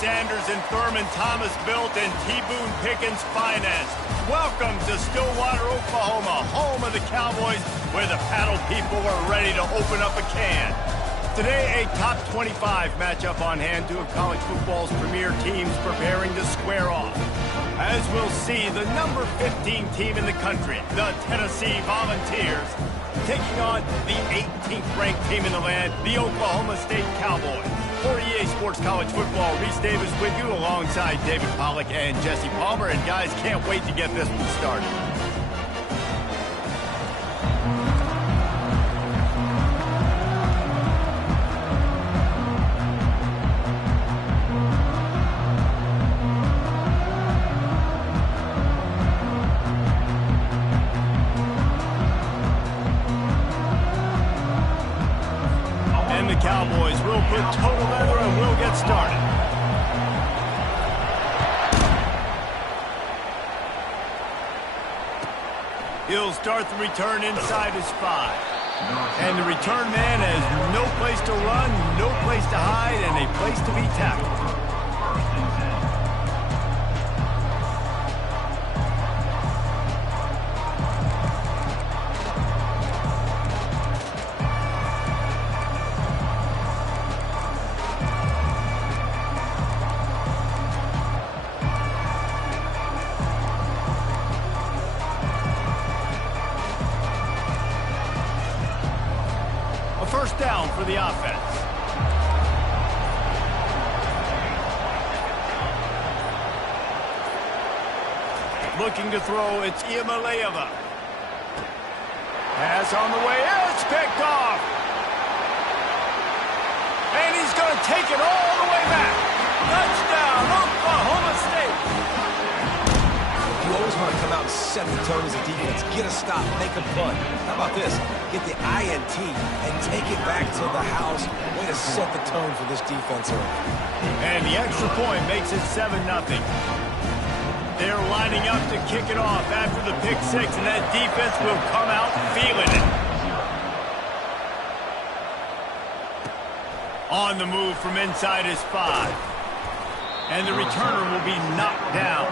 Sanders and Thurman Thomas built and T. Boone Pickens financed. Welcome to Stillwater, Oklahoma, home of the Cowboys, where the paddle people are ready to open up a can. Today, a top 25 matchup on hand, two of college football's premier teams preparing to square off. As we'll see, the number 15 team in the country, the Tennessee Volunteers, taking on the 18th ranked team in the land, the Oklahoma State Cowboys. For EA Sports College Football, Reese Davis with you alongside David Pollack and Jesse Palmer. And guys, can't wait to get this one started. Cowboys will put total leather and we'll get started. He'll start the return inside his 5. And the return man has no place to run, no place to hide, and a place to be tackled. First down for the offense. Looking to throw, it's Iamaleava. Pass on the way, it's picked off. And he's going to take it all the way back. Touchdown, Oklahoma State. You always want to come out and set the tone as a defense. Get a stop, make a punt. How about this? Get the INT and take it back to the house. Way to set the tone for this defense early. And the extra point makes it 7-0. They're lining up to kick it off after the pick 6, and that defense will come out feeling it. On the move from inside his 5. And the returner will be knocked down.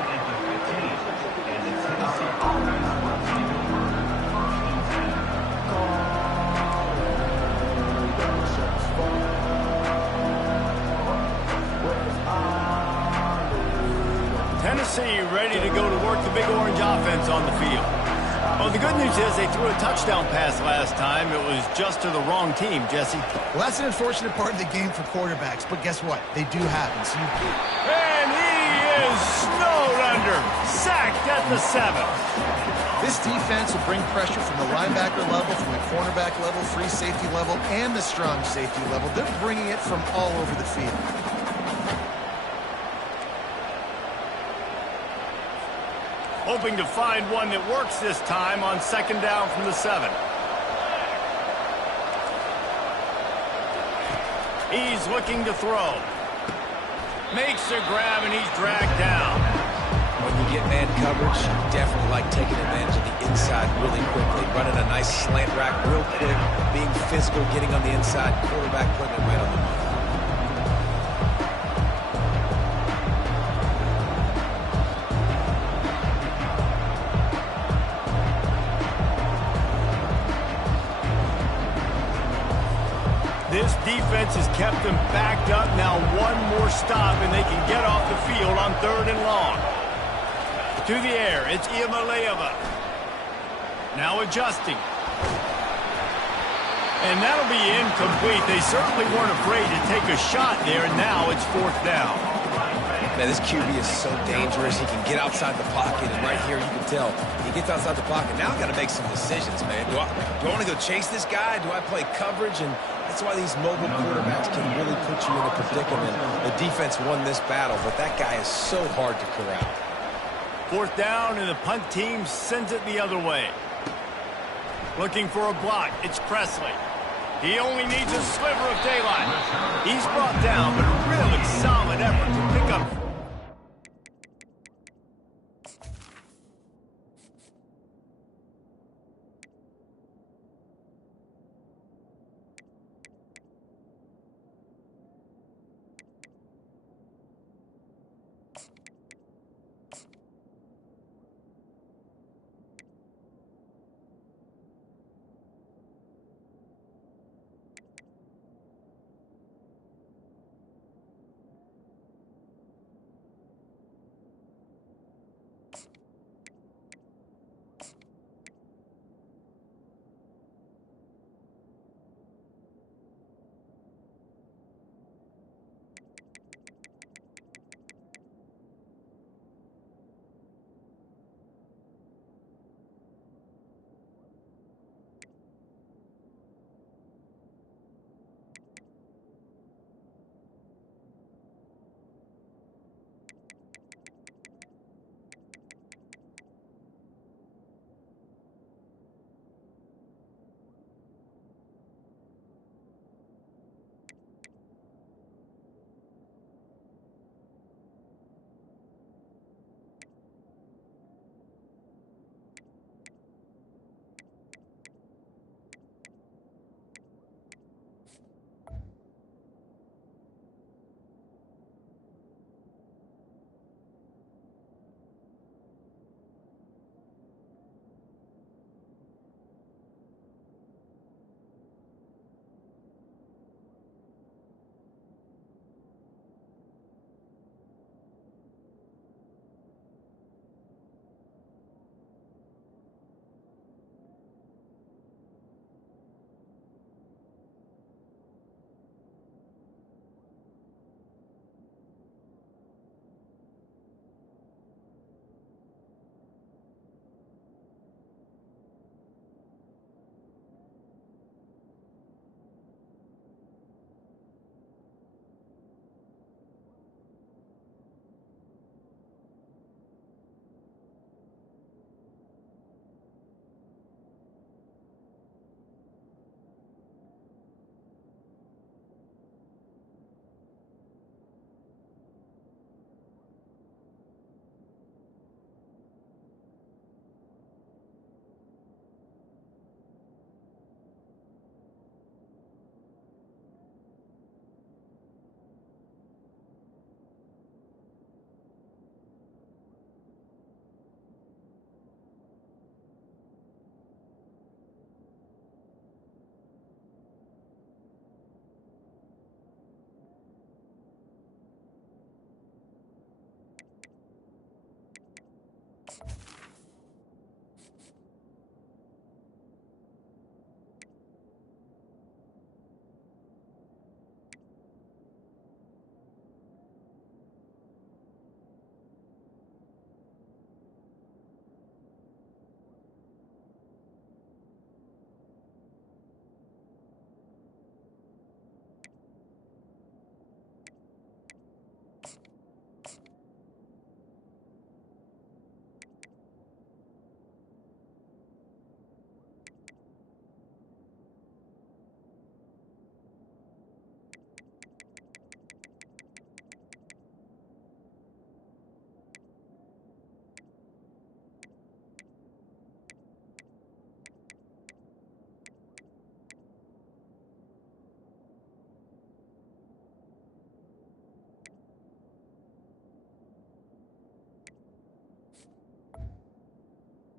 Tennessee ready to go to work the Big Orange offense on the field. Well, the good news is they threw a touchdown pass last time. It was just to the wrong team, Jesse. Well, that's an unfortunate part of the game for quarterbacks, but guess what? They do happen. So and he is snowed under, sacked at the 7. This defense will bring pressure from the linebacker level, from the cornerback level, free safety level, and the strong safety level. They're bringing it from all over the field. Hoping to find one that works this time on second down from the 7. He's looking to throw. Makes a grab, and he's dragged down. When you get man coverage, you definitely like taking advantage of the inside really quickly. Running a nice slant rack real quick, being physical, getting on the inside, quarterback putting it right on the money. This defense has kept them backed up. Now one more stop, and they can get off the field on 3rd and long. To the air, it's Iamaleava. Now adjusting. And that'll be incomplete. They certainly weren't afraid to take a shot there, and now it's 4th down. Man, this QB is so dangerous. He can get outside the pocket, and right here you can tell he gets outside the pocket. Now I've got to make some decisions, man. Do I want to go chase this guy? Do I play coverage? And that's why these mobile quarterbacks can really put you in a predicament. The defense won this battle, but that guy is so hard to corral. 4th down, and the punt team sends it the other way. Looking for a block, it's Presley. He only needs a sliver of daylight. He's brought down, but a really solid effort to pick up.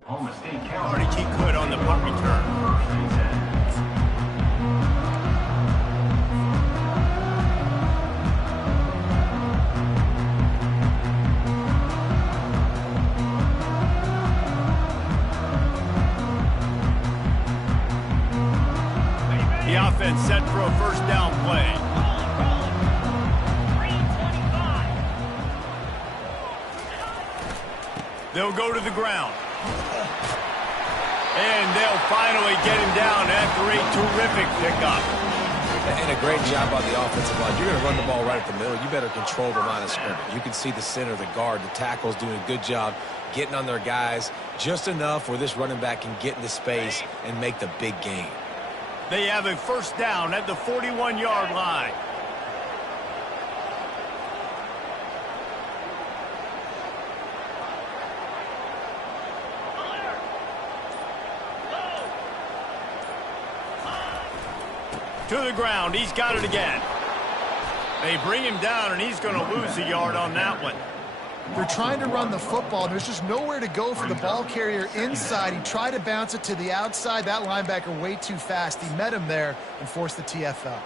Yardage he could on the punt return. The offense set for a first down play. They'll go to the ground. And they'll finally get him down after a terrific pickup. And a great job on the offensive line. You're going to run the ball right at the middle. You better control the line of scrimmage. You can see the center, the guard, the tackles doing a good job getting on their guys just enough where this running back can get into space and make the big gain. They have a first down at the 41-yard line. To the ground. He's got it again. They bring him down, and he's going to lose a yard on that one. They're trying to run the football. There's just nowhere to go for the ball carrier inside. He tried to bounce it to the outside. That linebacker way too fast. He met him there and forced the TFL.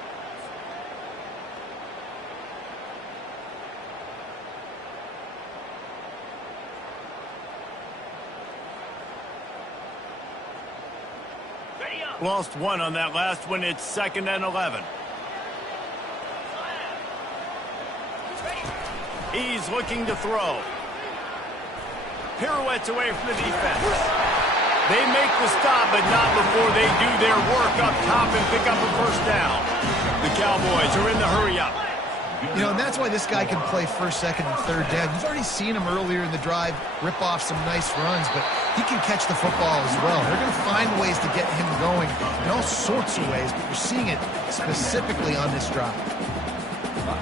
Lost one on that last one. It's 2nd and 11. He's looking to throw. Pirouettes away from the defense. They make the stop, but not before they do their work up top and pick up a first down. The Cowboys are in the hurry-up. You know, and that's why this guy can play first, second, and third down. You've already seen him earlier in the drive rip off some nice runs, but he can catch the football as well. They're going to find ways to get him going in all sorts of ways, but you're seeing it specifically on this drive.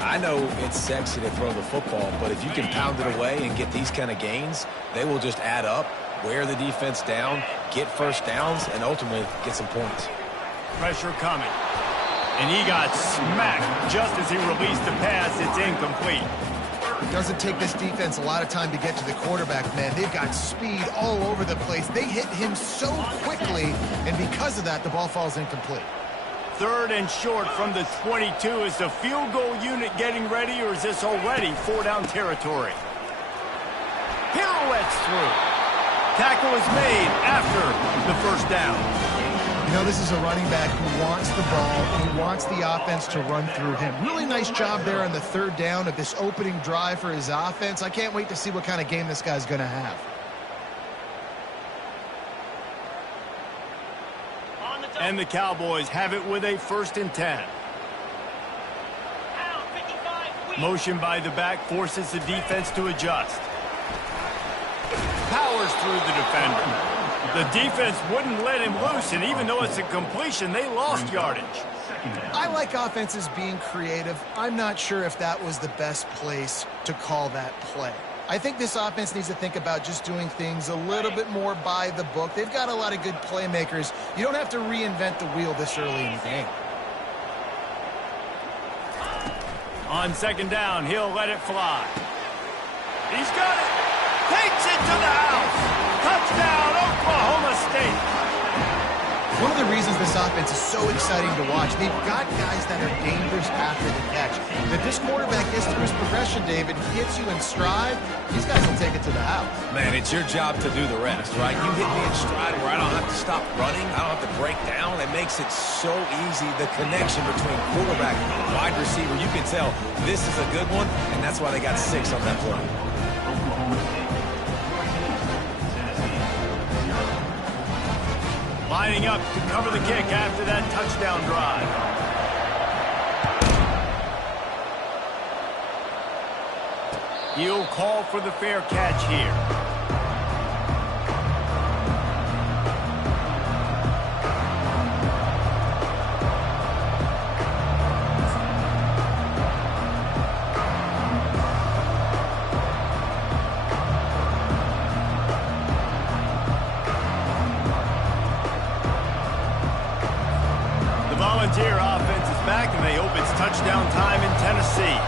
I know it's sexy to throw the football, but if you can pound it away and get these kind of gains, they will just add up, wear the defense down, get first downs, and ultimately get some points. Pressure coming. And he got smacked just as he released the pass. It's incomplete. It doesn't take this defense a lot of time to get to the quarterback, man. They've got speed all over the place. They hit him so quickly, and because of that, the ball falls incomplete. 3rd and short from the 22. Is the field goal unit getting ready, or is this already 4-down territory? Pirouettes through. Tackle is made after the first down. You know, this is a running back who wants the ball. He wants the offense to run through him. Really nice job there on the 3rd down of this opening drive for his offense. I can't wait to see what kind of game this guy's going to have. And the Cowboys have it with a 1st and 10. Motion by the back forces the defense to adjust. Powers through the defender. The defense wouldn't let him loose, and even though it's a completion, they lost yardage. I like offenses being creative. I'm not sure if that was the best place to call that play. I think this offense needs to think about just doing things a little bit more by the book. They've got a lot of good playmakers. You don't have to reinvent the wheel this early in the game. On 2nd down, he'll let it fly. He's got it. Takes it to the house. Touchdown, Oklahoma State. One of the reasons this offense is so exciting to watch, they've got guys that are dangerous after the catch. If this quarterback gets through his progression, David, he hits you in stride, these guys will take it to the house. Man, it's your job to do the rest, right? You hit me in stride where I don't have to stop running. I don't have to break down. It makes it so easy. The connection between quarterback and wide receiver, you can tell this is a good one, and that's why they got 6 on that play. Lining up to cover the kick after that touchdown drive. He'll call for the fair catch here. Volunteer offense is back, and they hope it's touchdown time in Tennessee.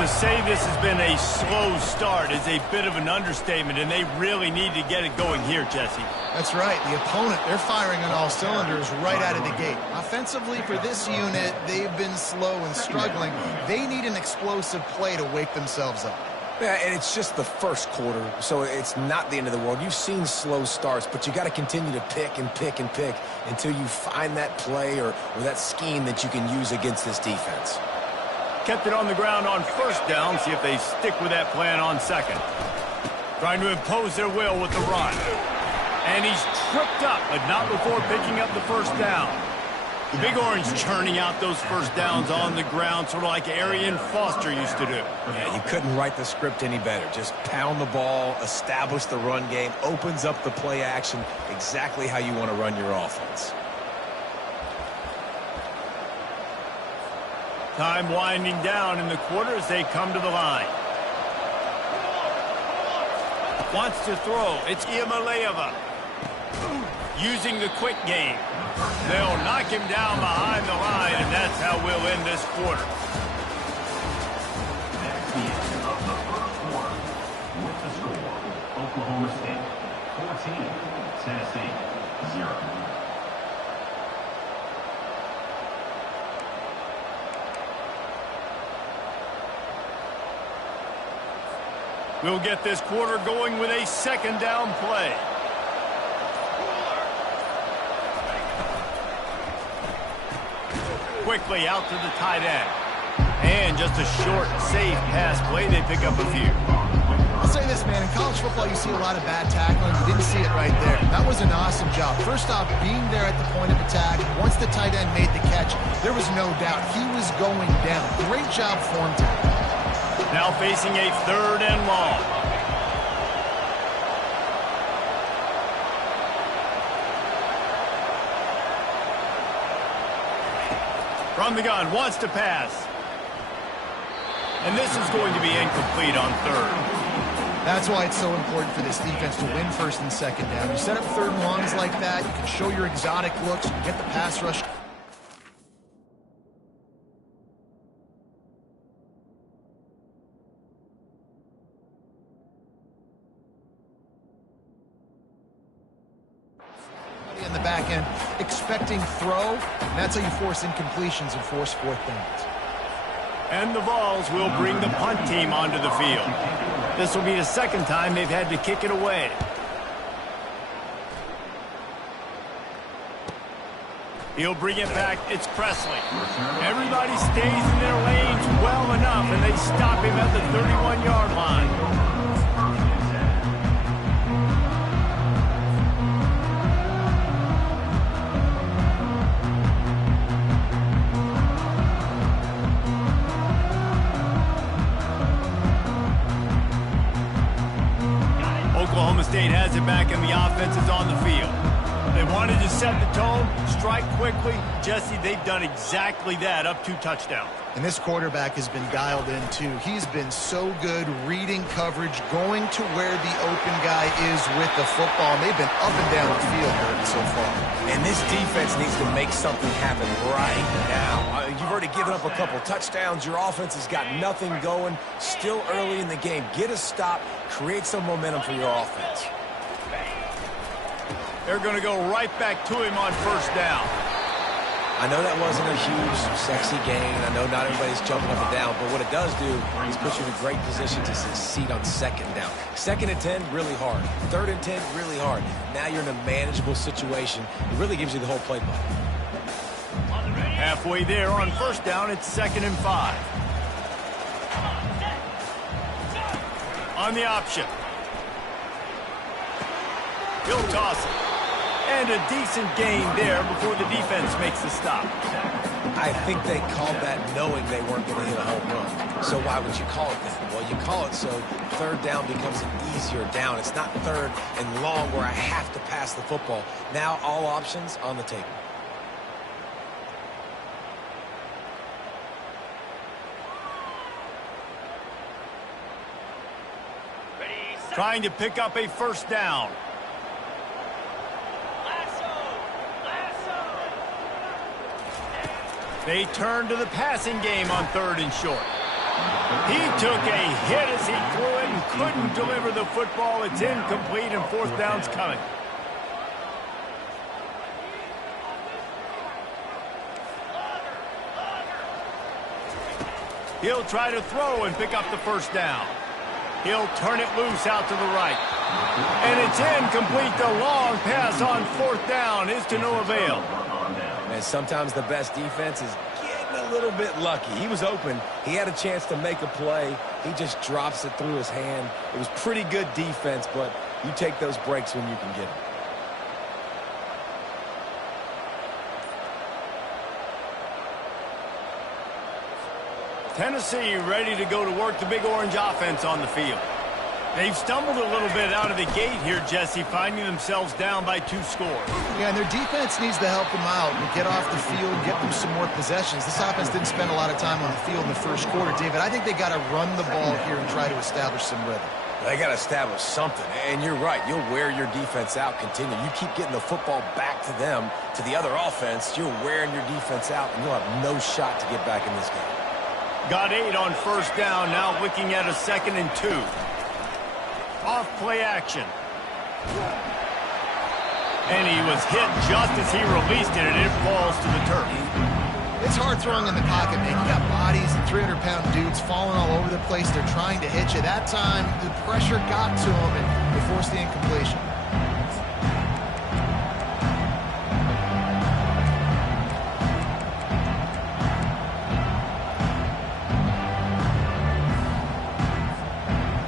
To say this has been a slow start is a bit of an understatement, and they really need to get it going here, Jesse. That's right. The opponent, they're firing on all cylinders right out of the gate. Offensively, for this unit, they've been slow and struggling. They need an explosive play to wake themselves up. Yeah, and it's just the first quarter, so it's not the end of the world. You've seen slow starts, but you got to continue to pick and pick and pick until you find that play or that scheme that you can use against this defense. Kept it on the ground on first down. See if they stick with that plan on second. Trying to impose their will with the run. And he's tripped up, but not before picking up the first down. The Big Orange churning out those first downs on the ground, sort of like Arian Foster used to do. Yeah, you couldn't write the script any better. Just pound the ball, establish the run game, opens up the play action, exactly how you want to run your offense. Time winding down in the quarter as they come to the line. Wants to throw. It's Iamaleava. Using the quick game. They'll knock him down behind the line, and that's how we'll end this quarter. That's the end of the first quarter. With the score, Oklahoma State 14, Tennessee 0. We'll get this quarter going with a second down play. Quickly out to the tight end. And just a short, safe pass play. They pick up a few. I'll say this, man. In college football, you see a lot of bad tackling. You didn't see it right there. That was an awesome job. First off, being there at the point of attack. Once the tight end made the catch, there was no doubt he was going down. Great job for him today. Now facing a third and long. From the gun, wants to pass. And this is going to be incomplete on third. That's why it's so important for this defense to win first and second down. You set up third and longs like that, you can show your exotic looks, you can get the pass rush. In the back end, expecting throw, and that's how you force incompletions and force fourth downs. And the Vols will bring the punt team onto the field. This will be the second time they've had to kick it away. He'll bring it back. It's Presley. Everybody stays in their lanes well enough, and they stop him at the 31-yard line. Oklahoma State has it back, and the offense is on the field. They wanted to set the tone, strike quickly. Jesse, they've done exactly that, up 2 touchdowns. And this quarterback has been dialed in, too. He's been so good reading coverage, going to where the open guy is with the football. And they've been up and down the field so far. And this defense needs to make something happen right now. You've already given up a couple touchdowns. Your offense has got nothing going. Still early in the game. Get a stop. Create some momentum for your offense. They're going to go right back to him on first down. I know that wasn't a huge, sexy gain. I know not everybody's jumping up and down, but what it does do is put you in a great position to succeed on second down. Second and 10, really hard. Third and 10, really hard. Now you're in a manageable situation. It really gives you the whole playbook. Halfway there on first down, it's 2nd and 5. On the option. He'll toss it. And a decent gain there before the defense makes the stop. I think they called that knowing they weren't going to hit a home run. So why would you call it that? Well, you call it so third down becomes an easier down. It's not third and long where I have to pass the football. Now all options on the table. Trying to pick up a first down. They turn to the passing game on 3rd and short. He took a hit as he threw it and couldn't deliver the football. It's incomplete and fourth down's coming. He'll try to throw and pick up the first down. He'll turn it loose out to the right. And it's incomplete. The long pass on fourth down is to no avail. And sometimes the best defense is getting a little bit lucky. He was open. He had a chance to make a play. He just drops it through his hand. It was pretty good defense, but you take those breaks when you can get them. Tennessee ready to go to work the Big Orange offense on the field. They've stumbled a little bit out of the gate here, Jesse, finding themselves down by 2 scores. Yeah, and their defense needs to help them out and get off the field and get them some more possessions. This offense didn't spend a lot of time on the field in the first quarter, David. I think they got to run the ball here and try to establish some rhythm. They got to establish something, and you're right. You'll wear your defense out, continue. You keep getting the football back to them, to the other offense, you're wearing your defense out, and you'll have no shot to get back in this game. Got 8 on first down, now looking at a 2nd and 2. Off play action. And he was hit just as he released it, and it falls to the turf. It's hard throwing in the pocket, man. You got bodies and 300-pound dudes falling all over the place. They're trying to hit you. That time, the pressure got to him, and they forced the incompletion.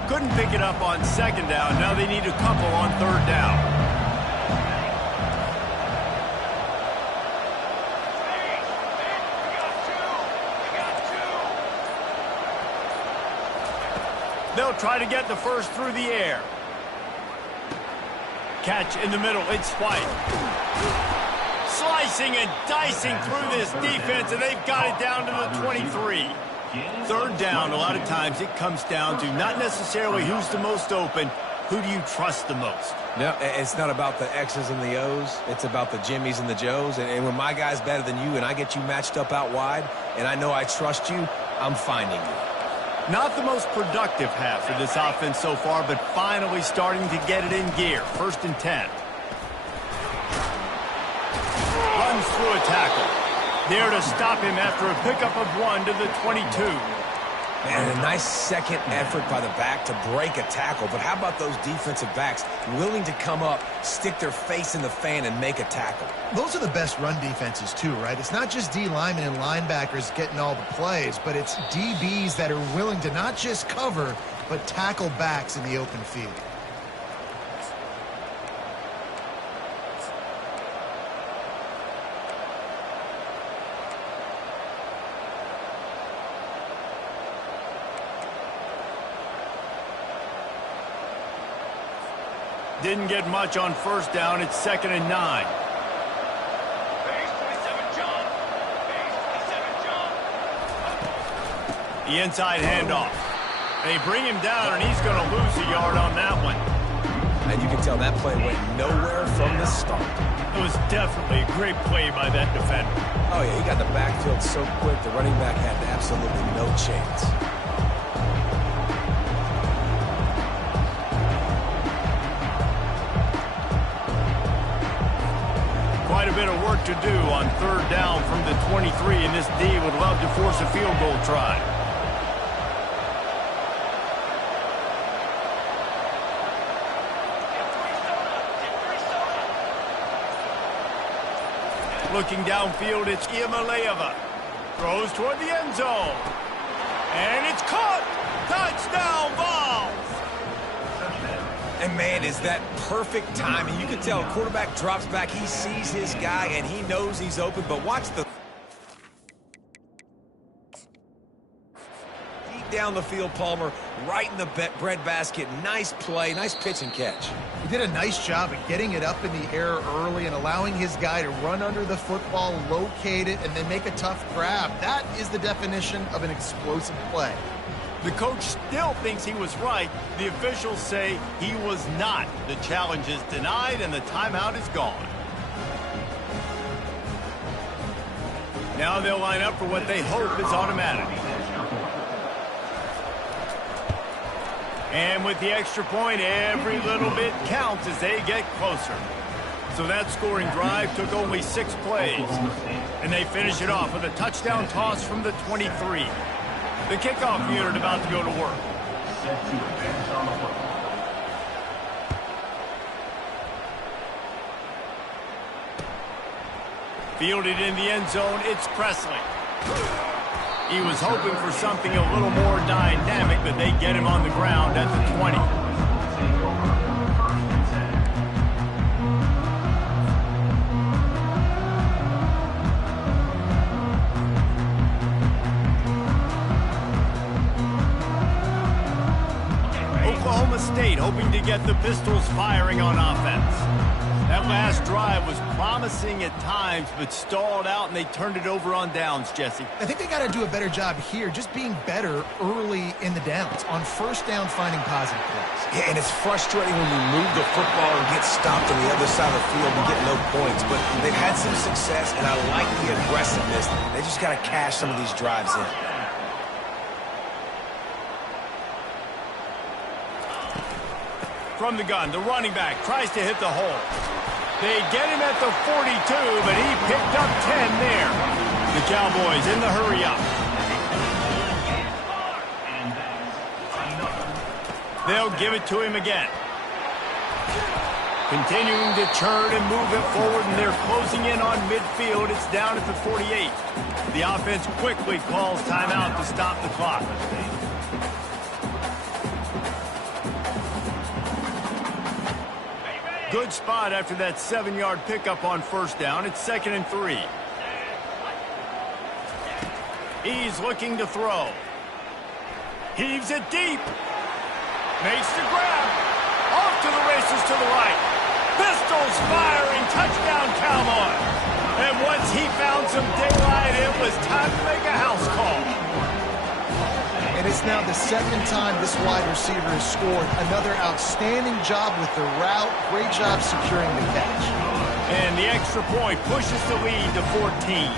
Couldn't pick it up on 2nd down. Now they need a couple on 3rd down. They'll try to get the first through the air. Catch in the middle. It's White. Slicing and dicing through this defense, and they've got it down to the 23. 3rd down, a lot of times it comes down to not necessarily who's the most open, who do you trust the most? No, it's not about the X's and the O's. It's about the Jimmies and the Joes. And when my guy's better than you and I get you matched up out wide and I know I trust you, I'm finding you. Not the most productive half for this offense so far, but finally starting to get it in gear. 1st and 10. Runs through a tackle. There to stop him after a pickup of 1 to the 22. And a nice second effort by the back to break a tackle. But how about those defensive backs willing to come up, stick their face in the fan, and make a tackle? Those are the best run defenses, too, right? It's not just D linemen and linebackers getting all the plays, but it's DBs that are willing to not just cover, but tackle backs in the open field. Didn't get much on 1st down. It's 2nd and 9. The inside handoff. They bring him down, and he's going to lose a yard on that one. And you can tell that play went nowhere from the start. It was definitely a great play by that defender. Oh, yeah, he got the backfield so quick, the running back had absolutely no chance. Quite a bit of work to do on 3rd down from the 23, and this D would love to force a field goal try. Looking downfield, it's Iamaleava. Throws toward the end zone. And it's caught! Touchdown, Vols! And, man, is that perfect timing. You can tell a quarterback drops back. He sees his guy, and he knows he's open. But watch the deep down the field, Palmer, right in the bread basket. Nice play, nice pitch and catch. He did a nice job of getting it up in the air early and allowing his guy to run under the football, locate it, and then make a tough grab. That is the definition of an explosive play. The coach still thinks he was right. The officials say he was not. The challenge is denied, and the timeout is gone. Now they'll line up for what they hope is automatic. And with the extra point, every little bit counts as they get closer. So that scoring drive took only 6 plays. And they finish it off with a touchdown toss from the 23. The kickoff unit about to go to work. Set to advance on the football. Fielded in the end zone, it's Presley. He was hoping for something a little more dynamic, but they get him on the ground at the 20. Oklahoma State hoping to get the Pistols firing on offense. That last drive was promising at times, but stalled out, and they turned it over on downs, Jesse. I think they got to do a better job here, just being better early in the downs, on first down finding positive plays. Yeah, and it's frustrating when you move the football and get stopped on the other side of the field and get no points. But they've had some success, and I like the aggressiveness. They just got to cash some of these drives in. From the gun, the running back tries to hit the hole. They get him at the 42, but he picked up 10 there. The Cowboys in the hurry up. They'll give it to him again. Continuing to churn and move it forward, and they're closing in on midfield. It's down at the 48. The offense quickly calls timeout to stop the clock. Good spot after that 7-yard pickup on first down. It's 2nd and 3. He's looking to throw. Heaves it deep. Makes the grab. Off to the races to the right. Pistols firing. Touchdown, Cowboys. And once he found some daylight, it was time to make a house call. And it's now the 2nd time this wide receiver has scored. Another outstanding job with the route. Great job securing the catch. And the extra point pushes the lead to 14.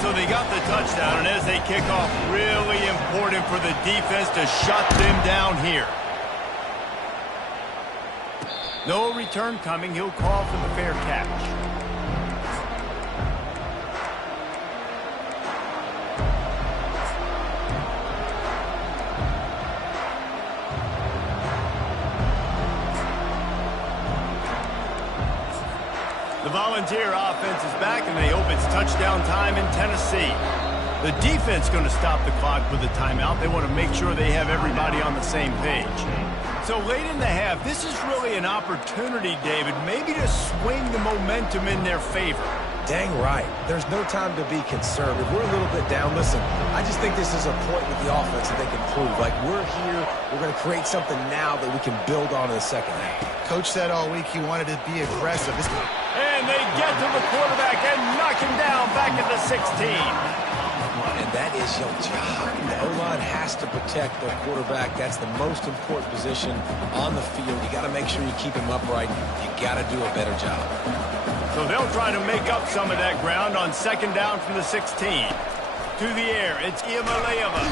So they got the touchdown, and as they kick off, really important for the defense to shut them down here. No return coming. He'll call for the fair catch. The Volunteer offense is back, and they hope it's touchdown time in Tennessee. The defense going to stop the clock with a timeout. They want to make sure they have everybody on the same page. So late in the half, this is really an opportunity, David, maybe to swing the momentum in their favor. Dang right. There's no time to be concerned. If we're a little bit down, listen, I just think this is a point with the offense that they can prove. Like, we're here, we're going to create something now that we can build on in the second half. Coach said all week he wanted to be aggressive. And they get to the quarterback and knock him down back at the 16. And that is your job. The O-line has to protect their quarterback. That's the most important position on the field. You got to make sure you keep him upright. You got to do a better job. So they'll try to make up some of that ground on 2nd down from the 16. To the air, it's Iamaleava.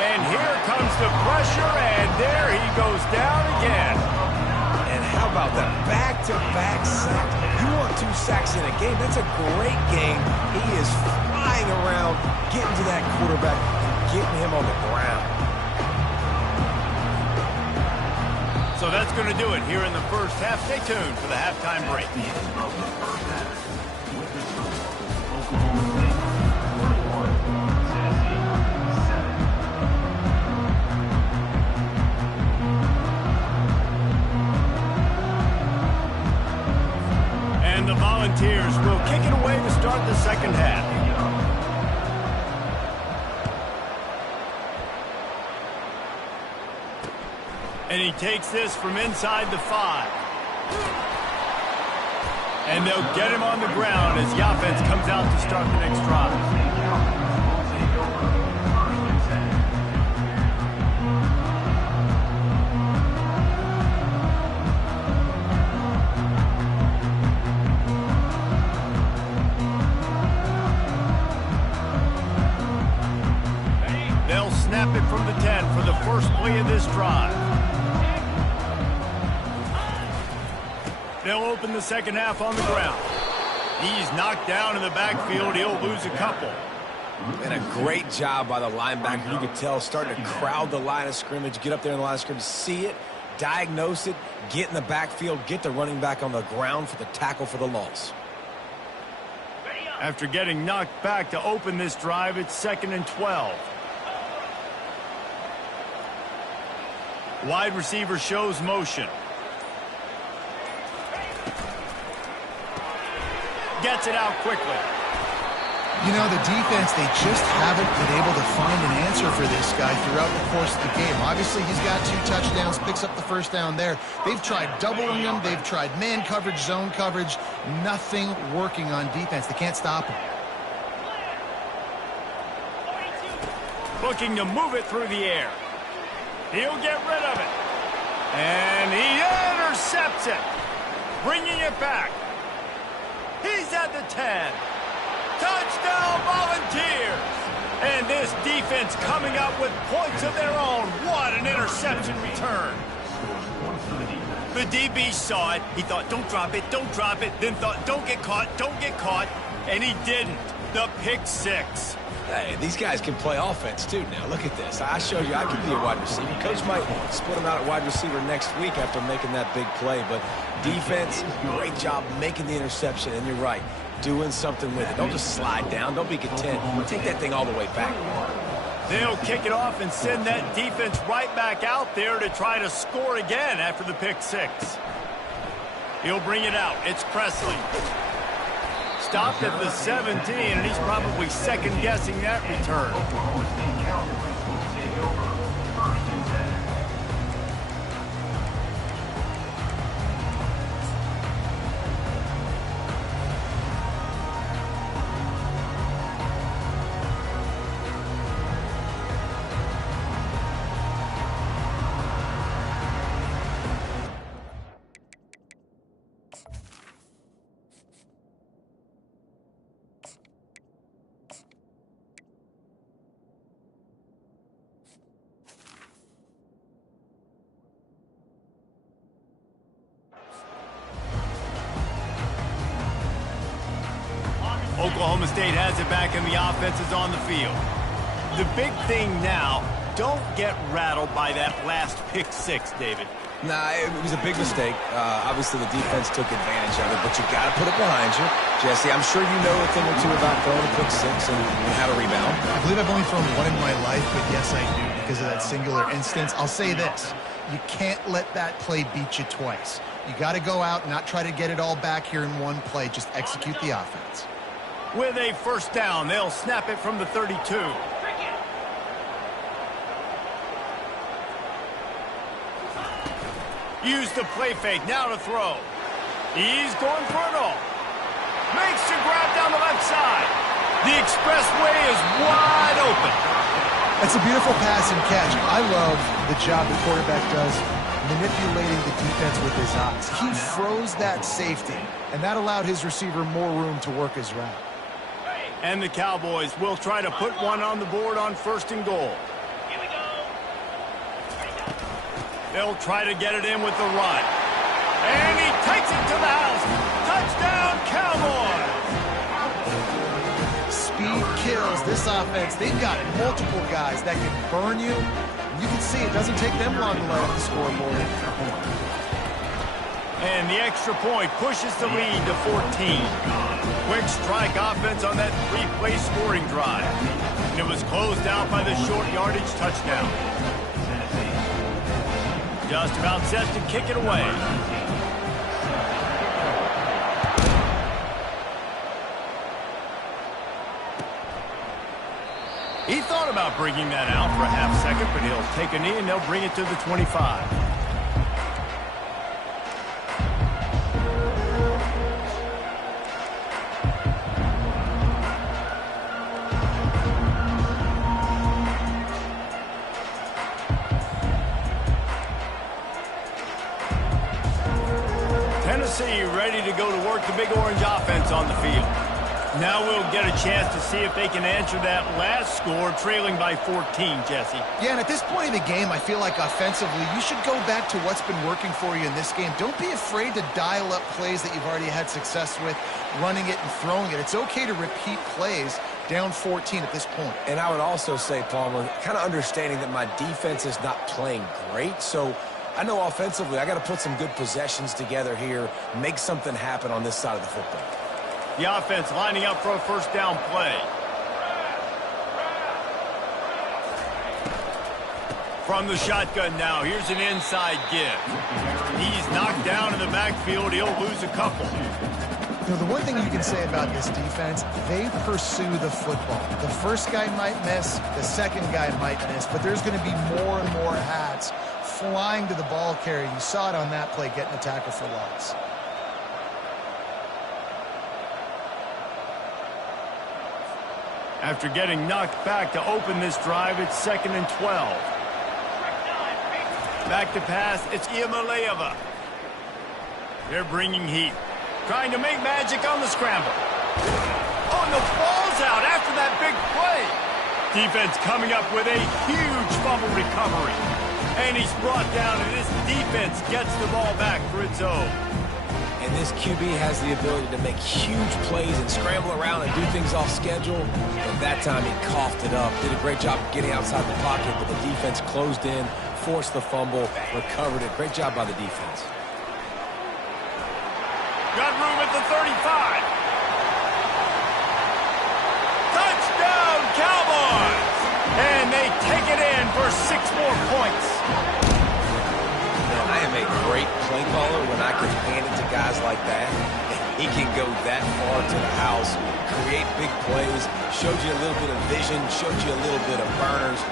And here comes the pressure, and there he goes down again. And how about that back-to-back sack? You want 2 sacks in a game, that's a great game. He is flying around, getting to that quarterback, getting him on the ground. So that's going to do it here in the first half. Stay tuned for the halftime break. And the Volunteers will kick it away to start the second half. And he takes this from inside the 5. And they'll get him on the ground as the offense comes out to start the next drive. They'll snap snap it from the 10 for the first play of this drive. They'll open the second half on the ground. He's knocked down in the backfield. He'll lose a couple. And a great job by the linebacker. You could tell starting to crowd the line of scrimmage, get up there in the line of scrimmage, see it, diagnose it, get in the backfield, get the running back on the ground for the tackle for the loss. After getting knocked back to open this drive, it's 2nd and 12. Wide receiver shows motion. Gets it out quickly. You know, the defense, they just haven't been able to find an answer for this guy throughout the course of the game. Obviously, he's got 2 touchdowns, picks up the first down there. They've tried doubling him. They've tried man coverage, zone coverage. Nothing working on defense. They can't stop him. Looking to move it through the air. He'll get rid of it. And he intercepts it. Bringing it back. He's at the 10. Touchdown, Volunteers! And this defense coming up with points of their own. What an interception return. The DB saw it. He thought, don't drop it, don't drop it. Then thought, don't get caught, don't get caught. And he didn't. The pick 6. Hey, these guys can play offense, too, now. Look at this. I showed you I can be a wide receiver. Coach might split him out at wide receiver next week after making that big play. But defense, great job making the interception. And you're right, doing something with it. Don't just slide down. Don't be content. Take that thing all the way back. They'll kick it off and send that defense right back out there to try to score again after the pick 6. He'll bring it out. It's Presley. Stopped at the 17, and he's probably second-guessing that return. Oklahoma State has it back and the offense is on the field. The big thing now, don't get rattled by that last pick 6, David. Nah, it was a big mistake. Obviously, the defense took advantage of it, but you got to put it behind you. Jesse, I'm sure you know a thing or two about throwing a pick 6 and how to rebound. I believe I've only thrown one in my life, but yes, I do because of that singular instance. I'll say this. You can't let that play beat you twice. You got to go out and not try to get it all back here in one play. Just execute the offense. With a first down, they'll snap it from the 32. Use the play fake, now to throw. He's going for it all. Makes the grab down the left side. The expressway is wide open. That's a beautiful pass and catch. I love the job the quarterback does manipulating the defense with his eyes. He froze that safety, and that allowed his receiver more room to work his route. And the Cowboys will try to put one on the board on 1st and goal. Here we go. They'll try to get it in with the run. And he takes it to the house. Touchdown, Cowboys! Speed kills this offense. They've got multiple guys that can burn you. You can see it doesn't take them long to light up the scoreboard. And the extra point pushes the lead to 14. Quick strike offense on that 3-play scoring drive. And it was closed out by the short yardage touchdown. Just about set to kick it away. He thought about bringing that out for a half second, but he'll take a knee and they'll bring it to the 25. Tennessee ready to go to work the Big Orange offense on the field. Now we'll get a chance to see if they can answer that last score, trailing by 14, Jesse. Yeah, and at this point in the game, I feel like offensively, you should go back to what's been working for you in this game. Don't be afraid to dial up plays that you've already had success with, running it and throwing it. It's okay to repeat plays down 14 at this point. And I would also say, Palmer, kind of understanding that my defense is not playing great, so I know offensively I got to put some good possessions together here, make something happen on this side of the football. The offense lining up for a first down play. From the shotgun now, here's an inside give. He's knocked down in the backfield. He'll lose a couple. You know, the one thing you can say about this defense, they pursue the football. The first guy might miss, the second guy might miss, but there's going to be more and more hats flying to the ball carrier. You saw it on that play, getting a tackle for loss. After getting knocked back to open this drive, it's 2nd and 12. Back to pass, it's Iamaleava. They're bringing heat. Trying to make magic on the scramble. Oh, and the ball's out after that big play. Defense coming up with a huge fumble recovery. And he's brought down, and this defense gets the ball back for its own. And this QB has the ability to make huge plays and scramble around and do things off schedule. And that time he coughed it up. Did a great job of getting outside the pocket, but the defense closed in, forced the fumble, recovered it. Great job by the defense. Got room at the 35. Touchdown, Cowboys! And they take it in for 6 more points. I am a great play caller when I can hand it to guys like that. He can go that far to the house, create big plays, showed you a little bit of vision, showed you a little bit of burners,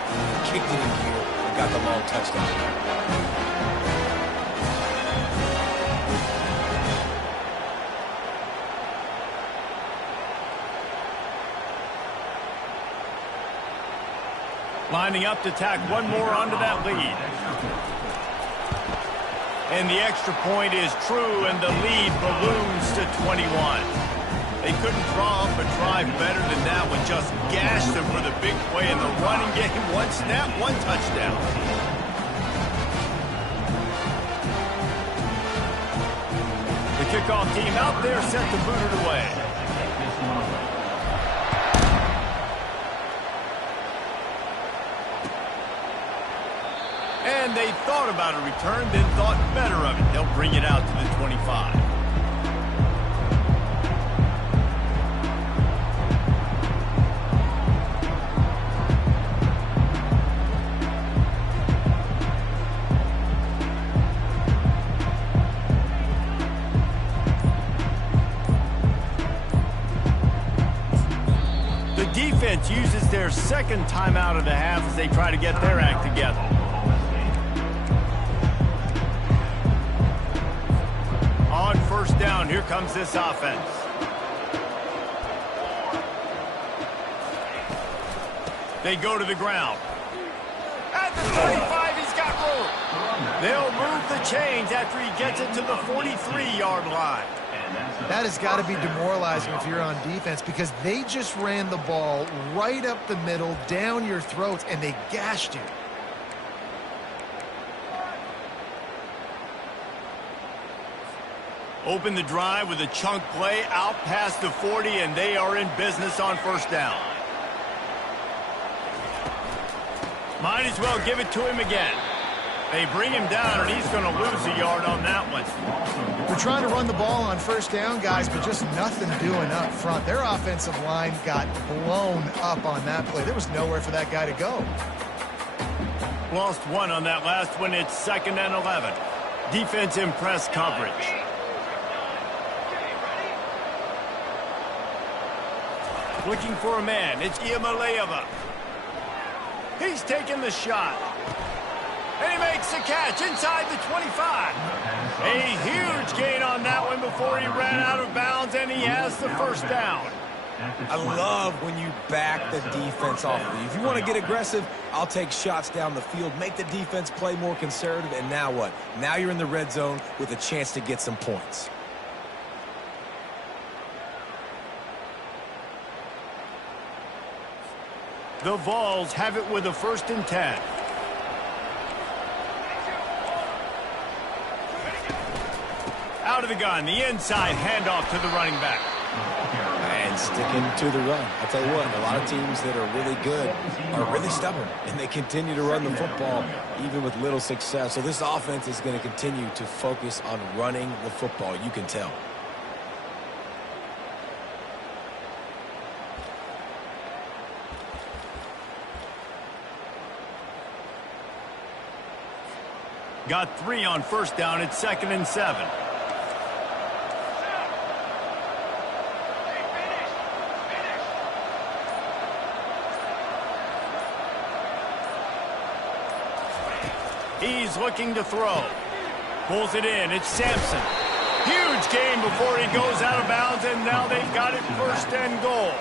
kicked it in gear, and got the long touchdown. Lining up to tack one more onto that lead. And the extra point is true, and the lead balloons to 21. They couldn't draw up a drive better than that one. Just gashed them for the big play in the running game. One snap, one touchdown. The kickoff team out there set to boot it away. And they thought about a return, then thought better of it. They'll bring it out to the 25. The defense uses their second timeout of the half as they try to get their act together. On first down, here comes this offense. They go to the ground. At the 35, he's got room. They'll move the chains after he gets it to the 43-yard line. That has got to be demoralizing if you're on defense, because they just ran the ball right up the middle, down your throats, and they gashed you. Open the drive with a chunk play out past the 40, and they are in business on first down. Might as well give it to him again. They bring him down, and he's going to lose a yard on that one. They're trying to run the ball on first down, guys, but just nothing doing up front. Their offensive line got blown up on that play. There was nowhere for that guy to go. Lost one on that last one. It's 2nd and 11. Defense in press coverage. Looking for a man. It's Iamaleava. He's taking the shot. And he makes the catch inside the 25. A huge gain on that one before he ran out of bounds, and he has the first down. I love when you back the defense off of you. If you want to get aggressive, I'll take shots down the field, make the defense play more conservative, and now what? Now you're in the red zone with a chance to get some points. The Vols have it with a 1st and 10. Out of the gun, the inside handoff to the running back. And sticking to the run. I'll tell you what, a lot of teams that are really good are really stubborn, and they continue to run the football even with little success. So this offense is going to continue to focus on running the football. You can tell. Got 3 on 1st down. It's 2nd and 7. He's looking to throw. Pulls it in. It's Sampson. Huge gain before he goes out of bounds, and now they've got it 1st and goal.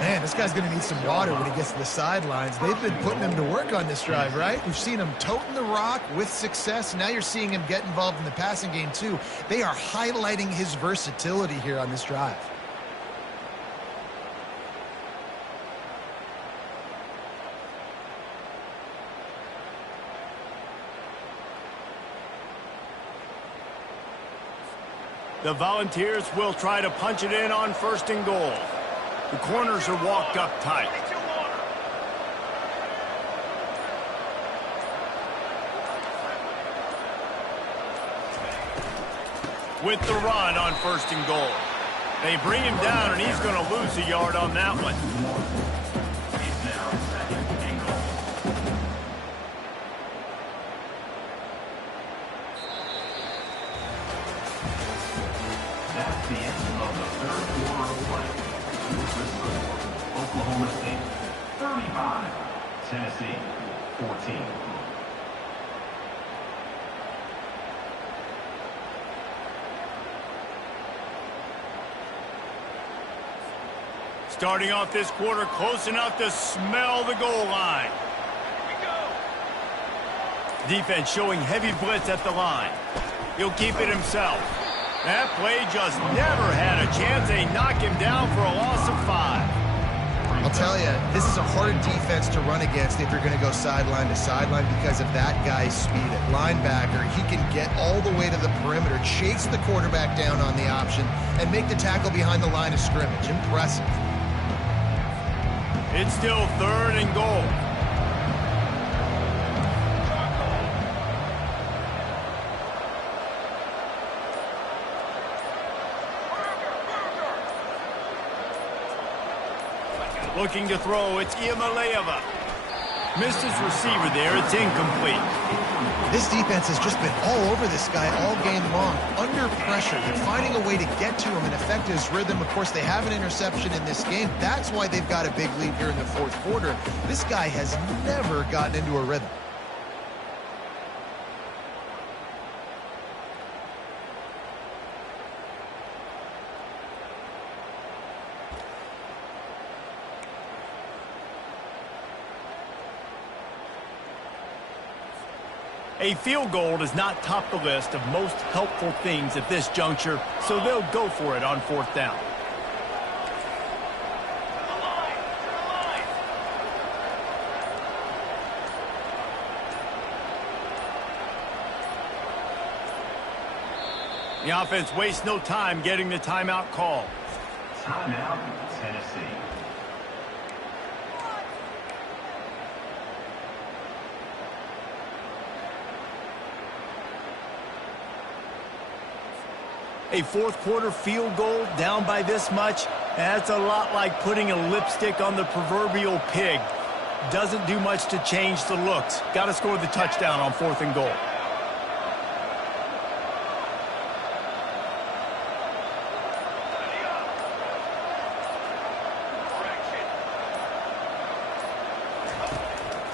Man, this guy's going to need some water when he gets to the sidelines. They've been putting him to work on this drive, right? We've seen him toting the rock with success. Now you're seeing him get involved in the passing game, too. They are highlighting his versatility here on this drive. The Volunteers will try to punch it in on 1st and goal. The corners are walked up tight. With the run on 1st and goal. They bring him down, and he's going to lose a yard on that one. That's the end of the 3rd quarter of play. Oklahoma State 35, Tennessee 14. Starting off this quarter close enough to smell the goal line. Defense showing heavy blitz at the line. He'll keep it himself. That play just never had a chance. They knock him down for a loss of 5. I'll tell you, this is a hard defense to run against if you're going to go sideline to sideline because of that guy's speed at linebacker. He can get all the way to the perimeter, chase the quarterback down on the option, and make the tackle behind the line of scrimmage. Impressive. It's still 3rd and goal. Looking to throw, it's Iamaleava. Missed his receiver there, it's incomplete. This defense has just been all over this guy all game long, under pressure. They're finding a way to get to him and affect his rhythm. Of course, they have an interception in this game. That's why they've got a big lead here in the 4th quarter. This guy has never gotten into a rhythm. A field goal does not top the list of most helpful things at this juncture, so they'll go for it on 4th down. The offense wastes no time getting the timeout call. Timeout, Tennessee. A 4th quarter field goal down by this much, that's a lot like putting a lipstick on the proverbial pig. Doesn't do much to change the looks. Got to score the touchdown on 4th and goal.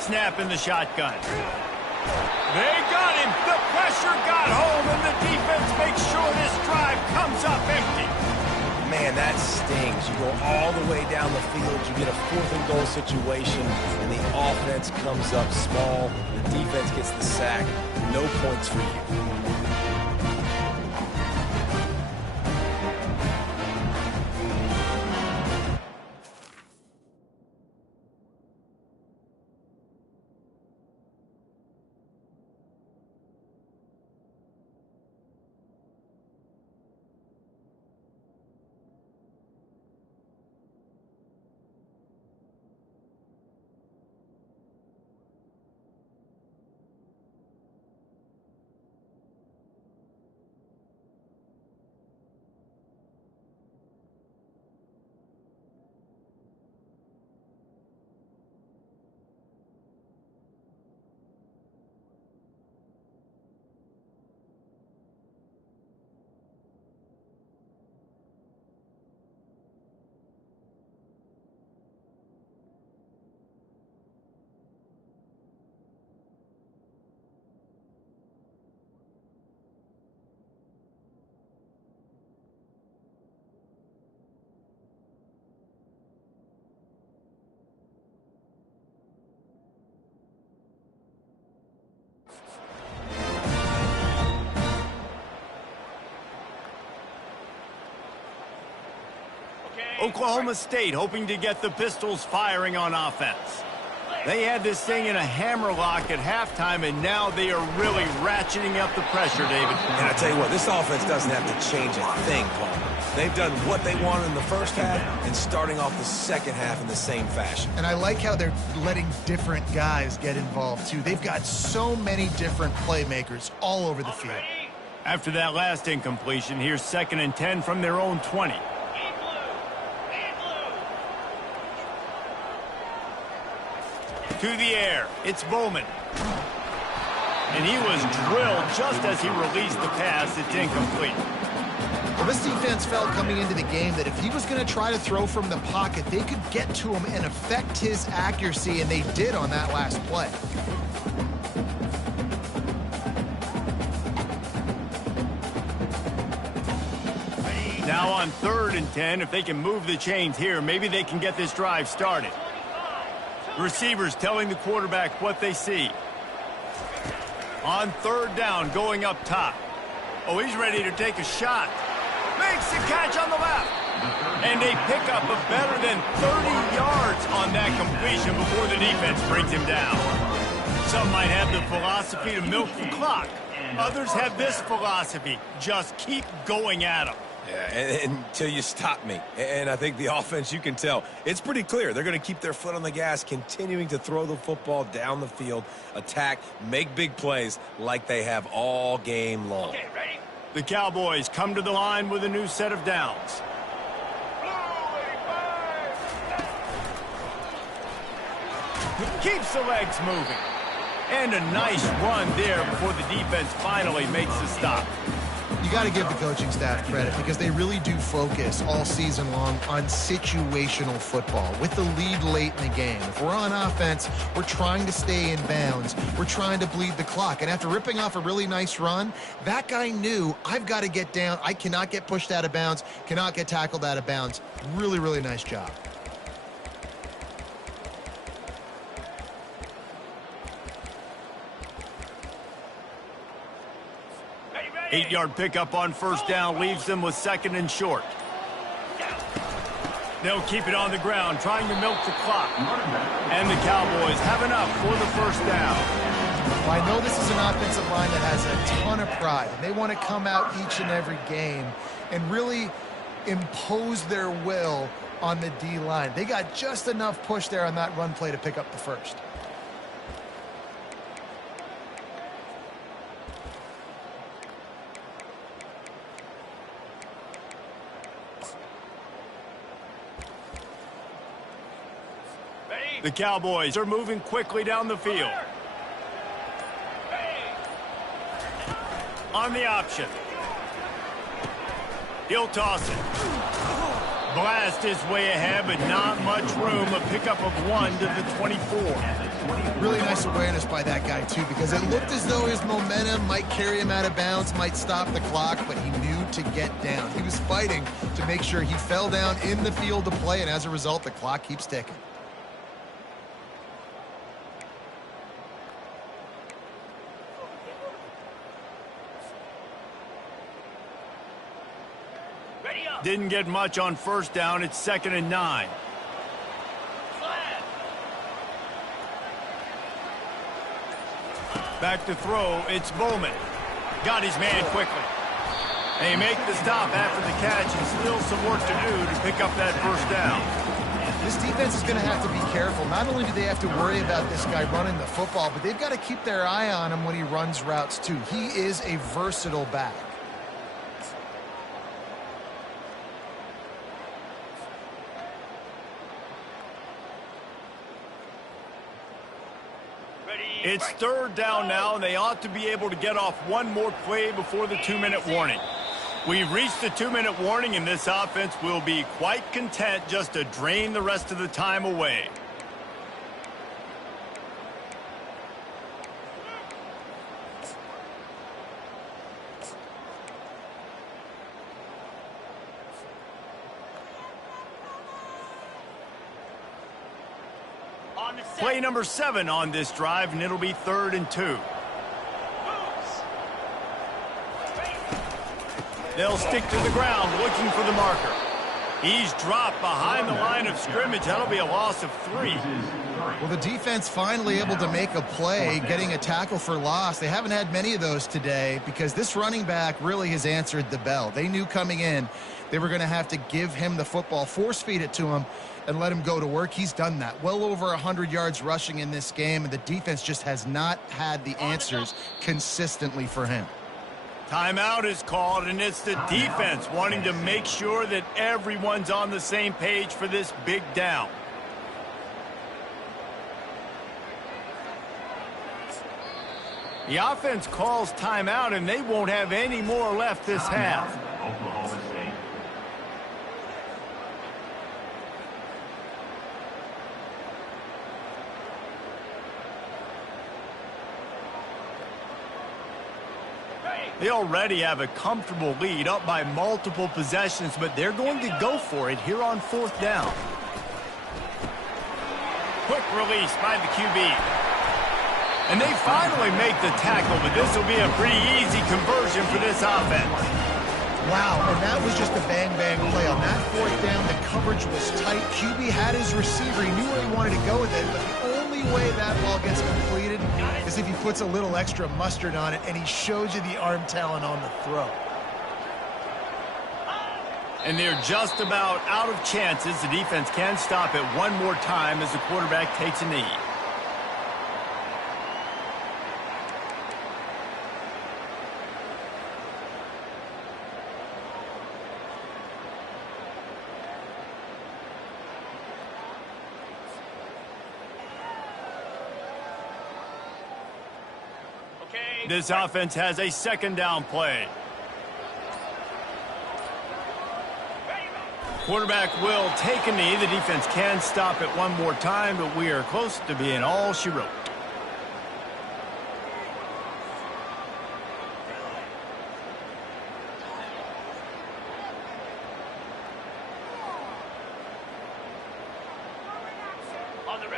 Snap in the shotgun. They got him. The pressure got home, and the defense makes sure this drive comes up empty. Man, that stings. You go all the way down the field, you get a 4th and goal situation, and the offense comes up small. The defense gets the sack. No points for you. Oklahoma State hoping to get the Pistols firing on offense. They had this thing in a hammerlock at halftime, and now they are really ratcheting up the pressure, David. And I tell you what, this offense doesn't have to change a thing, Paul. They've done what they wanted in the first half and starting off the second half in the same fashion. And I like how they're letting different guys get involved, too. They've got so many different playmakers all over the field. After that last incompletion, here's 2nd and 10 from their own 20. To the air, it's Bowman. And he was drilled just as he released the pass. It's incomplete. Well, this defense felt coming into the game that if he was going to try to throw from the pocket, they could get to him and affect his accuracy, and they did on that last play. Now on 3rd and 10, if they can move the chains here, maybe they can get this drive started. Receivers telling the quarterback what they see. On 3rd down, going up top. Oh, he's ready to take a shot. Makes the catch on the left. And a pickup of better than 30 yards on that completion before the defense brings him down. Some might have the philosophy to milk the clock. Others have this philosophy. Just keep going at them. Yeah, until you stop me. And I think the offense, you can tell, it's pretty clear. They're going to keep their foot on the gas, continuing to throw the football down the field, attack, make big plays like they have all game long. Okay, ready? The Cowboys come to the line with a new set of downs. Keeps the legs moving. And a nice run there before the defense finally makes the stop. You got to give the coaching staff credit because they really do focus all season long on situational football with the lead late in the game. If we're on offense, we're trying to stay in bounds. We're trying to bleed the clock. And after ripping off a really nice run, that guy knew, I've got to get down. I cannot get pushed out of bounds, cannot get tackled out of bounds. Really, really nice job. Eight-yard pickup on 1st down leaves them with 2nd and short. They'll keep it on the ground, trying to milk the clock. And the Cowboys have enough for the 1st down. Well, I know this is an offensive line that has a ton of pride. And they want to come out each and every game and really impose their will on the D-line. They got just enough push there on that run play to pick up the 1st. The Cowboys are moving quickly down the field. On the option. He'll toss it. Blast his way ahead, but not much room. A pickup of 1 to the 24. Really nice awareness by that guy, too, because it looked as though his momentum might carry him out of bounds, might stop the clock, but he knew to get down. He was fighting to make sure he fell down in the field to play, and as a result, the clock keeps ticking. Didn't get much on 1st down. It's 2nd and 9. Back to throw. It's Bowman. Got his man quickly. They make the stop after the catch and still some work to do to pick up that 1st down. This defense is going to have to be careful. Not only do they have to worry about this guy running the football, but they've got to keep their eye on him when he runs routes, too. He is a versatile back. It's 3rd down now, and they ought to be able to get off one more play before the 2-minute warning. We've reached the 2-minute warning, and this offense will be quite content just to drain the rest of the time away. Play number 7 on this drive, and it'll be 3rd and 2. They'll stick to the ground looking for the marker. He's dropped behind the line of scrimmage. That'll be a loss of 3. Well, the defense finally able to make a play, getting a tackle for loss. They haven't had many of those today because this running back really has answered the bell. They knew coming in they were going to have to give him the football, force feed it to him, and let him go to work. He's done that. Well over 100 yards rushing in this game, and the defense just has not had the answers consistently for him. Timeout is called, and it's the defense wanting to make sure that everyone's on the same page for this big down. The offense calls timeout, and they won't have any more left this half. Oklahoma State. They already have a comfortable lead, up by multiple possessions, but they're going to go for it here on 4th down. Quick release by the QB. And they finally make the tackle, but this will be a pretty easy conversion for this offense. Wow, and that was just a bang-bang play. On that 4th down, the coverage was tight. QB had his receiver. He knew where he wanted to go with it, but the only way that ball gets completed is if he puts a little extra mustard on it, and he shows you the arm talent on the throw. And they're just about out of chances. The defense can stop it one more time as the quarterback takes a knee. This offense has a 2nd down play. Quarterback will take a knee. The defense can stop it one more time, but we are close to being all she wrote.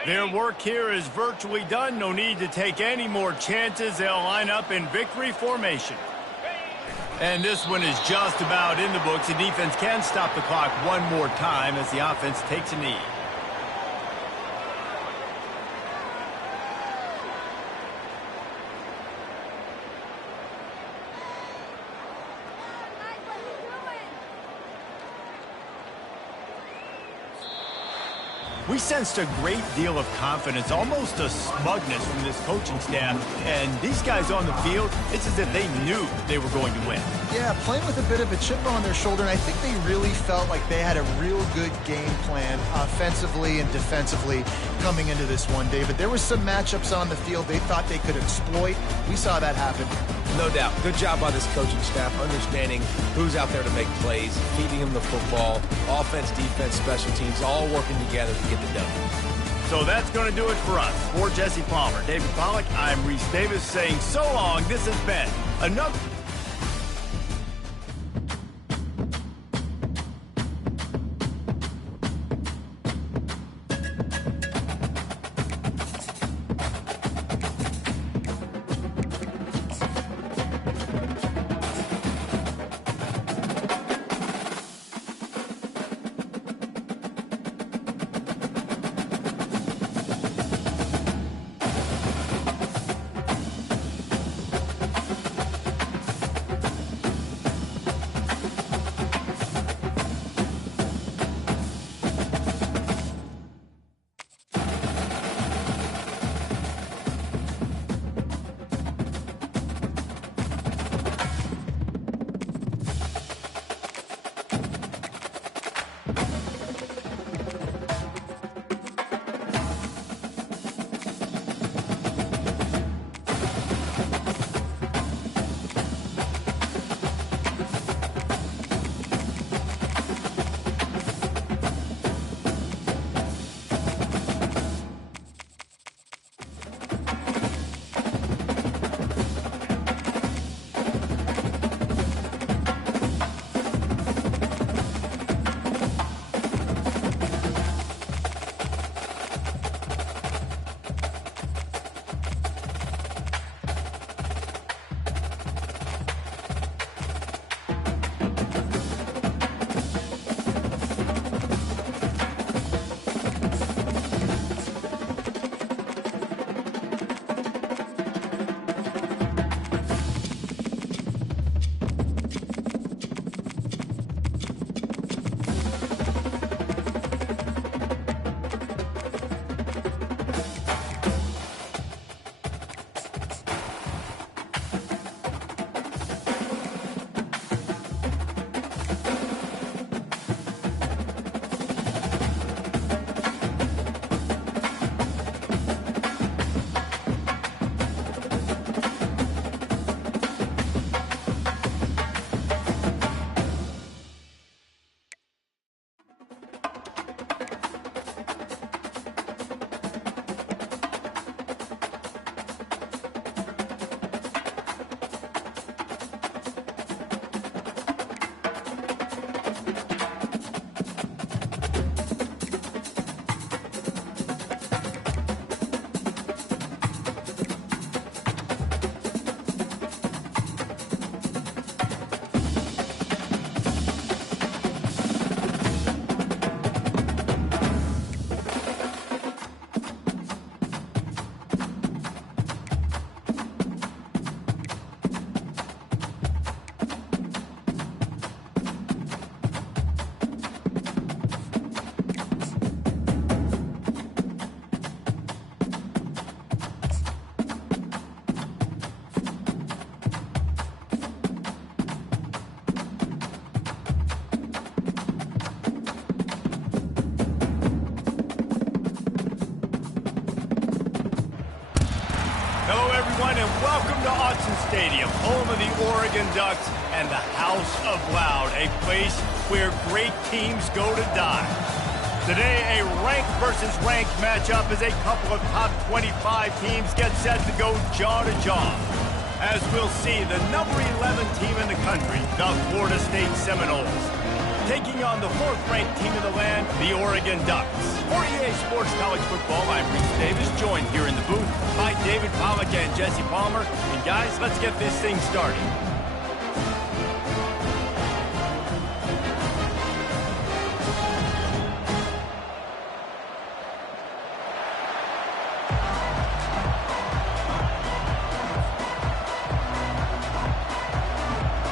Their work here is virtually done. No need to take any more chances. They'll line up in victory formation. And this one is just about in the books. The defense can stop the clock one more time as the offense takes a knee. We sensed a great deal of confidence, almost a smugness from this coaching staff. And these guys on the field, it's as if they knew they were going to win. Yeah, playing with a bit of a chip on their shoulder, and I think they really felt like they had a real good game plan offensively and defensively coming into this one, David. There were some matchups on the field they thought they could exploit. We saw that happen. No doubt. Good job by this coaching staff, understanding who's out there to make plays, feeding them the football, offense, defense, special teams, all working together to get the done. So that's going to do it for us. For Jesse Palmer, David Pollack, I'm Reese Davis saying so long. This has been another... everyone, and welcome to Autzen Stadium, home of the Oregon Ducks and the House of Loud, a place where great teams go to die. Today, a ranked versus ranked matchup as a couple of top 25 teams get set to go jaw to jaw. As we'll see, the number 11 team in the country, the Florida State Seminoles, taking on the fourth-ranked team in the land, the Oregon Ducks. For EA Sports College Football, I'm Reese Davis, joined here in the booth by David Pollack and Jesse Palmer. And guys, let's get this thing started.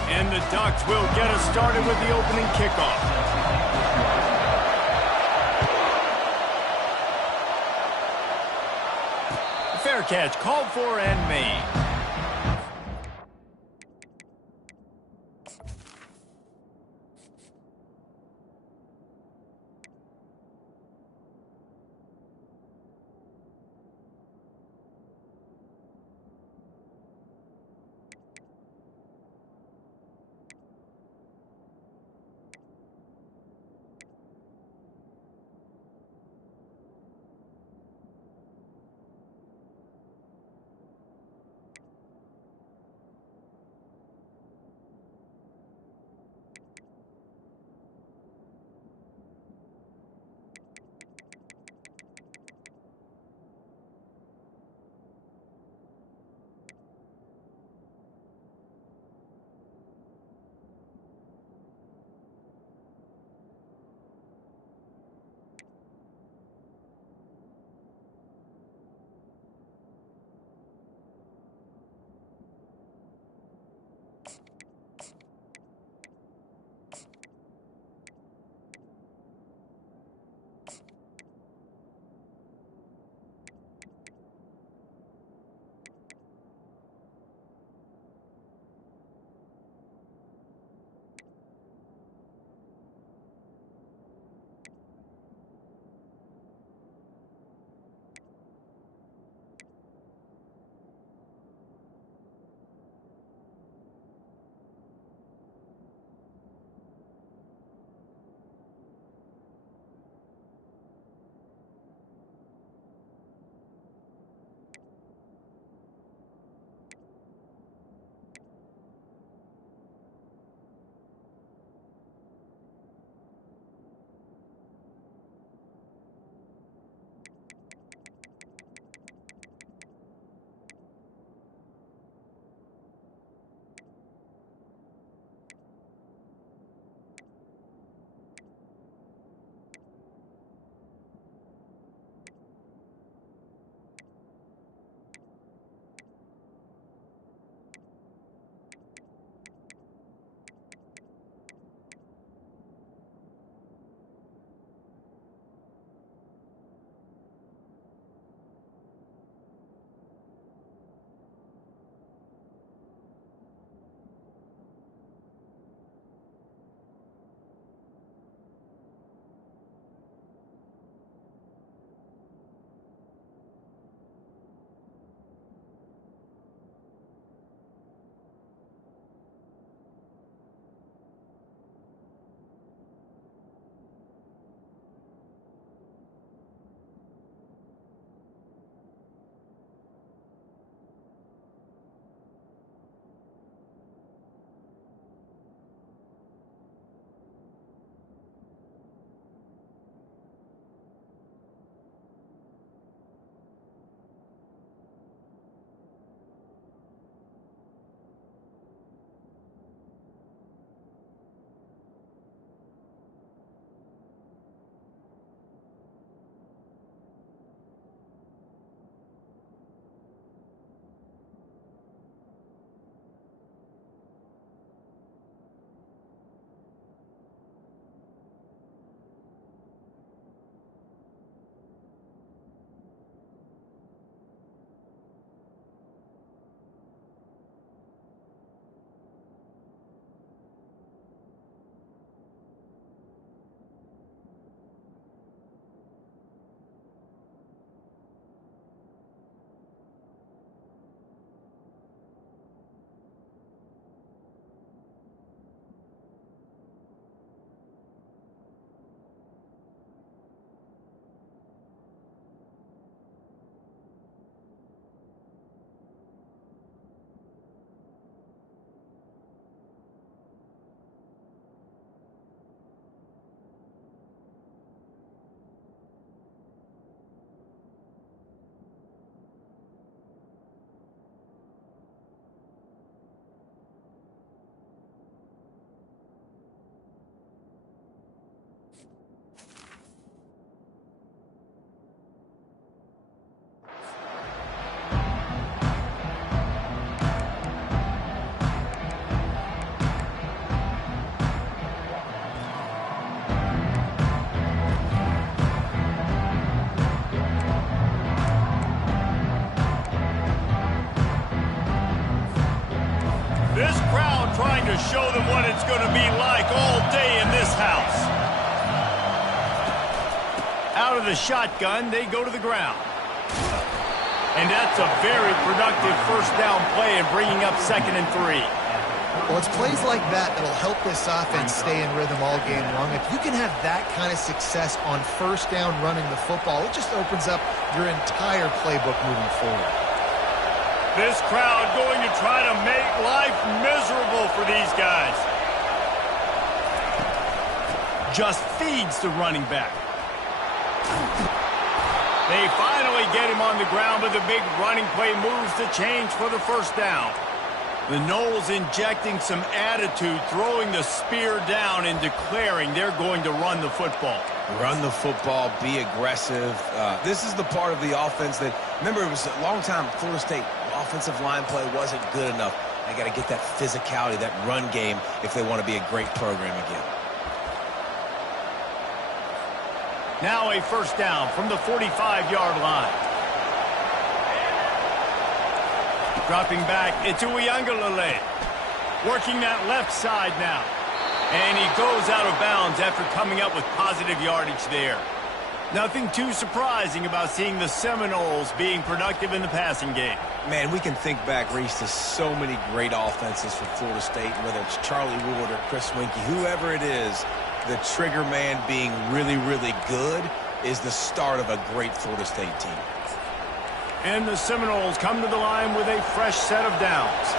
And the Ducks will get us started with the opening kickoff. Fair catch called for and made. This crowd trying to show them what it's going to be like all day in this house. Out of the shotgun, they go to the ground. And that's a very productive first down play and bringing up 2nd and 3. Well, it's plays like that that'll help this offense stay in rhythm all game long. If you can have that kind of success on first down running the football, it just opens up your entire playbook moving forward. This crowd going to try to make life miserable for these guys. Just feeds the running back. They finally get him on the ground, but the big running play moves the change for the first down. The Noles injecting some attitude, throwing the spear down and declaring they're going to run the football. Run the football, be aggressive. This is the part of the offense that, remember, it was a long time Florida State offensive line play wasn't good enough. They got to get that physicality, that run game, if they want to be a great program again. Now a first down from the 45-yard line. Dropping back, it's Uiagalelei. Working that left side now. And he goes out of bounds after coming up with positive yardage there. Nothing too surprising about seeing the Seminoles being productive in the passing game. Man, we can think back, Reese, to so many great offenses for Florida State, whether it's Charlie Wood or Chris Winkie, whoever it is, the trigger man being really, really good is the start of a great Florida State team. And the Seminoles come to the line with a fresh set of downs.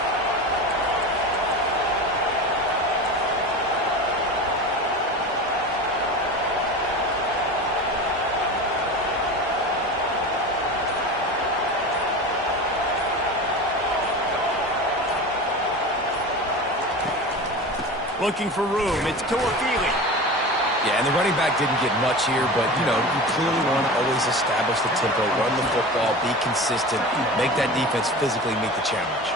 Looking for room, it's Tuafili. Yeah, and the running back didn't get much here, but, you know, you clearly want to always establish the tempo, run the football, be consistent, make that defense physically meet the challenge.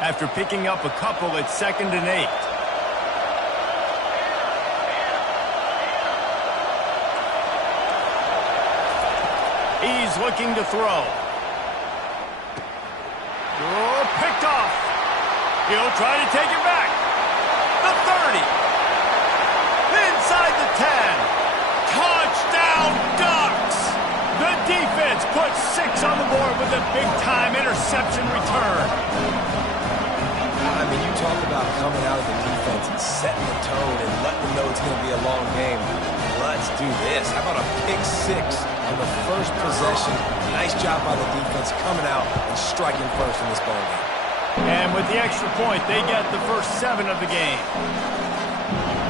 After picking up a couple, it's 2nd and 8. He's looking to throw. Oh, picked off. He'll try to take it back. The 30. Inside the 10. Touchdown Ducks. The defense puts 6 on the board with a big-time interception return. I mean, you talk about coming out of the defense and setting the tone and letting them know it's going to be a long game. Let's do this. How about a pick 6 on the first possession? Nice job by the defense coming out and striking first in this ball game. And with the extra point, they get the first 7 of the game.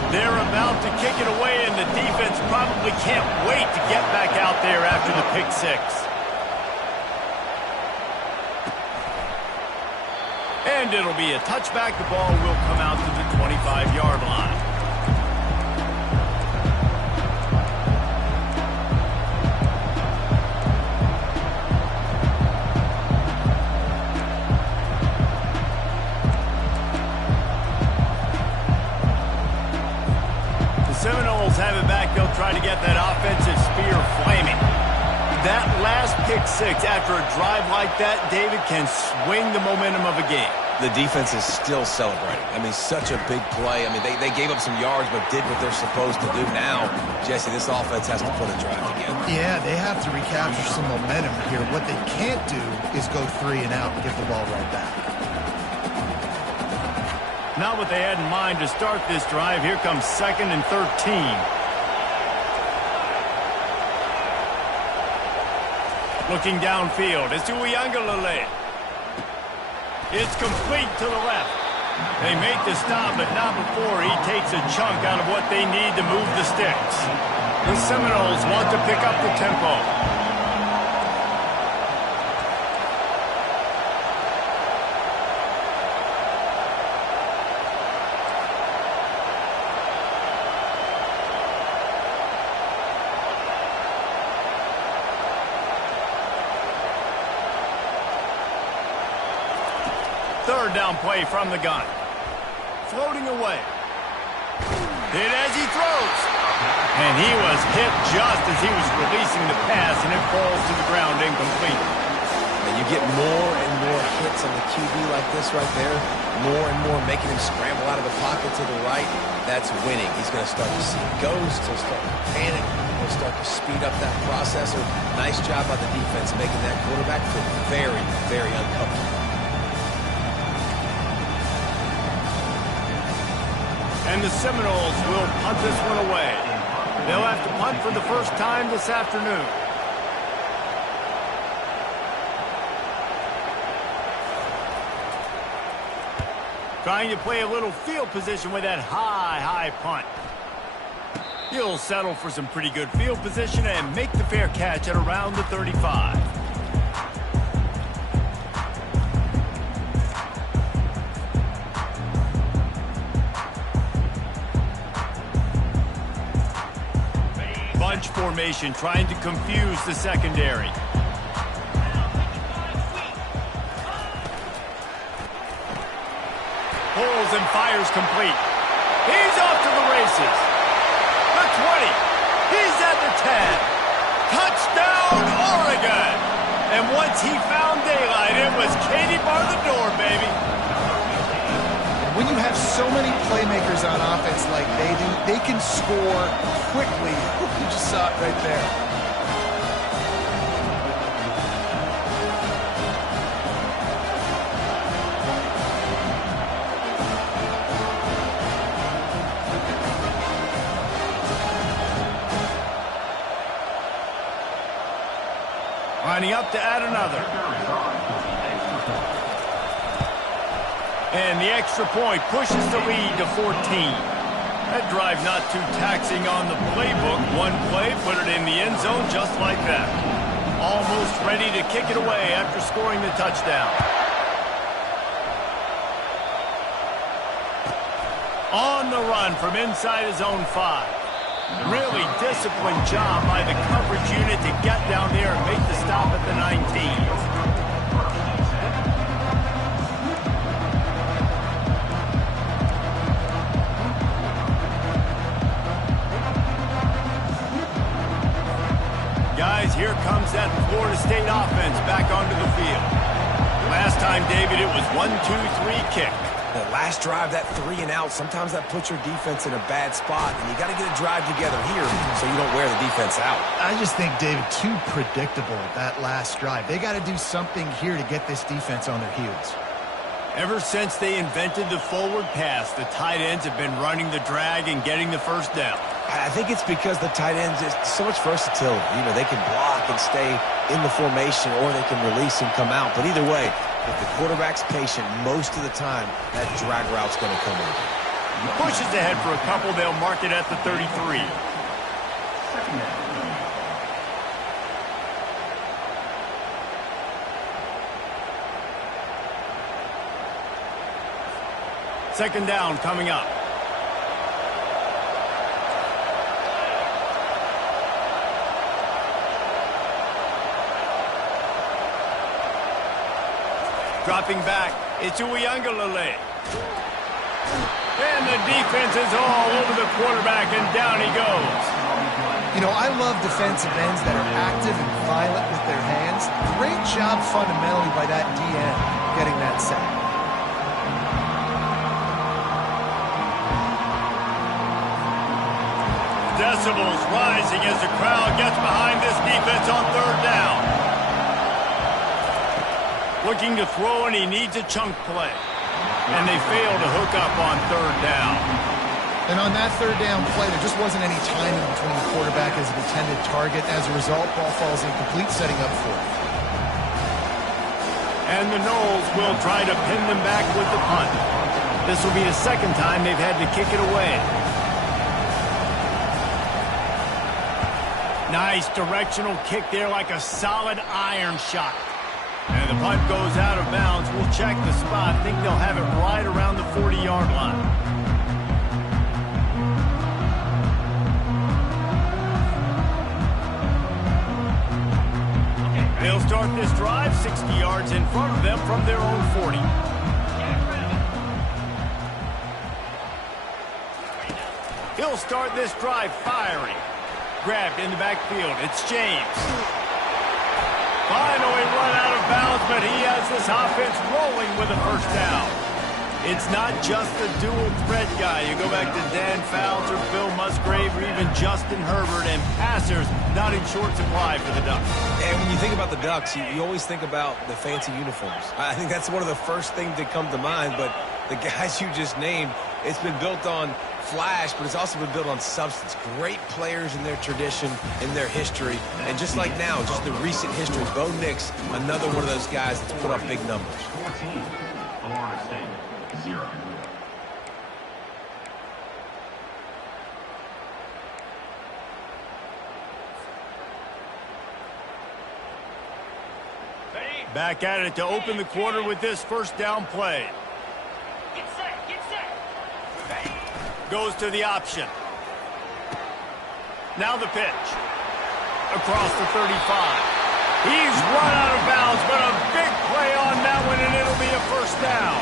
They're about to kick it away, and the defense probably can't wait to get back out there after the pick 6. And it'll be a touchback. The ball will come out to the 25-yard line. Seminoles have it back. They'll try to get that offensive spear flaming. That last pick 6 after a drive like that, David, can swing the momentum of a game. The defense is still celebrating. I mean, such a big play. I mean, they gave up some yards but did what they're supposed to do. Now, Jesse, this offense has to put a drive together. Yeah, they have to recapture some momentum here. What they can't do is go 3 and out and give the ball right back. Not what they had in mind to start this drive. Here comes 2nd and 13. Looking downfield, it's Uiagalelei. It's complete to the left. They make the stop, but not before he takes a chunk out of what they need to move the sticks. The Seminoles want to pick up the tempo. Third down play from the gun. Floating away. Hit as he throws. And he was hit just as he was releasing the pass, and it falls to the ground incomplete. And you get more and more hits on the QB like this right there, more and more making him scramble out of the pocket to the right. That's winning. He's going to start to see ghosts. He'll start to panic. He'll start to speed up that processor. Nice job by the defense making that quarterback feel very, very uncomfortable. And the Seminoles will punt this one away. They'll have to punt for the first time this afternoon. Trying to play a little field position with that high punt. He'll settle for some pretty good field position and make the fair catch at around the 35. Bunch formation trying to confuse the secondary. Pulls and fires complete. He's off to the races. The 20. He's at the 10. Touchdown, Oregon. And once he found daylight, it was Katie bar the door, baby. When you have so many playmakers on offense like they do, they can score quickly. You just saw it right there. Lining up to add another. And the extra point pushes the lead to 14. That drive not too taxing on the playbook. One play, put it in the end zone just like that. Almost ready to kick it away after scoring the touchdown. On the run from inside his own 5. Really disciplined job by the coverage unit to get down there and make the stop at the 19. Guys, here comes that Florida State offense back onto the field. Last time, David, it was 1-2-3 kick. The last drive, that 3 and out, sometimes that puts your defense in a bad spot, and you got to get a drive together here so you don't wear the defense out. I just think, David, too predictable that last drive. They got to do something here to get this defense on their heels. Ever since they invented the forward pass, the tight ends have been running the drag and getting the first down. I think it's because the tight ends is so much versatility. You know, they can block and stay in the formation, or they can release and come out. But either way, if the quarterback's patient, most of the time, that drag route's going to come in. Pushes ahead for a couple. They'll mark it at the 33. Second down coming up. Dropping back, it's Uiagalelei. And the defense is all over the quarterback, and down he goes. You know, I love defensive ends that are active and violent with their hands. Great job fundamentally by that DN getting that sack. Decibels rising as the crowd gets behind this defense on third down. Looking to throw, and he needs a chunk play. And they fail to hook up on third down. And on that third down play, there just wasn't any time in between the quarterback as an intended target. As a result, ball falls incomplete, setting up for it. And the Noles will try to pin them back with the punt. This will be the second time they've had to kick it away. Nice directional kick there, like a solid iron shot. And the punt goes out of bounds. We'll check the spot. I think they'll have it right around the 40-yard line. They'll start this drive 60 yards in front of them from their own 40. He'll start this drive firing. Grabbed in the backfield. It's James. Finally run out of bounds, but he has this offense rolling with a first down. It's not just the dual threat guy. You go back to Dan Fouts or Bill Musgrave or even Justin Herbert, and passers not in short supply for the Ducks. And when you think about the Ducks, you always think about the fancy uniforms. I think that's one of the first things that come to mind, but the guys you just named, it's been built on flash, but it's also been built on substance. Great players in their tradition, in their history, and just like now, just the recent history. Bo Nix, another one of those guys that's put up big numbers. 14, Florida State, 0. Back at it to open the quarter with this first down play. Get set. Goes to the option. Now the pitch. Across the 35. He's run out of bounds, but a big play on that one, and it'll be a first down.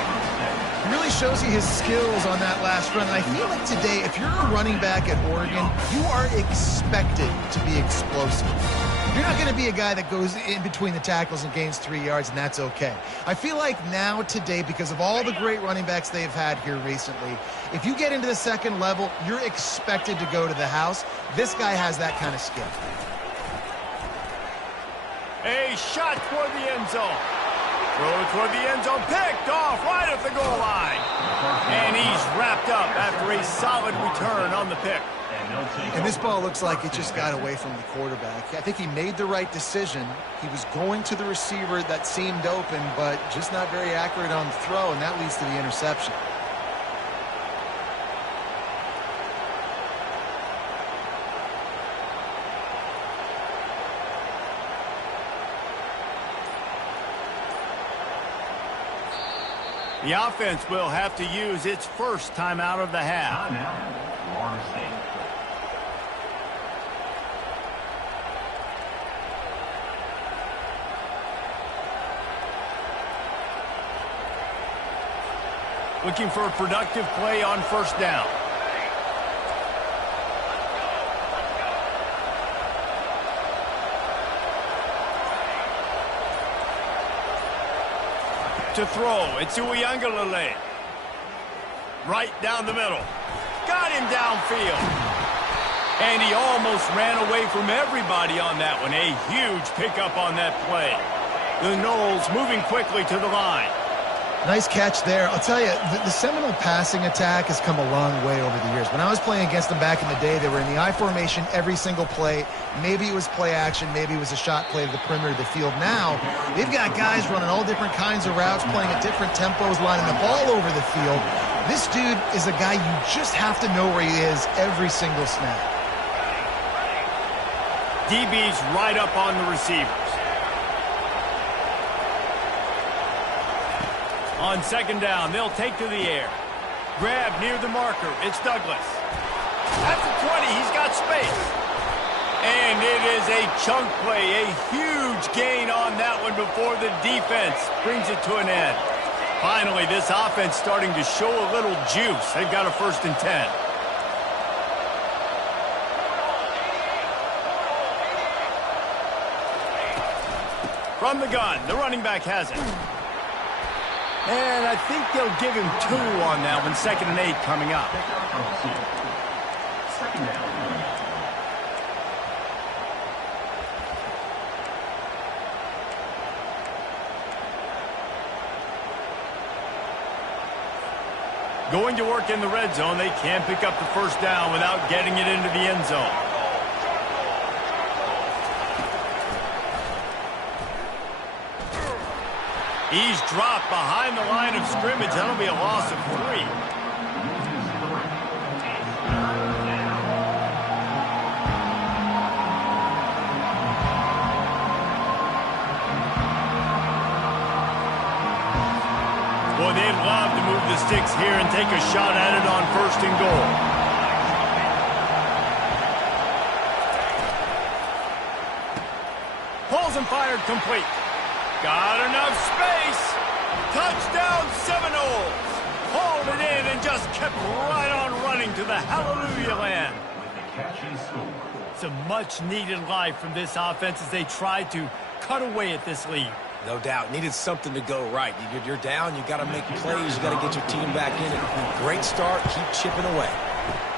It really shows you his skills on that last run. And I feel like today, if you're a running back at Oregon, you are expected to be explosive. You're not going to be a guy that goes in between the tackles and gains 3 yards, and that's okay. I feel like now today, because of all the great running backs they've had here recently, if you get into the second level, you're expected to go to the house. This guy has that kind of skill. A shot toward the end zone. Throw toward the end zone. Picked off right at the goal line. And he's wrapped up after a solid return on the pick. And this ball looks like it just got away from the quarterback. I think he made the right decision. He was going to the receiver that seemed open, but just not very accurate on the throw, and that leads to the interception. The offense will have to use its first time out of the half. Timeout, Florida State. Looking for a productive play on first down. To throw, it's Uiagalelei. Right down the middle. Got him downfield. And he almost ran away from everybody on that one. A huge pickup on that play. The Noles moving quickly to the line. Nice catch there. I'll tell you, the Seminole passing attack has come a long way over the years. When I was playing against them back in the day, they were in the I formation every single play. Maybe it was play action. Maybe it was a shot play to the perimeter of the field. Now, they've got guys running all different kinds of routes, playing at different tempos, lining the ball over the field. This dude is a guy you just have to know where he is every single snap. DB's right up on the receivers. On second down, they'll take to the air. Grab near the marker. It's Douglas. At the 20, he's got space. And it is a chunk play, a huge gain on that one before the defense brings it to an end. Finally, this offense starting to show a little juice. They've got a 1st and 10. From the gun, the running back has it. And I think they'll give him 2 on that one. 2nd and 8 coming up. Second down. Going to work in the red zone. They can't pick up the first down without getting it into the end zone. He's dropped behind the line of scrimmage. That'll be a loss of 3. Boy, they'd love to move the sticks here and take a shot at it on 1st and goal. Pulls and fired complete. Got enough space. Touchdown Seminoles. Hauled it in and just kept right on running returning to the Hallelujah land. With the catch and score. Some much-needed life from this offense as they try to cut away at this lead. No doubt. Needed something to go right. You're down. You got to make plays. You got to get your team back in it. Great start. Keep chipping away.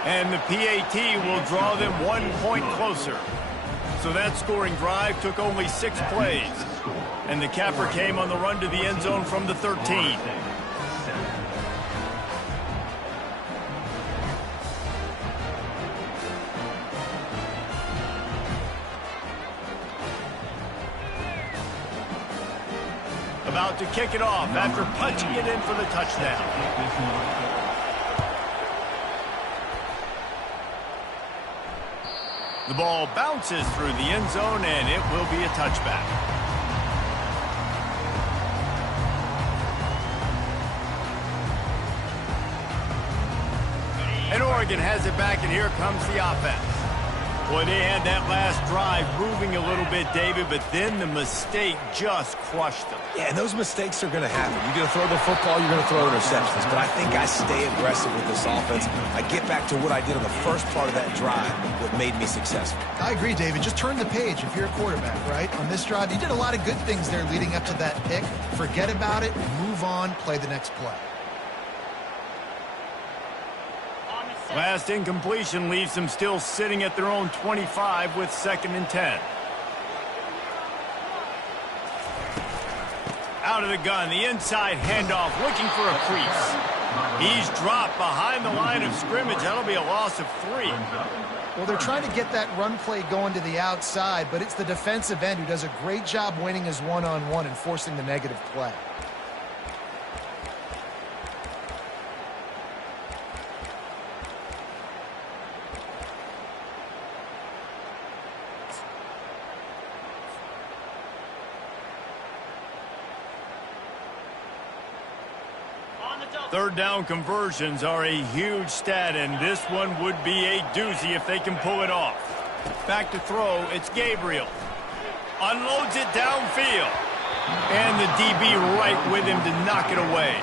And the PAT will draw them 1 point closer. So that scoring drive took only 6 plays. And the capper came on the run to the end zone from the 13. About to kick it off after punching it in for the touchdown. The ball bounces through the end zone, and it will be a touchback. And Oregon has it back, and here comes the offense. Boy, they had that last drive moving a little bit, David, but then the mistake just crushed them. Yeah, and those mistakes are going to happen. You're going to throw the football, you're going to throw interceptions. But I think I stay aggressive with this offense. I get back to what I did on the first part of that drive, what made me successful. I agree, David. Just turn the page if you're a quarterback, right? On this drive, you did a lot of good things there leading up to that pick. Forget about it, move on, play the next play. Last incompletion leaves them still sitting at their own 25 with 2nd and 10. Out of the gun, the inside handoff, looking for a crease. He's dropped behind the line of scrimmage. That'll be a loss of 3. Well, they're trying to get that run play going to the outside, but it's the defensive end who does a great job winning his one-on-one and forcing the negative play. Third down conversions are a huge stat, and this one would be a doozy if they can pull it off. Back to throw, it's Gabriel. Unloads it downfield. And the DB right with him to knock it away.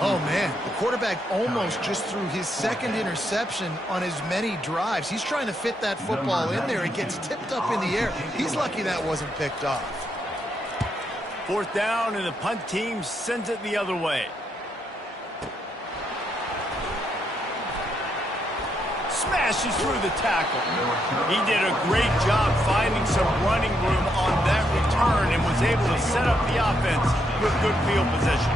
Oh, man, the quarterback almost just threw his 2nd interception on as many drives. He's trying to fit that football in there. It gets tipped up in the air. He's lucky that wasn't picked off. 4th down, and the punt team sends it the other way. Smashes through the tackle. He did a great job finding some running room on that return and was able to set up the offense with good field position.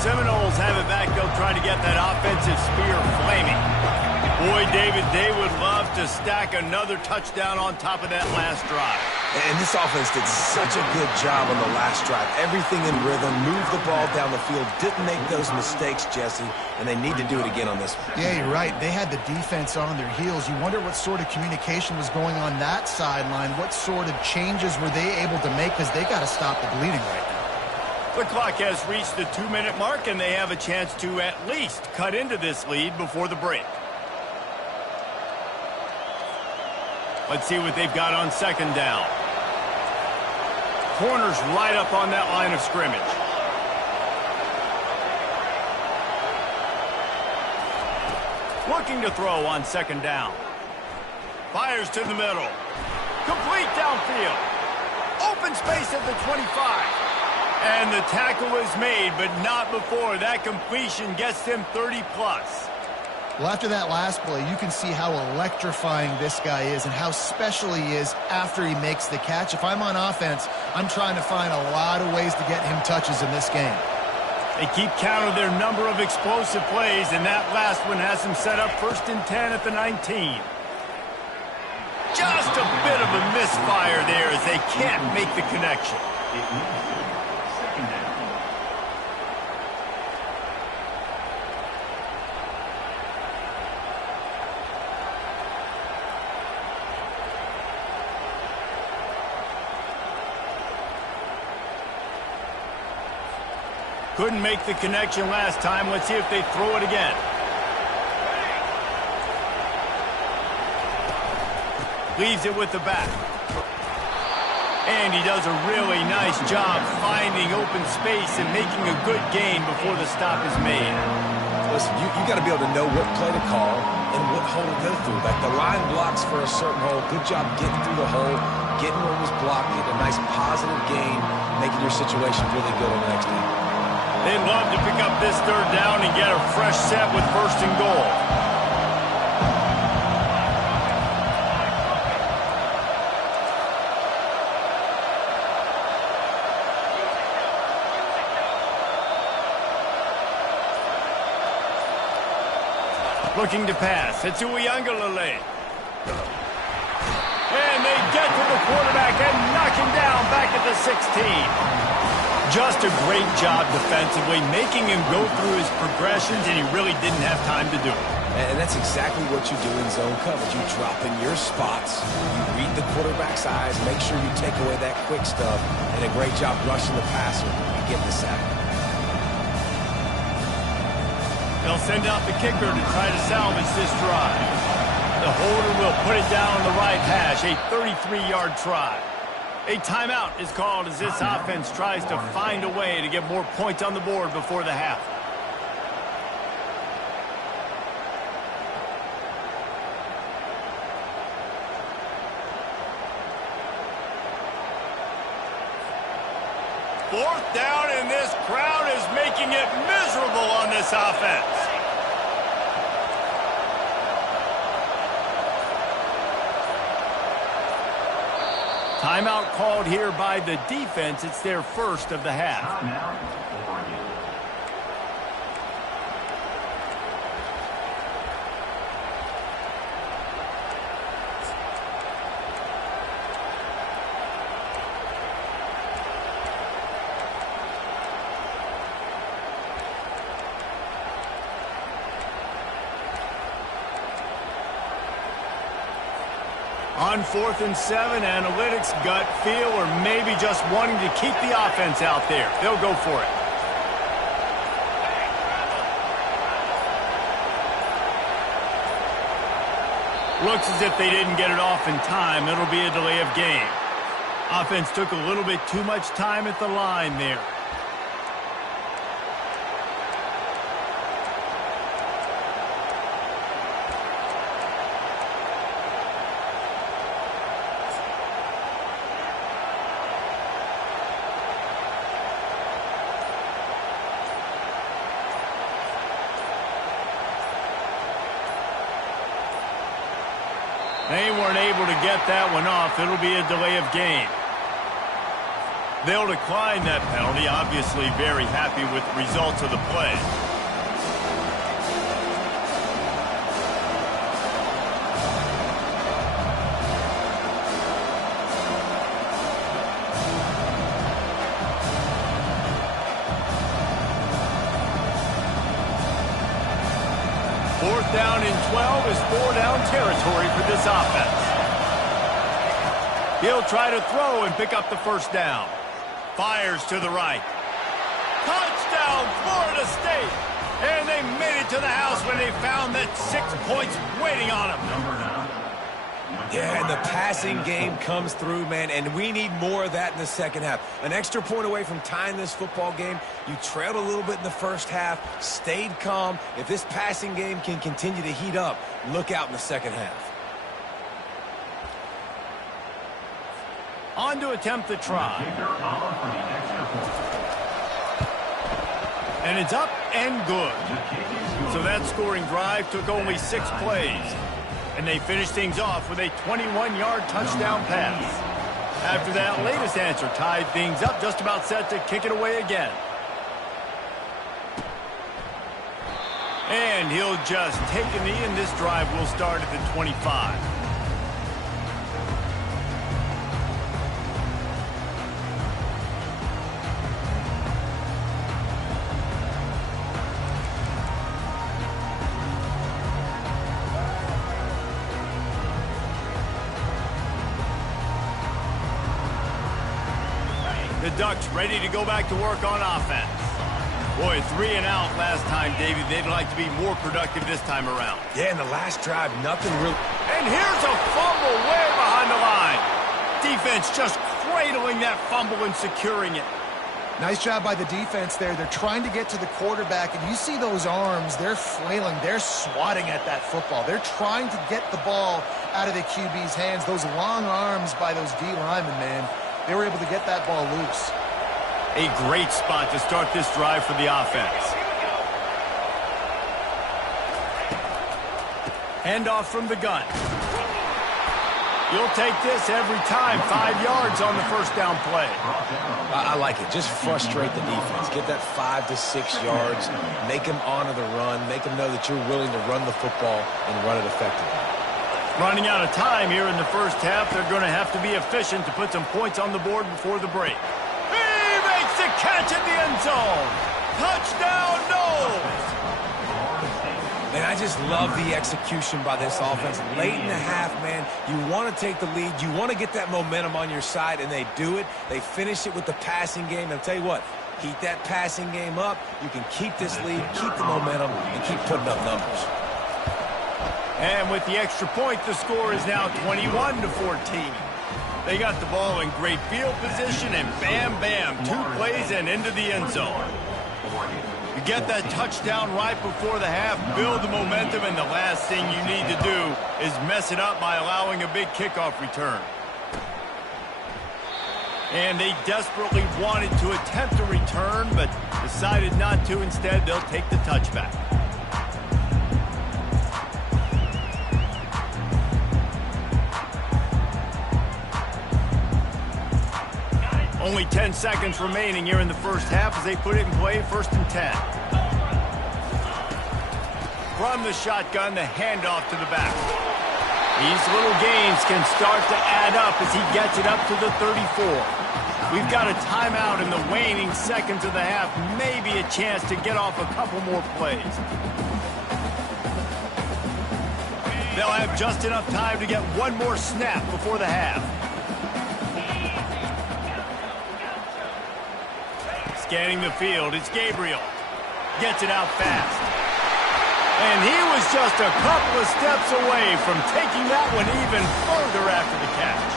Seminoles have it back. They'll try to get that offensive spear flaming. Boy, David, they would love to stack another touchdown on top of that last drive. And this offense did such a good job on the last drive. Everything in rhythm, moved the ball down the field, didn't make those mistakes, Jesse, and they need to do it again on this one. Yeah, you're right. They had the defense on their heels. You wonder what sort of communication was going on that sideline. What sort of changes were they able to make, because they got to stop the bleeding right now. The clock has reached the 2-minute mark, and they have a chance to at least cut into this lead before the break. Let's see what they've got on 2nd down. Corners right up on that line of scrimmage. Looking to throw on 2nd down. Fires to the middle. Complete downfield. Open space at the 25. And the tackle is made, but not before that completion gets them 30-plus. Well, after that last play, you can see how electrifying this guy is and how special he is after he makes the catch. If I'm on offense, I'm trying to find a lot of ways to get him touches in this game. They keep count of their number of explosive plays, and that last one has them set up 1st and 10 at the 19. Just a bit of a misfire there as they can't make the connection. Couldn't make the connection last time. Let's see if they throw it again. Leaves it with the back. And he does a really nice job finding open space and making a good gain before the stop is made. Listen, you got to be able to know what play to call and what hole to go through. Like the line blocks for a certain hole. Good job getting through the hole, getting what was blocked, getting a nice positive gain, making your situation really good on the next game. They'd love to pick up this third down and get a fresh set with first and goal. Looking to pass. It's Uiagalelei. And they get to the quarterback and knock him down back at the 16. Just a great job defensively, making him go through his progressions, and he really didn't have time to do it. And that's exactly what you do in zone coverage. You drop in your spots, you read the quarterback's eyes, make sure you take away that quick stuff, and a great job rushing the passer and getting the sack. They'll send out the kicker to try to salvage this drive. The holder will put it down on the right hash, a 33-yard try. A timeout is called as this offense tries to find a way to get more points on the board before the half. Fourth down, and this crowd is making it miserable on this offense. Timeout called here by the defense. It's their first of the half. On 4th and 7, analytics, gut feel, or maybe just wanting to keep the offense out there. They'll go for it. Looks as if they didn't get it off in time. It'll be a delay of game. Offense took a little bit too much time at the line there. They weren't able to get that one off. It'll be a delay of game. They'll decline that penalty. Obviously very happy with the results of the play. Fourth down and 12 is 4-down territory for this offense. He'll try to throw and pick up the first down. Fires to the right. Touchdown, Florida State! And they made it to the house when they found that 6 points waiting on them. Yeah, and the passing game comes through, man, and we need more of that in the second half. An extra point away from tying this football game. You trailed a little bit in the first half, stayed calm. If this passing game can continue to heat up, look out in the second half. On to attempt the try. And it's up and good. So that scoring drive took only 6 plays. And they finished things off with a 21-yard touchdown pass. After that latest answer tied things up, just about set to kick it away again. And he'll just take a knee, and this drive will start at the 25. The Ducks ready to go back to work on offense. Boy, 3 and out last time, Davey. They'd like to be more productive this time around. Yeah, in the last drive, nothing really... And here's a fumble way behind the line. Defense just cradling that fumble and securing it. Nice job by the defense there. They're trying to get to the quarterback, and you see those arms. They're flailing. They're swatting at that football. They're trying to get the ball out of the QB's hands. Those long arms by those D linemen, man, they were able to get that ball loose. A great spot to start this drive for the offense. Handoff from the gun. You'll take this every time. 5 yards on the first down play. I like it. Just frustrate the defense. Get that 5 to 6 yards. Make them honor the run. Make them know that you're willing to run the football and run it effectively. Running out of time here in the first half. They're going to have to be efficient to put some points on the board before the break. He makes the catch in the end zone. Touchdown, Knowles. Man, I just love the execution by this offense. Late in the half, man, you want to take the lead. You want to get that momentum on your side, and they do it. They finish it with the passing game. And I'll tell you what, keep that passing game up. You can keep this lead, keep the momentum, and keep putting up numbers. And with the extra point, the score is now 21-14. They got the ball in great field position, and bam, bam, 2 plays and into the end zone. You get that touchdown right before the half, build the momentum, and the last thing you need to do is mess it up by allowing a big kickoff return. And they desperately wanted to attempt a return, but decided not to. Instead, they'll take the touchback. Only 10 seconds remaining here in the first half as they put it in play, 1st and 10. From the shotgun, the handoff to the back. These little gains can start to add up as he gets it up to the 34. We've got a timeout in the waning seconds of the half, maybe a chance to get off a couple more plays. They'll have just enough time to get one more snap before the half. Scanning the field, it's Gabriel. Gets it out fast. And he was just a couple of steps away from taking that one even further after the catch.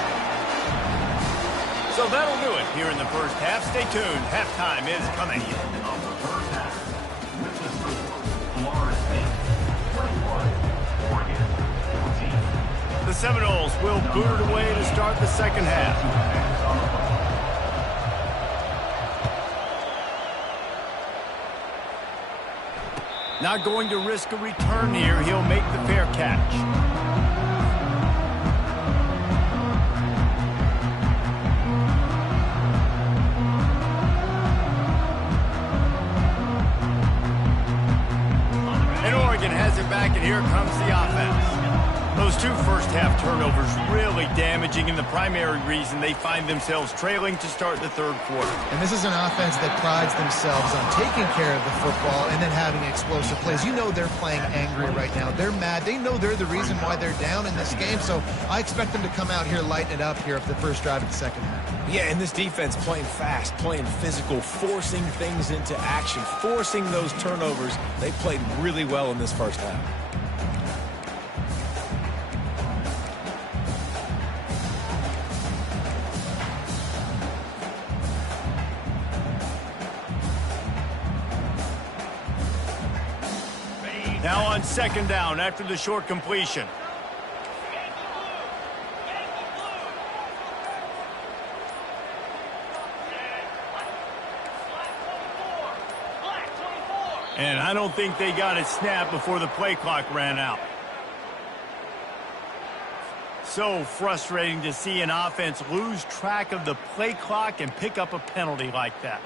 So that'll do it here in the first half. Stay tuned. Halftime is coming. The Seminoles will boot it away to start the second half. Not going to risk a return here. He'll make the fair catch. And Oregon has it back, and here comes the offense. Those 2 first-half turnovers really damaging, and the primary reason they find themselves trailing to start the third quarter. And this is an offense that prides themselves on taking care of the football and then having explosive plays. You know they're playing angry right now. They're mad. They know they're the reason why they're down in this game, so I expect them to come out here, lighten it up here for the first drive of the second half. Yeah, and this defense playing fast, playing physical, forcing things into action, forcing those turnovers. They played really well in this first half. Now on second down after the short completion. And I don't think they got it snapped before the play clock ran out. So frustrating to see an offense lose track of the play clock and pick up a penalty like that.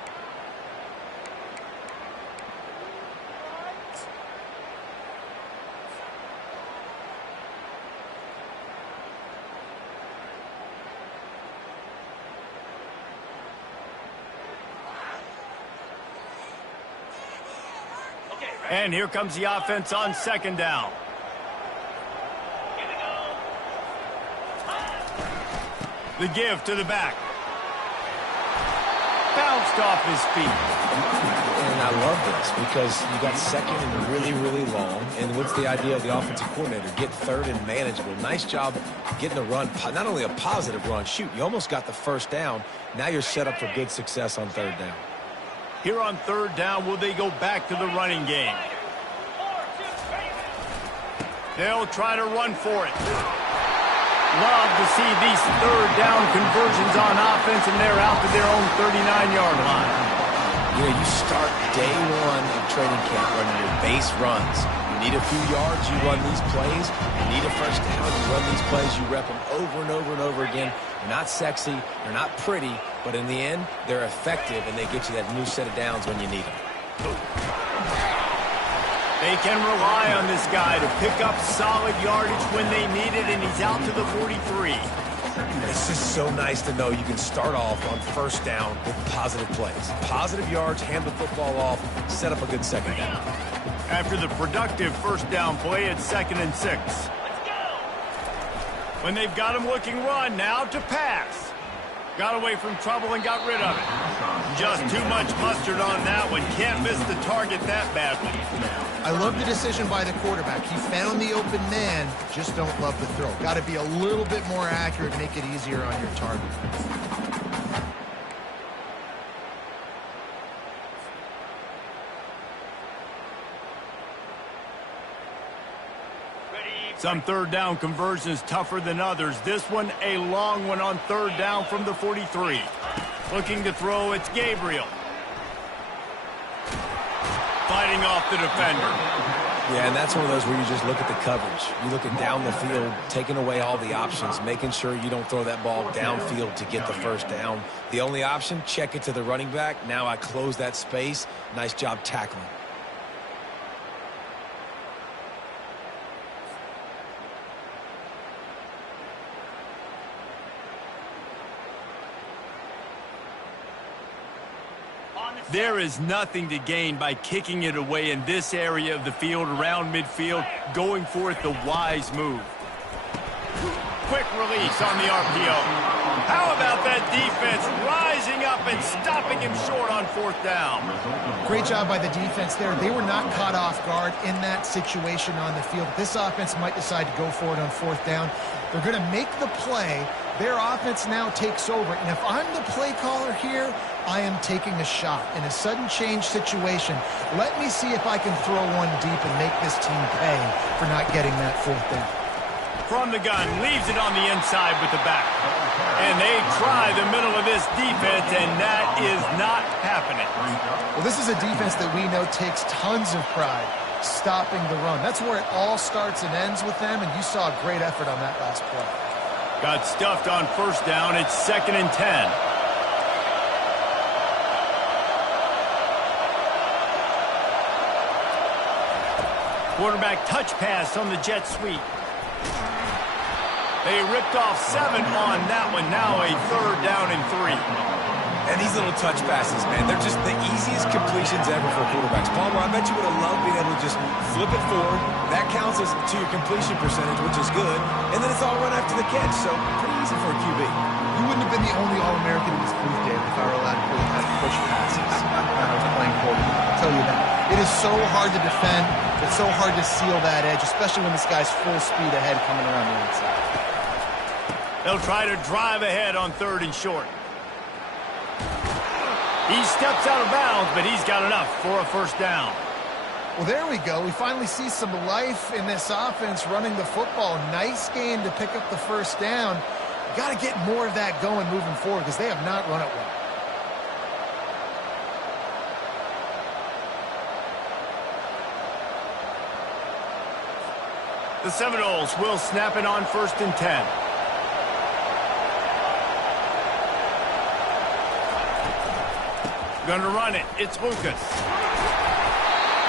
And here comes the offense on second down. The give to the back. Bounced off his feet. And I love this because you got second and really, really long. And what's the idea of the offensive coordinator? Get third and manageable. Nice job getting the run, not only a positive run. Shoot, you almost got the first down. Now you're set up for good success on third down. Here on third down, will they go back to the running game? They'll try to run for it. Love to see these third down conversions on offense, and they're out to their own 39-yard line. You know, you start day one of training camp running your base runs. You need a few yards, you run these plays. You need a first down, you run these plays. You rep them over and over and over again. They're not sexy, they're not pretty, but in the end, they're effective, and they get you that new set of downs when you need them. They can rely on this guy to pick up solid yardage when they need it, and he's out to the 43. It's just so nice to know you can start off on first down with positive plays. Positive yards, hand the football off, set up a good second down. After the productive first down play, it's 2nd and 6. When they've got him looking run, now to pass. Got away from trouble and got rid of it. Just too much mustard on that one. Can't miss the target that badly. I love the decision by the quarterback. He found the open man, just don't love the throw. Got to be a little bit more accurate, make it easier on your target. Some third down conversions tougher than others. This one, a long one on third down from the 43. Looking to throw, it's Gabriel. Fighting off the defender. Yeah, and that's one of those where you just look at the coverage. You look at down the field, taking away all the options, making sure you don't throw that ball downfield to get the first down. The only option, check it to the running back. Now I close that space. Nice job tackling. There is nothing to gain by kicking it away in this area of the field, around midfield, going for it the wise move. Quick release on the RPO. How about that defense rising up and stopping him short on fourth down? Great job by the defense there. They were not caught off guard in that situation on the field. This offense might decide to go for it on fourth down. They're going to make the play. Their offense now takes over. And if I'm the play caller here, I am taking a shot. In a sudden change situation, let me see if I can throw one deep and make this team pay for not getting that fourth down. From the gun, leaves it on the inside with the back. And they try the middle of this defense, and that is not happening. Well, this is a defense that we know takes tons of pride stopping the run. That's where it all starts and ends with them, and you saw a great effort on that last play. Got stuffed on first down. It's 2nd and 10. Quarterback touch pass on the jet sweep. They ripped off 7 on that one. Now a 3rd down and 3. And these little touch passes, man, they're just the easiest completions ever for quarterbacks. Palmer, I bet you would have loved being able to just flip it forward. That counts as to your completion percentage, which is good. And then it's all run after the catch, so pretty easy for a QB. You wouldn't have been the only All-American in this booth, Dave, if I were allowed to really have push passes when I was playing quarterback. I'll tell you that. It is so hard to defend. It's so hard to seal that edge, especially when this guy's full speed ahead coming around the inside. They'll try to drive ahead on 3rd and short. He steps out of bounds, but he's got enough for a first down. Well, there we go. We finally see some life in this offense running the football. Nice game to pick up the first down. Got to get more of that going moving forward because they have not run it well. The Seminoles will snap it on 1st and 10. Going to run it. It's Lucas.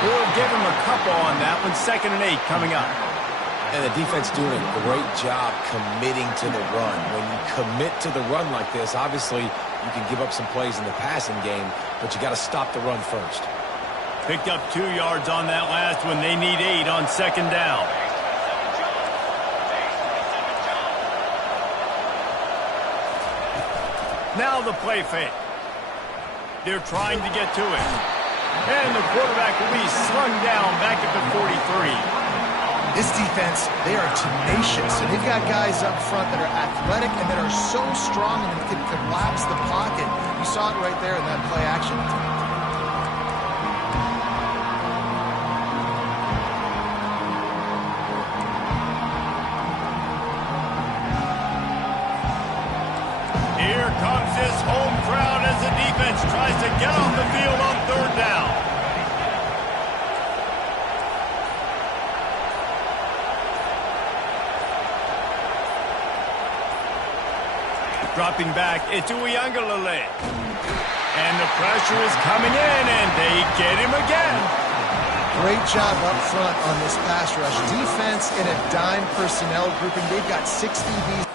We'll give him a couple on that one. 2nd and 8 coming up. And the defense doing a great job committing to the run. When you commit to the run like this, obviously you can give up some plays in the passing game, but you got to stop the run first. Picked up 2 yards on that last one. They need 8 on 2nd down. Now the play fake. They're trying to get to it. And the quarterback will be slung down back at the 43. This defense, they are tenacious, and they've got guys up front that are athletic and that are so strong and can collapse the pocket. You saw it right there in that play action. Here comes his home crowd as the defense tries to get off the field on third down. Dropping back, it's Uyangalele. And the pressure is coming in, and they get him again. Great job up front on this pass rush. Defense in a dime personnel grouping. They've got 6 DBs.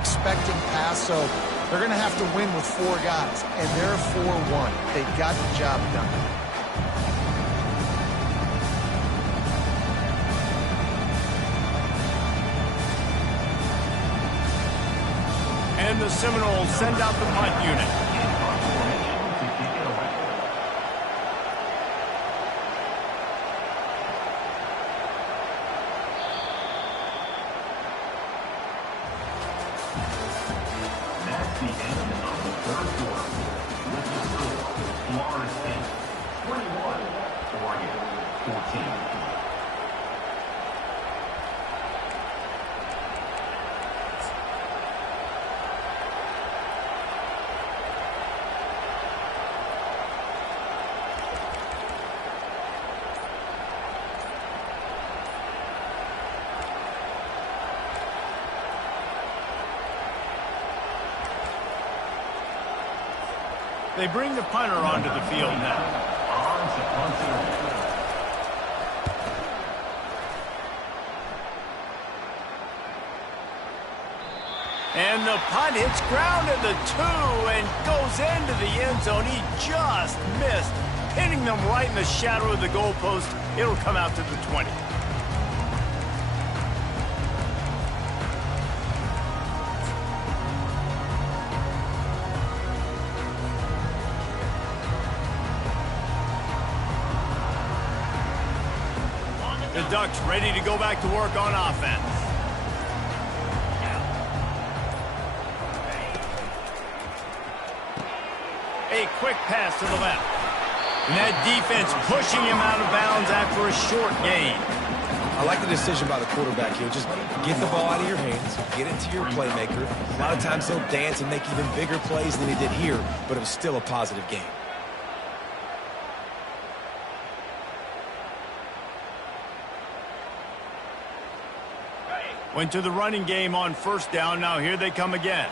Expecting pass, so they're going to have to win with 4 guys, and they're 4-1. They got the job done. And the Seminoles send out the punt unit. That's the end of the third quarter. With the score, Florida State 21, Oregon 14. They bring the punter onto the field now. On to punter. And the punt hits ground at the 2 and goes into the end zone. He just missed, hitting them right in the shadow of the goalpost. It'll come out to the 20. The Ducks ready to go back to work on offense. A quick pass to the left. And that defense pushing him out of bounds after a short gain. I like the decision by the quarterback here. Just get the ball out of your hands, get it to your playmaker. A lot of times he'll dance and make even bigger plays than he did here, but it was still a positive game. Went to the running game on first down. Now here they come again.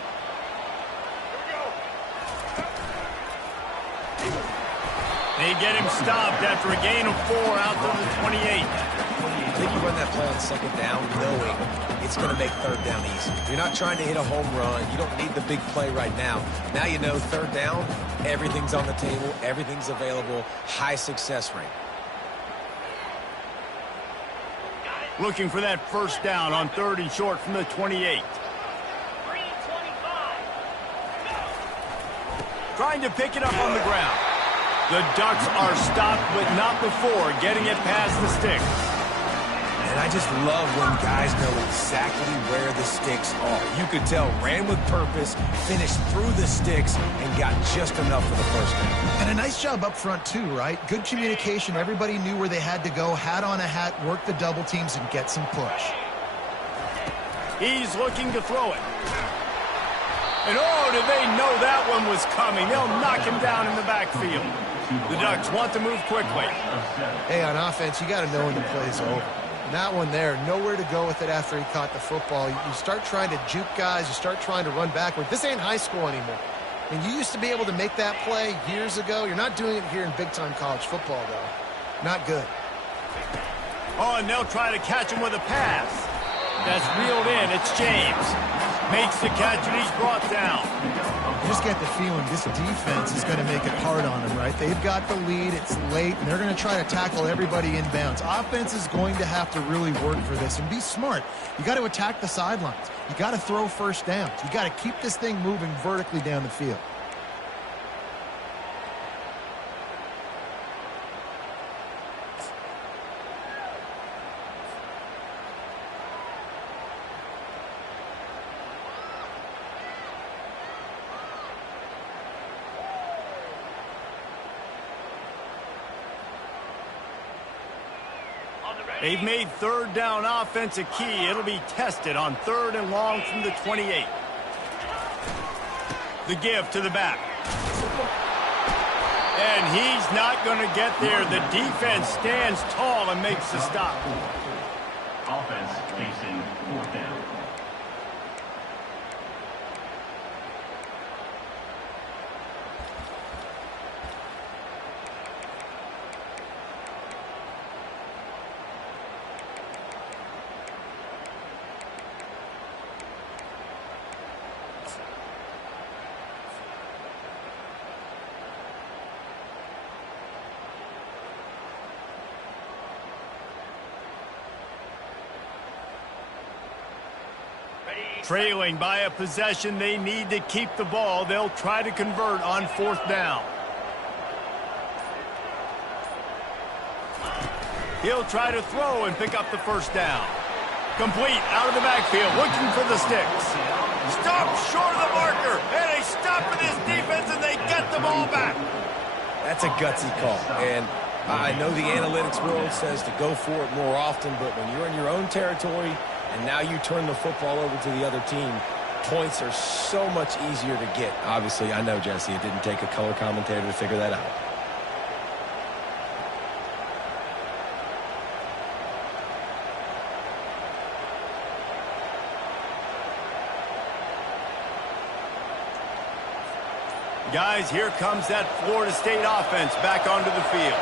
They get him stopped after a gain of 4 out to the 28. I think you run that play on second down knowing it's going to make third down easy. You're not trying to hit a home run. You don't need the big play right now. Now you know third down, everything's on the table, everything's available, high success rate. Looking for that first down on 3rd and short from the 28. 3:25. Trying to pick it up on the ground. The Ducks are stopped, but not before getting it past the sticks. And I just love when guys know exactly where the sticks are. You could tell ran with purpose, finished through the sticks, and got just enough for the first down. And a nice job up front, too, right? Good communication. Everybody knew where they had to go, hat on a hat, work the double teams, and get some push. He's looking to throw it. And oh, did they know that one was coming? They'll knock him down in the backfield. The Ducks want to move quickly. Hey, on offense, you got to know when the play's over. And that one there, nowhere to go with it after he caught the football. You start trying to juke guys. You start trying to run backward. This ain't high school anymore. I mean, you used to be able to make that play years ago. You're not doing it here in big-time college football, though. Not good. Oh, and they'll try to catch him with a pass. That's reeled in. It's James. Makes the catch, and he's brought down. You just get the feeling this defense is going to make it hard on them, right? They've got the lead. It's late, and they're going to try to tackle everybody inbounds. Offense is going to have to really work for this and be smart. You got to attack the sidelines. You got to throw first downs. You got to keep this thing moving vertically down the field. They've made 3rd down offense a key. It'll be tested on 3rd and long from the 28. The give to the back. And he's not going to get there. The defense stands tall and makes the stop. Offense facing 4th down. Trailing by a possession, they need to keep the ball. They'll try to convert on 4th down. He'll try to throw and pick up the first down. Complete out of the backfield, looking for the sticks. Stopped short of the marker, and they stop with this defense, and they get the ball back. That's a gutsy call, and I know the analytics world says to go for it more often, but when you're in your own territory and now you turn the football over to the other team, points are so much easier to get. Obviously, I know, Jesse, it didn't take a color commentator to figure that out. Guys, here comes that Florida State offense back onto the field.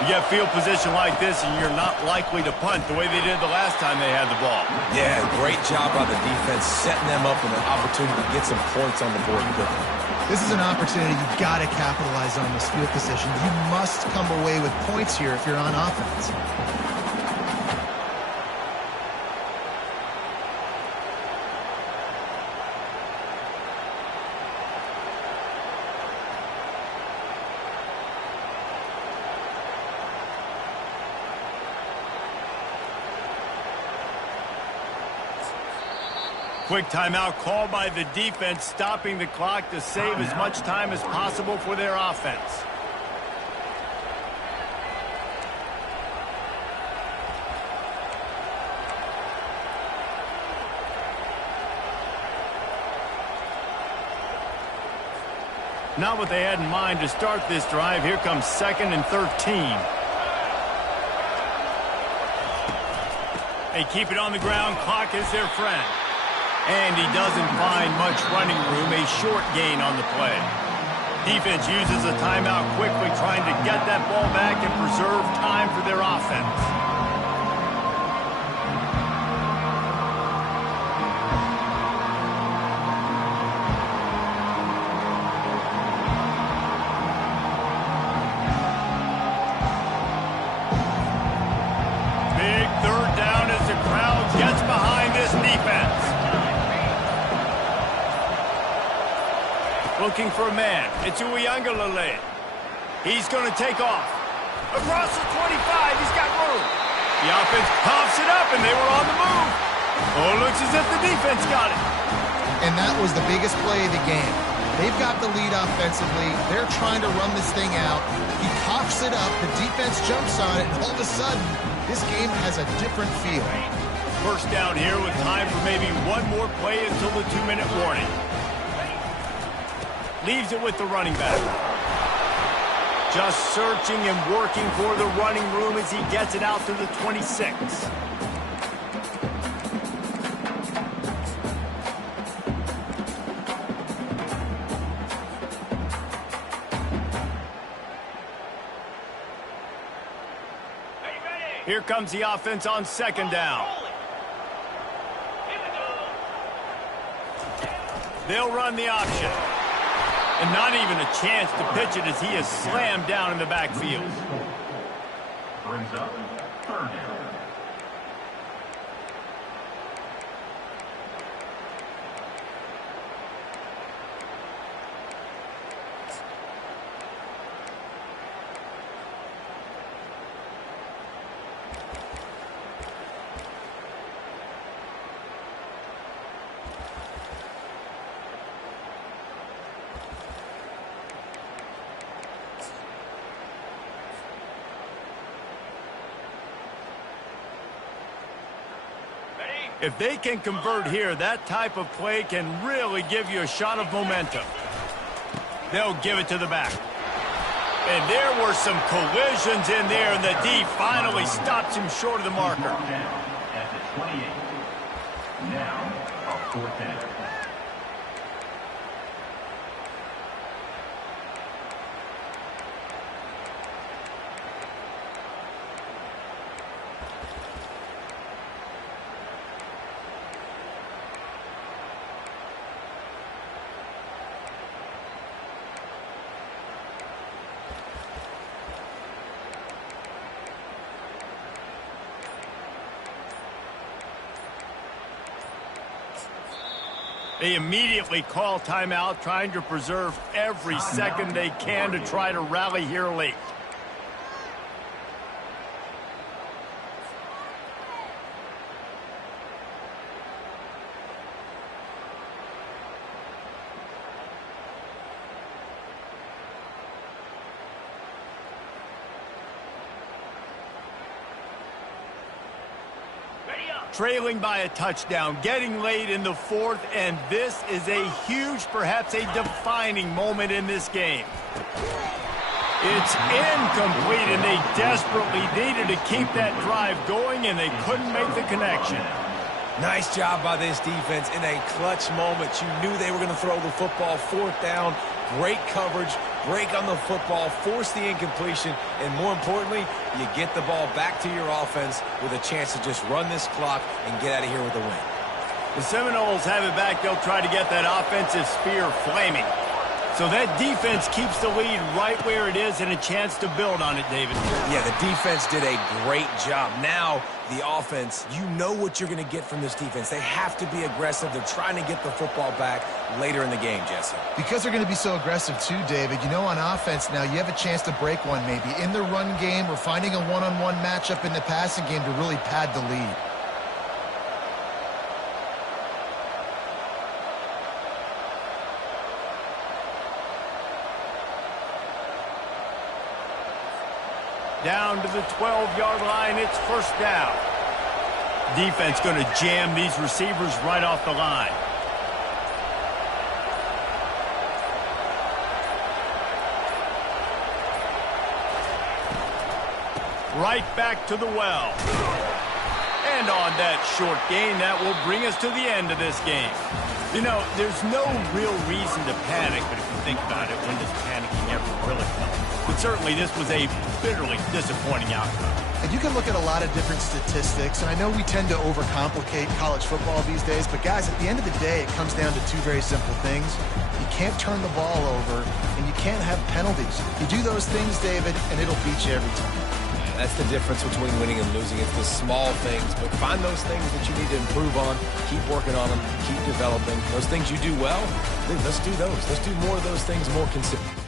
You get field position like this, and you're not likely to punt the way they did the last time they had the ball. Yeah, great job by the defense, setting them up with an opportunity to get some points on the board quickly. This is an opportunity you've got to capitalize on this field position. You must come away with points here if you're on offense. Quick timeout called by the defense, stopping the clock to save as much time as possible for their offense. Not what they had in mind to start this drive. Here comes 2nd and 13. They keep it on the ground. Clock is their friend. And he doesn't find much running room. A short gain on the play. Defense uses a timeout quickly, trying to get that ball back and preserve time for their offense. Looking for a man. It's Uiagalelei. He's going to take off. Across the 25. He's got room. The offense pops it up, and they were on the move. Oh, looks as if the defense got it. And that was the biggest play of the game. They've got the lead offensively. They're trying to run this thing out. He coughs it up. The defense jumps on it, and all of a sudden, this game has a different feel. First down here with time for maybe one more play until the 2-minute warning. Leaves it with the running back. Just searching and working for the running room as he gets it out to the 26. Here comes the offense on 2nd down. They'll run the option. And not even a chance to pitch it as he is slammed down in the backfield. Brings up 3rd down. If they can convert here, that type of play can really give you a shot of momentum. They'll give it to the back. And there were some collisions in there, and the D finally stops him short of the marker. Down at the 28. Now, a 4th down. They immediately call timeout, trying to preserve every second they can to try to rally here late. Trailing by a touchdown, getting late in the 4th, and this is a huge, perhaps a defining moment in this game. It's incomplete, and they desperately needed to keep that drive going, and they couldn't make the connection. Nice job by this defense in a clutch moment. You knew they were going to throw the football. 4th down, great coverage, break on the football, force the incompletion, and more importantly, you get the ball back to your offense with a chance to just run this clock and get out of here with a win. The Seminoles have it back. They'll try to get that offensive spear flaming. So that defense keeps the lead right where it is and a chance to build on it, David. Yeah, the defense did a great job. Now, the offense, you know what you're going to get from this defense. They have to be aggressive. They're trying to get the football back later in the game, Jesse. Because they're going to be so aggressive too, David. You know, on offense now, you have a chance to break one maybe in the run game or finding a one-on-one matchup in the passing game to really pad the lead. Down to the 12-yard line, it's 1st down. Defense going to jam these receivers right off the line. right back to the well. And on that short gain, that will bring us to the end of this game. You know, there's no real reason to panic, but if you think about it, when does panicking ever really help? But certainly this was a bitterly disappointing outcome. And you can look at a lot of different statistics, and I know we tend to overcomplicate college football these days, but guys, at the end of the day, it comes down to two very simple things. You can't turn the ball over, and you can't have penalties. You do those things, David, and it'll beat you every time. That's the difference between winning and losing. It's the small things, but find those things that you need to improve on. Keep working on them. Keep developing. Those things you do well, let's do those. Let's do more of those things more consistently.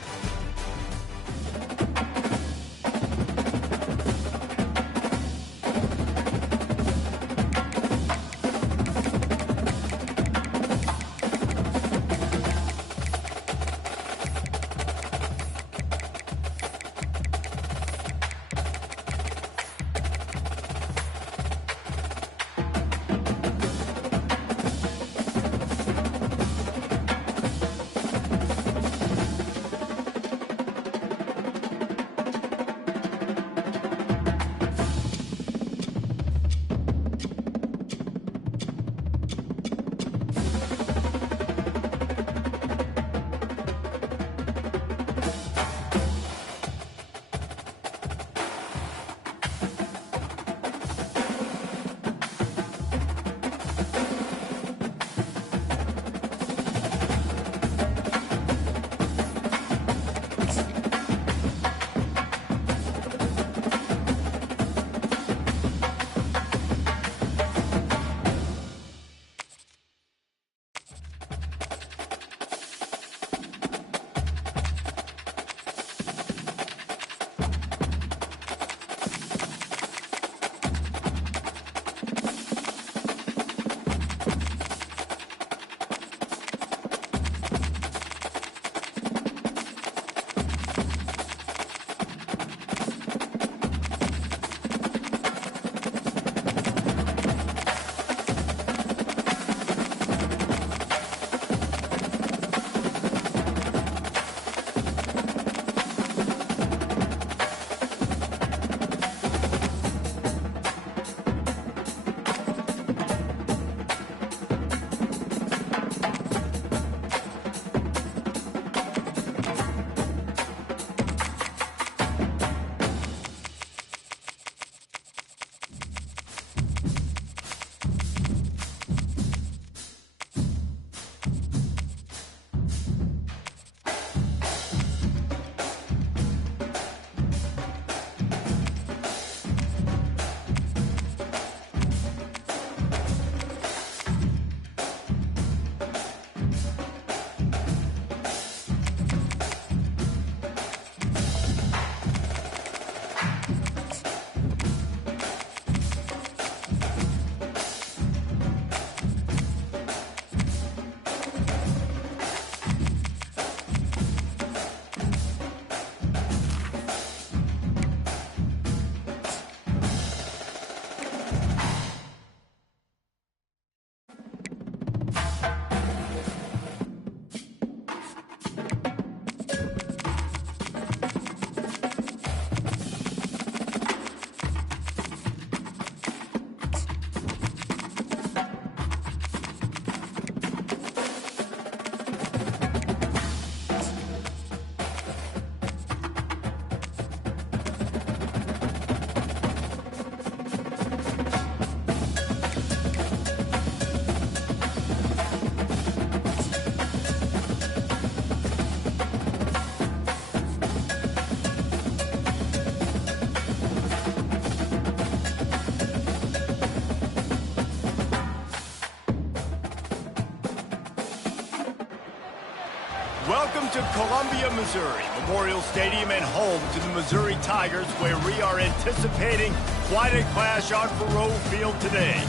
Welcome to Columbia, Missouri, Memorial Stadium and home to the Missouri Tigers, where we are anticipating quite a clash on Faroe Field today.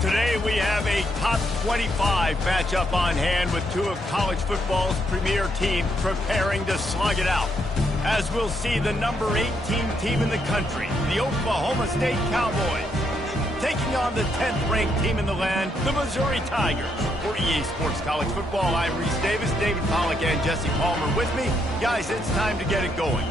Today we have a top 25 matchup on hand with two of college football's premier teams preparing to slug it out. As we'll see the number 18 team in the country, the Oklahoma State Cowboys, taking on the 10th-ranked team in the land, the Missouri Tigers. For EA Sports College Football, I'm Reese Davis, David Pollack, and Jesse Palmer with me. Guys, it's time to get it going.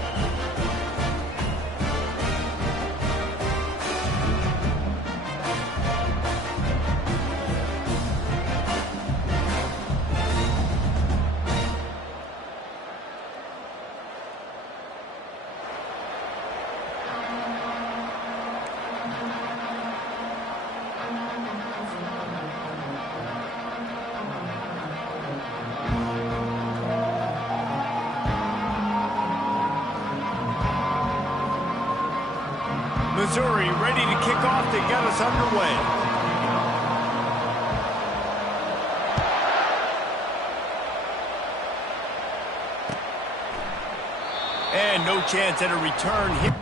Missouri ready to kick off to get us underway. And no chance at a return here.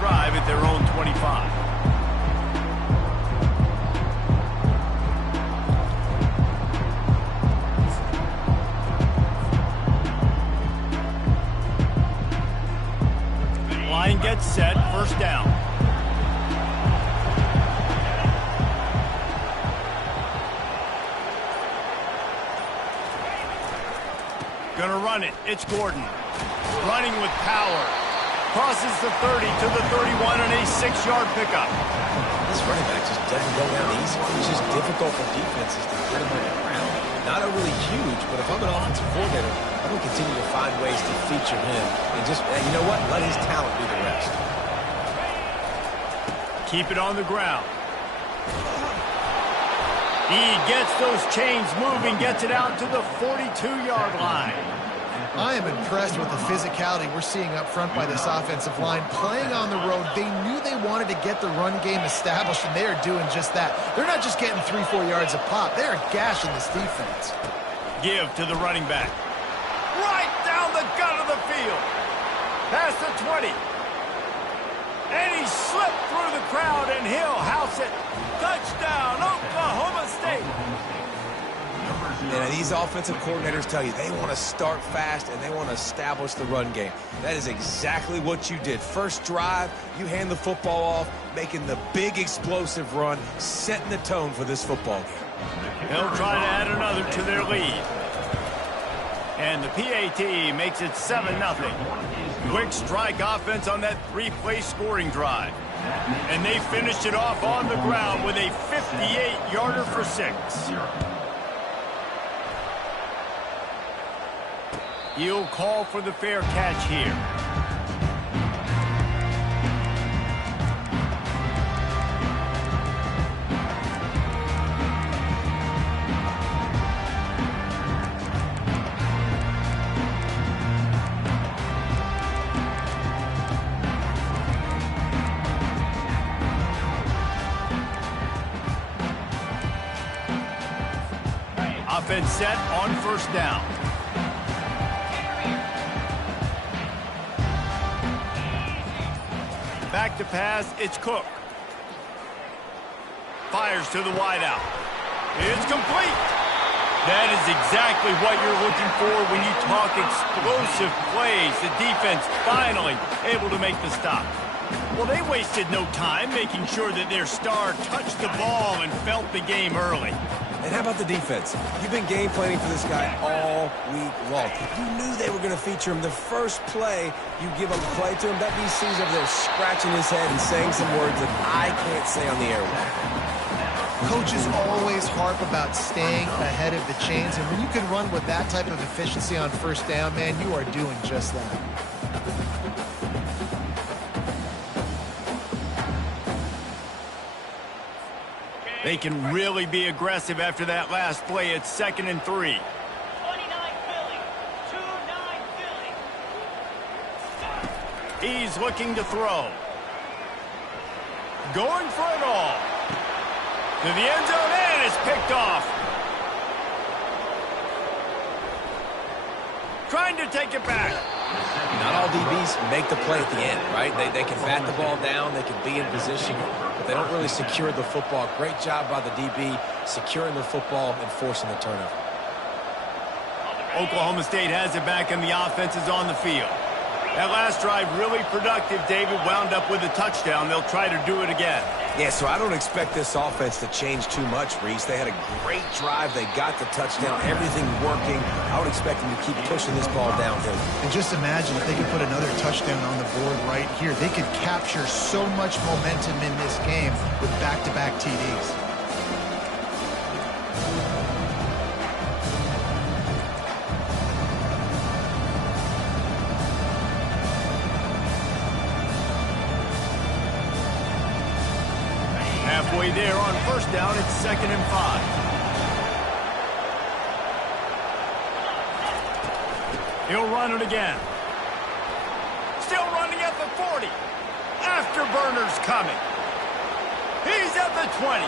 Drive at their own 25. Line gets set, first down. Gonna run it. It's Gordon. Running with power. Crosses the 30 to the 31 and a 6-yard pickup. This running back just doesn't go down easy. It's just difficult for defenses to get him on the ground. Not overly huge, but if I'm an offensive coordinator, I'm going to continue to find ways to feature him. And just, you know what? Let his talent do the rest. Keep it on the ground. He gets those chains moving, gets it out to the 42-yard line. I am impressed with the physicality we're seeing up front by this offensive line. Playing on the road, they knew they wanted to get the run game established, and they are doing just that. They're not just getting 3-4 yards a pop. They are gashing this defense. Give to the running back. Right down the gut of the field. Past the 20. And he slipped through the crowd, and he'll house it. Touchdown, Oklahoma State. And these offensive coordinators tell you they want to start fast and they want to establish the run game. That is exactly what you did. First drive, you hand the football off, making the big explosive run, setting the tone for this football game. They'll try to add another to their lead. And the PAT makes it 7-0. Quick strike offense on that 3-play scoring drive. And they finished it off on the ground with a 58-yarder for 6. He'll call for the fair catch here. Offense set on first down. Back to pass, it's Cook. Fires to the wideout. It's complete. That is exactly what you're looking for when you talk explosive plays. The defense finally able to make the stop. Well, they wasted no time making sure that their star touched the ball and felt the game early. And how about the defense? You've been game planning for this guy all week long. You knew they were going to feature him. The first play, you give up a play to him, that DC's over there scratching his head and saying some words that I can't say on the airway. Coaches always harp about staying ahead of the chains, and when you can run with that type of efficiency on first down, man, you are doing just that. They can really be aggressive after that last play. It's 2nd and 3. 29 Philly. 2-9 Philly. He's looking to throw. Going for it all. To the end zone, and it's picked off. Trying to take it back. Not all DBs make the play at the end, right? They can bat the ball down, they can be in position, but they don't really secure the football. Great job by the DB securing the football and forcing the turnover. Oklahoma State has it back, and the offense is on the field. That last drive really productive. David wound up with a touchdown. They'll try to do it again. Yeah, so I don't expect this offense to change too much, Reese. They had a great drive. They got the touchdown. Everything working. I would expect them to keep pushing this ball downhill. And just imagine if they could put another touchdown on the board right here. They could capture so much momentum in this game with back-to-back TDs. Halfway there on first down, it's 2nd and 5. He'll run it again. Still running at the 40. Afterburner's coming. He's at the 20.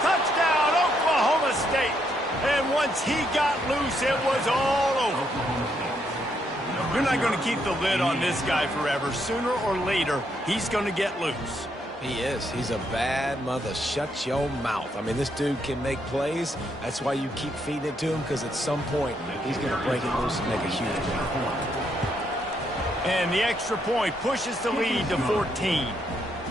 Touchdown, Oklahoma State. And once he got loose, it was all over. You're not going to keep the lid on this guy forever. Sooner or later, he's going to get loose. He is. He's a bad mother. Shut your mouth. I mean, this dude can make plays. That's why you keep feeding it to him, because at some point, he's going to break it loose and make a huge play. And the extra point pushes the lead to 14.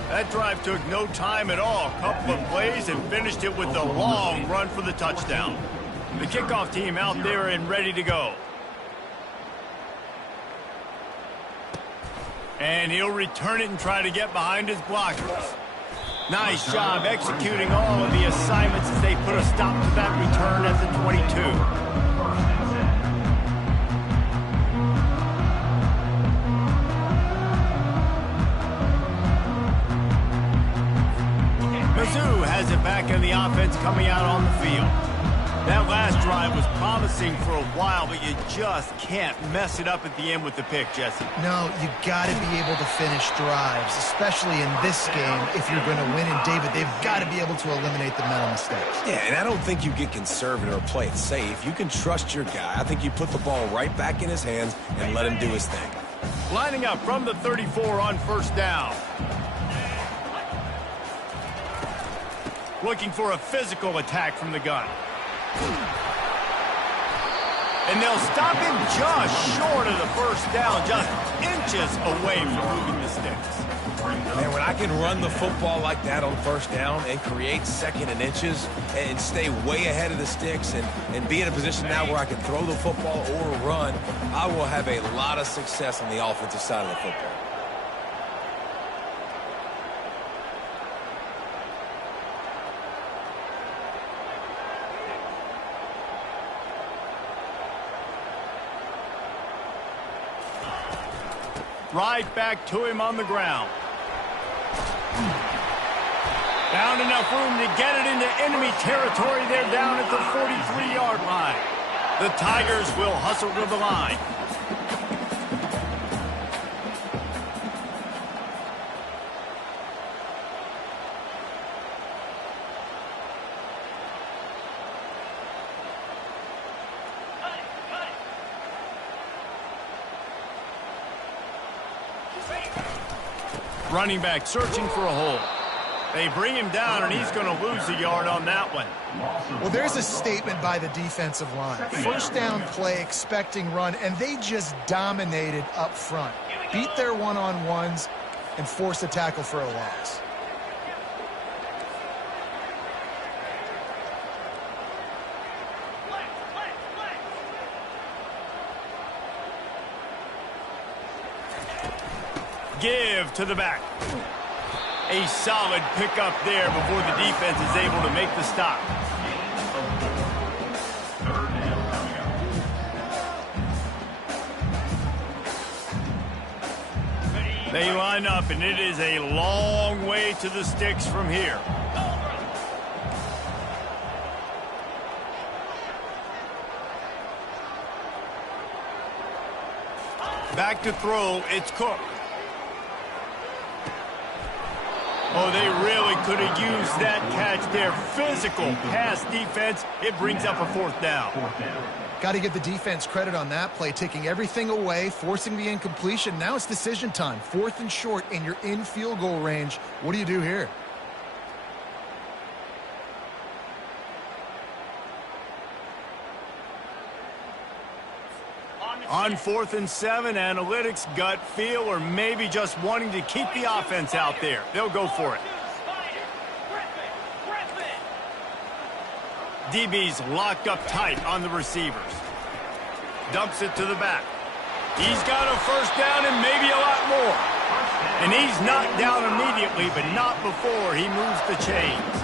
That drive took no time at all. A couple of plays and finished it with a long run for the touchdown. The kickoff team out there and ready to go. And he'll return it and try to get behind his blockers. Nice job executing all of the assignments as they put a stop to that return at the 22. Mizzou has it back in the offense coming out on the field. That last drive was promising for a while, but you just can't mess it up at the end with the pick, Jesse. No, you got to be able to finish drives, especially in this game. If you're going to win, and David, they've got to be able to eliminate the mental mistakes. Yeah, and I don't think you get conservative or play it safe. You can trust your guy. I think you put the ball right back in his hands and let him do his thing. Lining up from the 34 on first down. Looking for a physical attack from the gun. And they'll stop him just short of the first down, just inches away from moving the sticks. Man, when I can run the football like that on first down and create second and inches and stay way ahead of the sticks and be in a position now where I can throw the football or run, I will have a lot of success on the offensive side of the football. Right back to him on the ground. Found enough room to get it into enemy territory. They're down at the 43-yard line. The Tigers will hustle to the line. Running back searching for a hole. They bring him down, and he's going to lose a yard on that one. Well, there's a statement by the defensive line. First down play, expecting run, and they just dominated up front. Beat their one-on-ones and forced a tackle for a loss. Give to the back. A solid pickup there before the defense is able to make the stop. They line up, and it is a long way to the sticks from here. Back to throw, it's Cook. Oh, they really could have used that catch there. Physical pass defense. It brings up a fourth down. Got to give the defense credit on that play, taking everything away, forcing the incompletion. Now it's decision time. 4th and short, and you're in field goal range. What do you do here? On 4th and 7, analytics, gut feel, or maybe just wanting to keep the offense out there. They'll go for it. DB's locked up tight on the receivers. Dumps it to the back. He's got a first down and maybe a lot more. And he's knocked down immediately, but not before he moves the chains.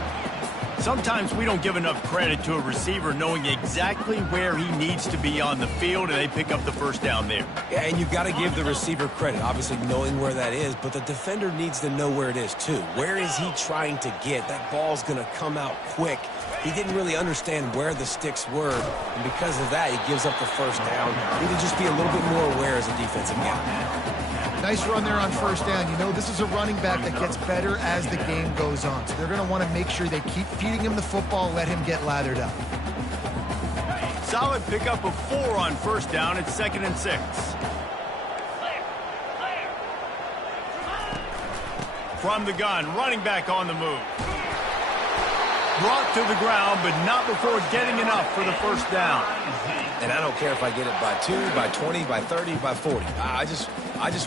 Sometimes we don't give enough credit to a receiver knowing exactly where he needs to be on the field, and they pick up the first down there. Yeah, and you've got to give the receiver credit, obviously knowing where that is, but the defender needs to know where it is too. Where is he trying to get? That ball's going to come out quick. He didn't really understand where the sticks were, and because of that, he gives up the first down. You need to just be a little bit more aware as a defensive guy. Nice run there on first down. You know, this is a running back that gets better as the game goes on. So they're going to want to make sure they keep feeding him the football, let him get lathered up. Solid pickup of 4 on first down. It's 2nd and 6. From the gun, running back on the move. Brought to the ground, but not before getting enough for the first down. And I don't care if I get it by 2, by 20, by 30, by 40. I just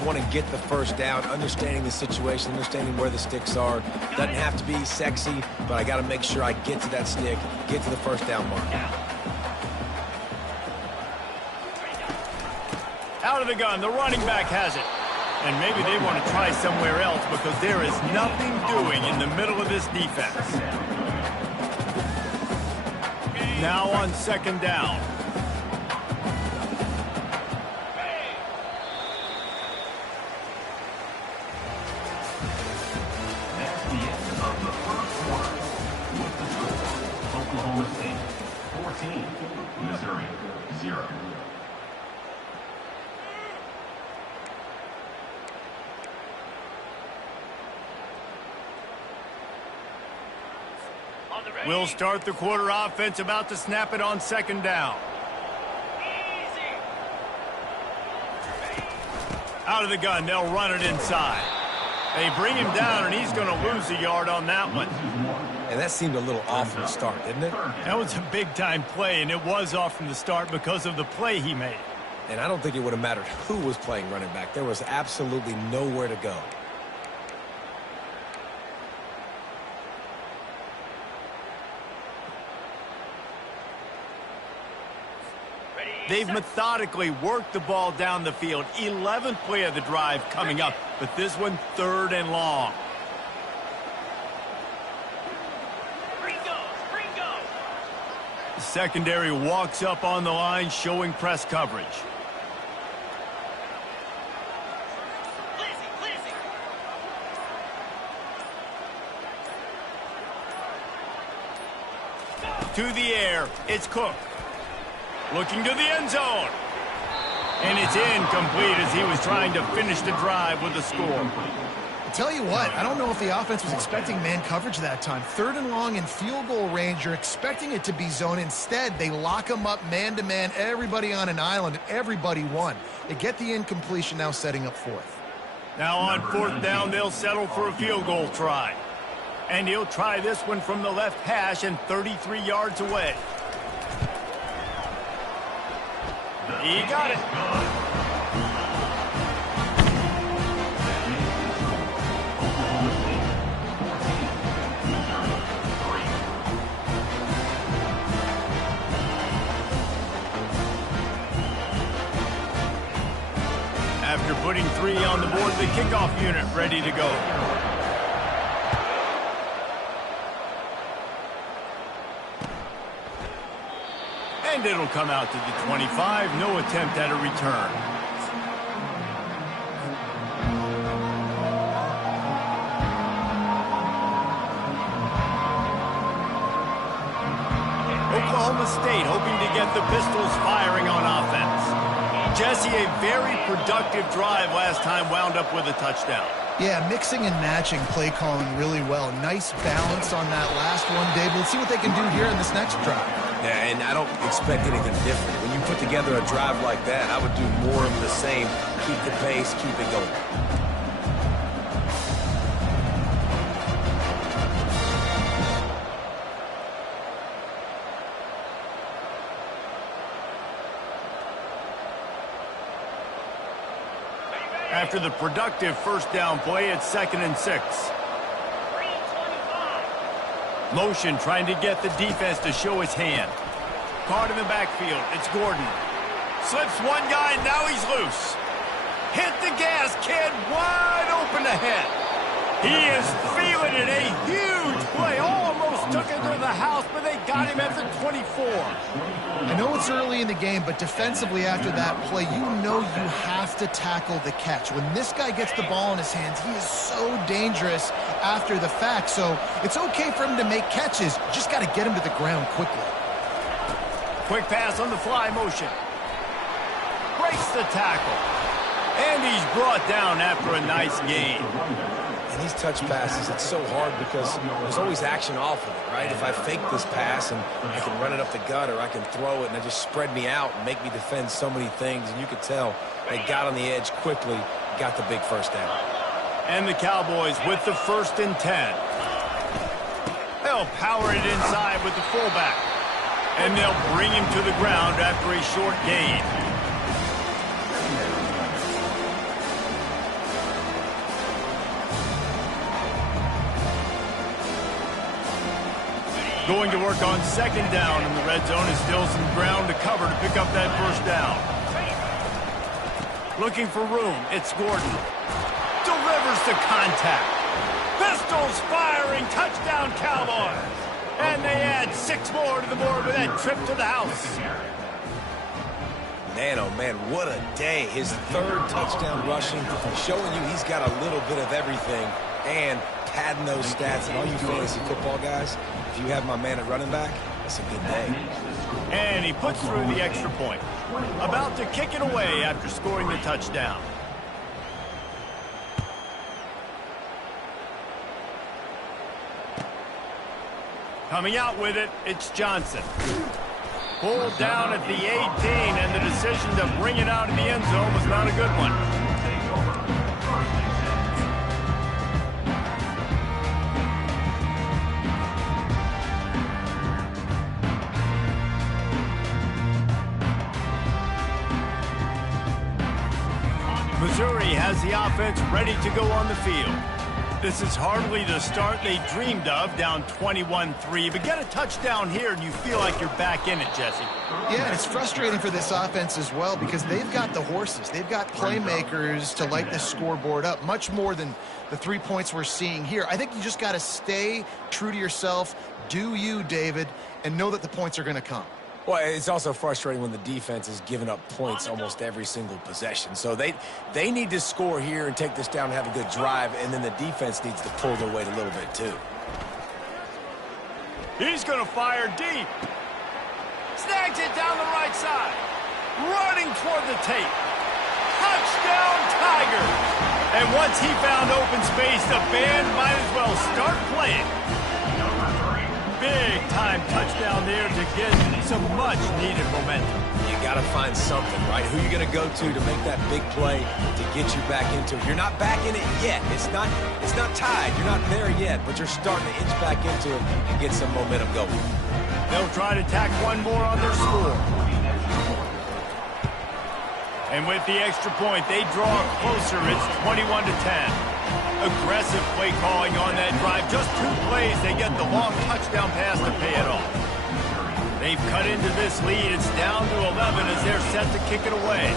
want to get the first down, understanding the situation, understanding where the sticks are. Doesn't have to be sexy, but I got to make sure I get to that stick, get to the first down mark. Out of the gun, the running back has it. And maybe they want to try somewhere else because there is nothing doing in the middle of this defense. Now on 2nd down. That's the end of the first quarter. With the score, Oklahoma State 14, 0. On the ready. We'll start the quarter offense, about to snap it on second down. Easy. Out of the gun, they'll run it inside. They bring him down, and he's going to lose a yard on that one. And that seemed a little off from the start, didn't it? That was a big-time play, and it was off from the start because of the play he made. And I don't think it would have mattered who was playing running back. There was absolutely nowhere to go. Ready. They've set. methodically worked the ball down the field. 11th play of the drive coming up, but this one 3rd and long. Ringo. The secondary walks up on the line, showing press coverage. Lizzie. To the air, it's Cook. Looking to the end zone. And it's incomplete as he was trying to finish the drive with a score. I tell you what, I don't know if the offense was expecting man coverage that time. 3rd and long in field goal range, you're expecting it to be zone. Instead, they lock them up man-to-man, everybody on an island, and everybody won. They get the incompletion, now setting up 4th. Now on 4th down, they'll settle for a field goal try. And he'll try this one from the left hash and 33 yards away. He got it. After putting 3 on the board, the kickoff unit ready to go. And it'll come out to the 25. No attempt at a return. Oklahoma State hoping to get the Pistols firing on offense. Jesse, a very productive drive last time, wound up with a touchdown. Yeah, mixing and matching play calling really well. Nice balance on that last one, Dave. Let's see what they can do here in this next drive. Yeah, and I don't expect anything different. When you put together a drive like that, I would do more of the same. Keep the pace, keep it going. After the productive first down play, it's 2nd and 6. 325. Motion trying to get the defense to show his hand. Caught in the backfield. It's Gordon. Slips one guy, and now he's loose. Hit the gas, kid. Wide open ahead. He is feeling it. A huge play. Almost took it to the house, but they got him at the 24. I know it's early in the game, but defensively after that play, you know you have to tackle the catch. When this guy gets the ball in his hands, he is so dangerous after the fact. So it's okay for him to make catches. You just got to get him to the ground quickly. Quick pass on the fly motion. Breaks the tackle. And he's brought down after a nice gain. And these touch passes, it's so hard because there's always action off of it, right? If I fake this pass and I can run it up the gut or I can throw it and they just spread me out and make me defend so many things. And you could tell they got on the edge quickly, got the big first down. And the Cowboys with the 1st and 10. They'll power it inside with the fullback. And they'll bring him to the ground after a short gain. Going to work on 2nd down in the red zone is still some ground to cover to pick up that first down. Looking for room, it's Gordon. Delivers the contact. Pistols firing, touchdown Cowboys. And they add 6 more to the board with that trip to the house. Man, oh man, what a day. His 3rd touchdown rushing, showing you he's got a little bit of everything and padding those stats. And all you fantasy football guys, if you have my man at running back, it's a good day. And he puts through the extra point. About to kick it away after scoring the touchdown. Coming out with it, it's Johnson. Pulled down at the 18, and the decision to bring it out of the end zone was not a good one. Missouri has the offense ready to go on the field. This is hardly the start they dreamed of, down 21-3. But get a touchdown here, and you feel like you're back in it, Jesse. Yeah, and it's frustrating for this offense as well because they've got the horses. They've got playmakers to light the scoreboard up, much more than the 3 points we're seeing here. I think you just got to stay true to yourself, do you, David, and know that the points are going to come. Well, it's also frustrating when the defense is giving up points almost every single possession. So they need to score here and take this down and have a good drive, and then the defense needs to pull their weight a little bit too. He's going to fire deep. Snags it down the right side. Running toward the tape. Touchdown, Tigers! And once he found open space, the band might as well start playing. Big time touchdown there to get some much needed momentum. You got to find something, right? Who you going to go to make that big play to get you back into it? You're not back in it yet. It's not tied. You're not there yet, but you're starting to inch back into it and get some momentum going. They'll try to tack one more on their score. And with the extra point, they draw closer. It's 21-10. Aggressive play calling on that drive. Just 2 plays, they get the long touchdown pass to pay it off. They've cut into this lead. It's down to 11 as they're set to kick it away.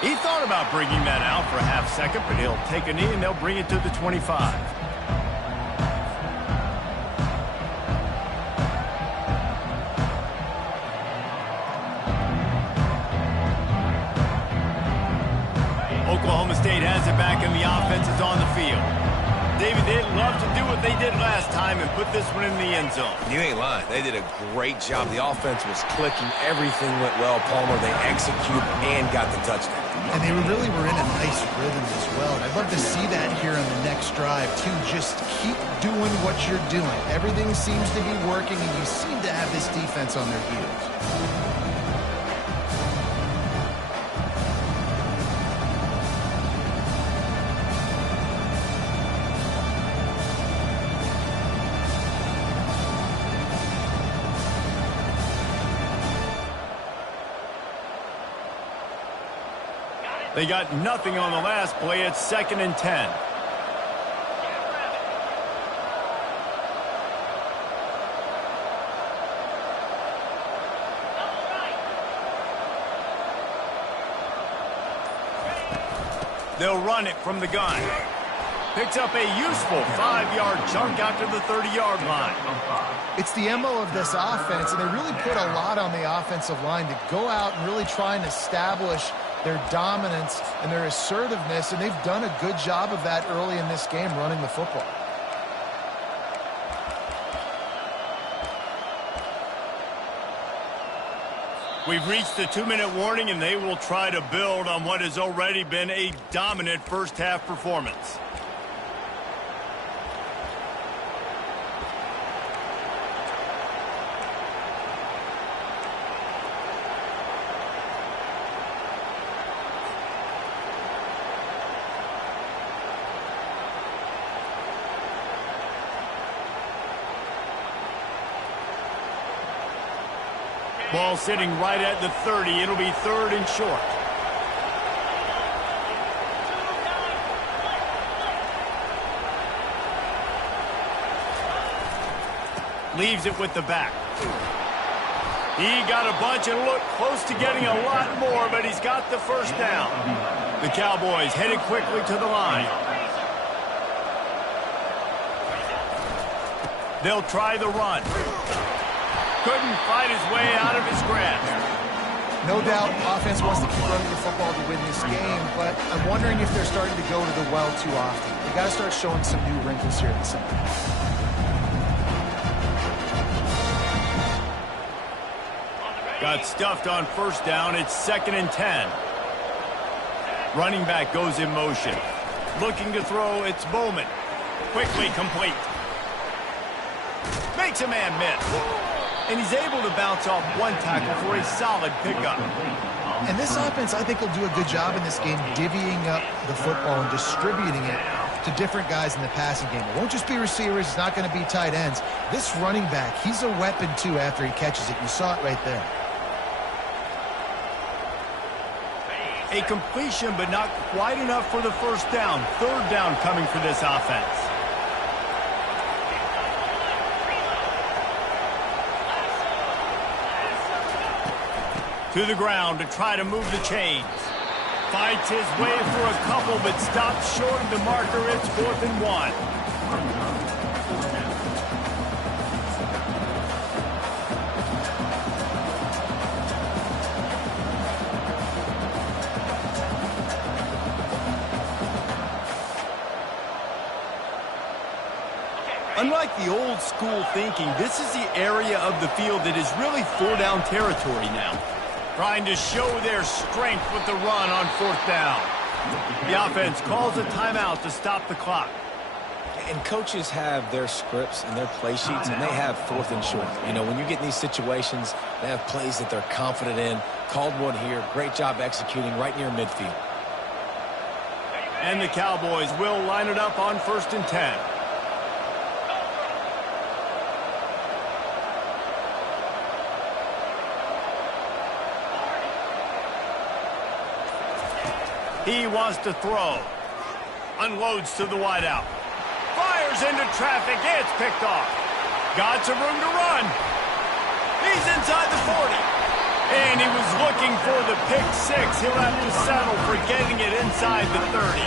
He thought about bringing that out for a half second, but he'll take a knee and they'll bring it to the 25. Oklahoma State has it back and the offense is on the field. David, they'd love to do what they did last time and put this one in the end zone. You ain't lying. They did a great job. The offense was clicking. Everything went well, Palmer. They executed and got the touchdown. And they really were in a nice rhythm as well. And I'd love to see that here on the next drive, too. Just keep doing what you're doing. Everything seems to be working, and you seem to have this defense on their heels. They got nothing on the last play. It's 2nd and 10. They'll run it from the gun. Picks up a useful 5-yard chunk out to the 30-yard line. It's the MO of this offense, and they really put a lot on the offensive line to go out and really try and establish their dominance and their assertiveness, and they've done a good job of that early in this game running the football. We've reached the 2-minute warning, and they will try to build on what has already been a dominant first-half performance. Ball sitting right at the 30. It'll be 3rd and short. Leaves it with the back. He got a bunch and looked close to getting a lot more, but he's got the first down. The Cowboys headed quickly to the line. They'll try the run. Couldn't fight his way out of his grasp. No doubt, offense wants to keep running the football to win this game, but I'm wondering if they're starting to go to the well too often. They got to start showing some new wrinkles here in the second half. Got stuffed on first down. It's 2nd and 10. Running back goes in motion. Looking to throw. It's Bowman. Quickly complete. Makes a man miss. And he's able to bounce off one tackle for a solid pickup. And this offense, I think, will do a good job in this game divvying up the football and distributing it to different guys in the passing game. It won't just be receivers. It's not going to be tight ends. This running back, he's a weapon, too, after he catches it. You saw it right there. A completion, but not quite enough for the first down. 3rd down coming for this offense. To the ground to try to move the chains. Fights his way for a couple, but stops short of the marker. It's 4th and 1. Unlike the old school thinking, this is the area of the field that is really 4-down territory now. Trying to show their strength with the run on 4th down. The offense calls a timeout to stop the clock. And coaches have their scripts and their play sheets, and they have 4th and short. You know, when you get in these situations, they have plays that they're confident in. Called one here. Great job executing right near midfield. And the Cowboys will line it up on 1st and 10. He wants to throw. Unloads to the wideout. Fires into traffic. It's picked off. Got some room to run. He's inside the 40. And he was looking for the pick 6. He'll have to settle for getting it inside the 30.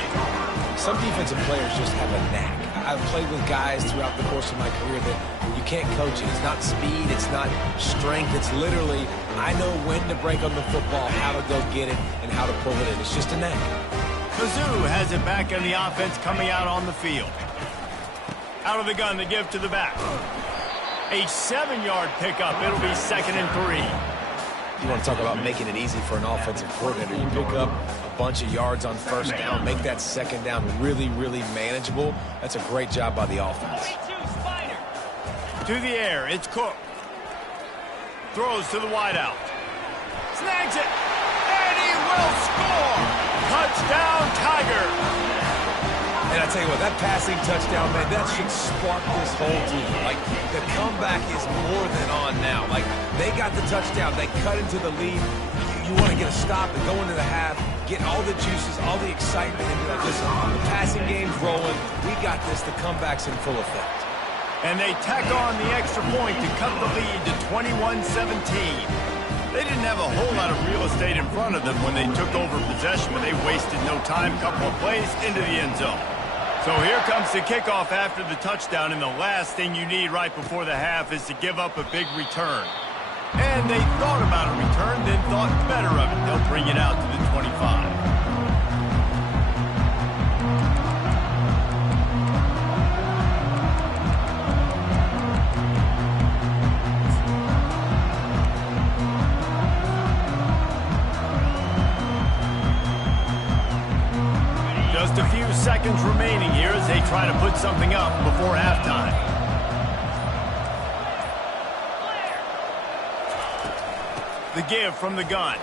Some defensive players just have a knack. I've played with guys throughout the course of my career that you can't coach it. It's not speed, it's not strength. It's literally, I know when to break on the football, how to go get it, and how to pull it in. It's just a knack. Mizzou has it back on the offense coming out on the field. Out of the gun to give to the back. A 7-yard pickup. It'll be 2nd and 3. You want to talk about making it easy for an offensive coordinator. You pick up a bunch of yards on first down, make that 2nd down really, really manageable. That's a great job by the offense. To the air, it's Cook. Throws to the wideout. Snags it, and he will score! Touchdown, Tiger! And I tell you what, that passing touchdown, man, that should spark this whole team. Like, the comeback is more than on now. Like, they got the touchdown. They cut into the lead. You want to get a stop and go into the half, get all the juices, all the excitement into that. Listen, the passing game's rolling. We got this. The comeback's in full effect. And they tack on the extra point to cut the lead to 21-17. They didn't have a whole lot of real estate in front of them when they took over possession, but they wasted no time. Couple of plays into the end zone. So here comes the kickoff after the touchdown, and the last thing you need right before the half is to give up a big return. And they thought about a return, then thought better of it. They'll bring it out to the 25. Just a few seconds remaining here as they try to put something up before halftime. The give from the gun.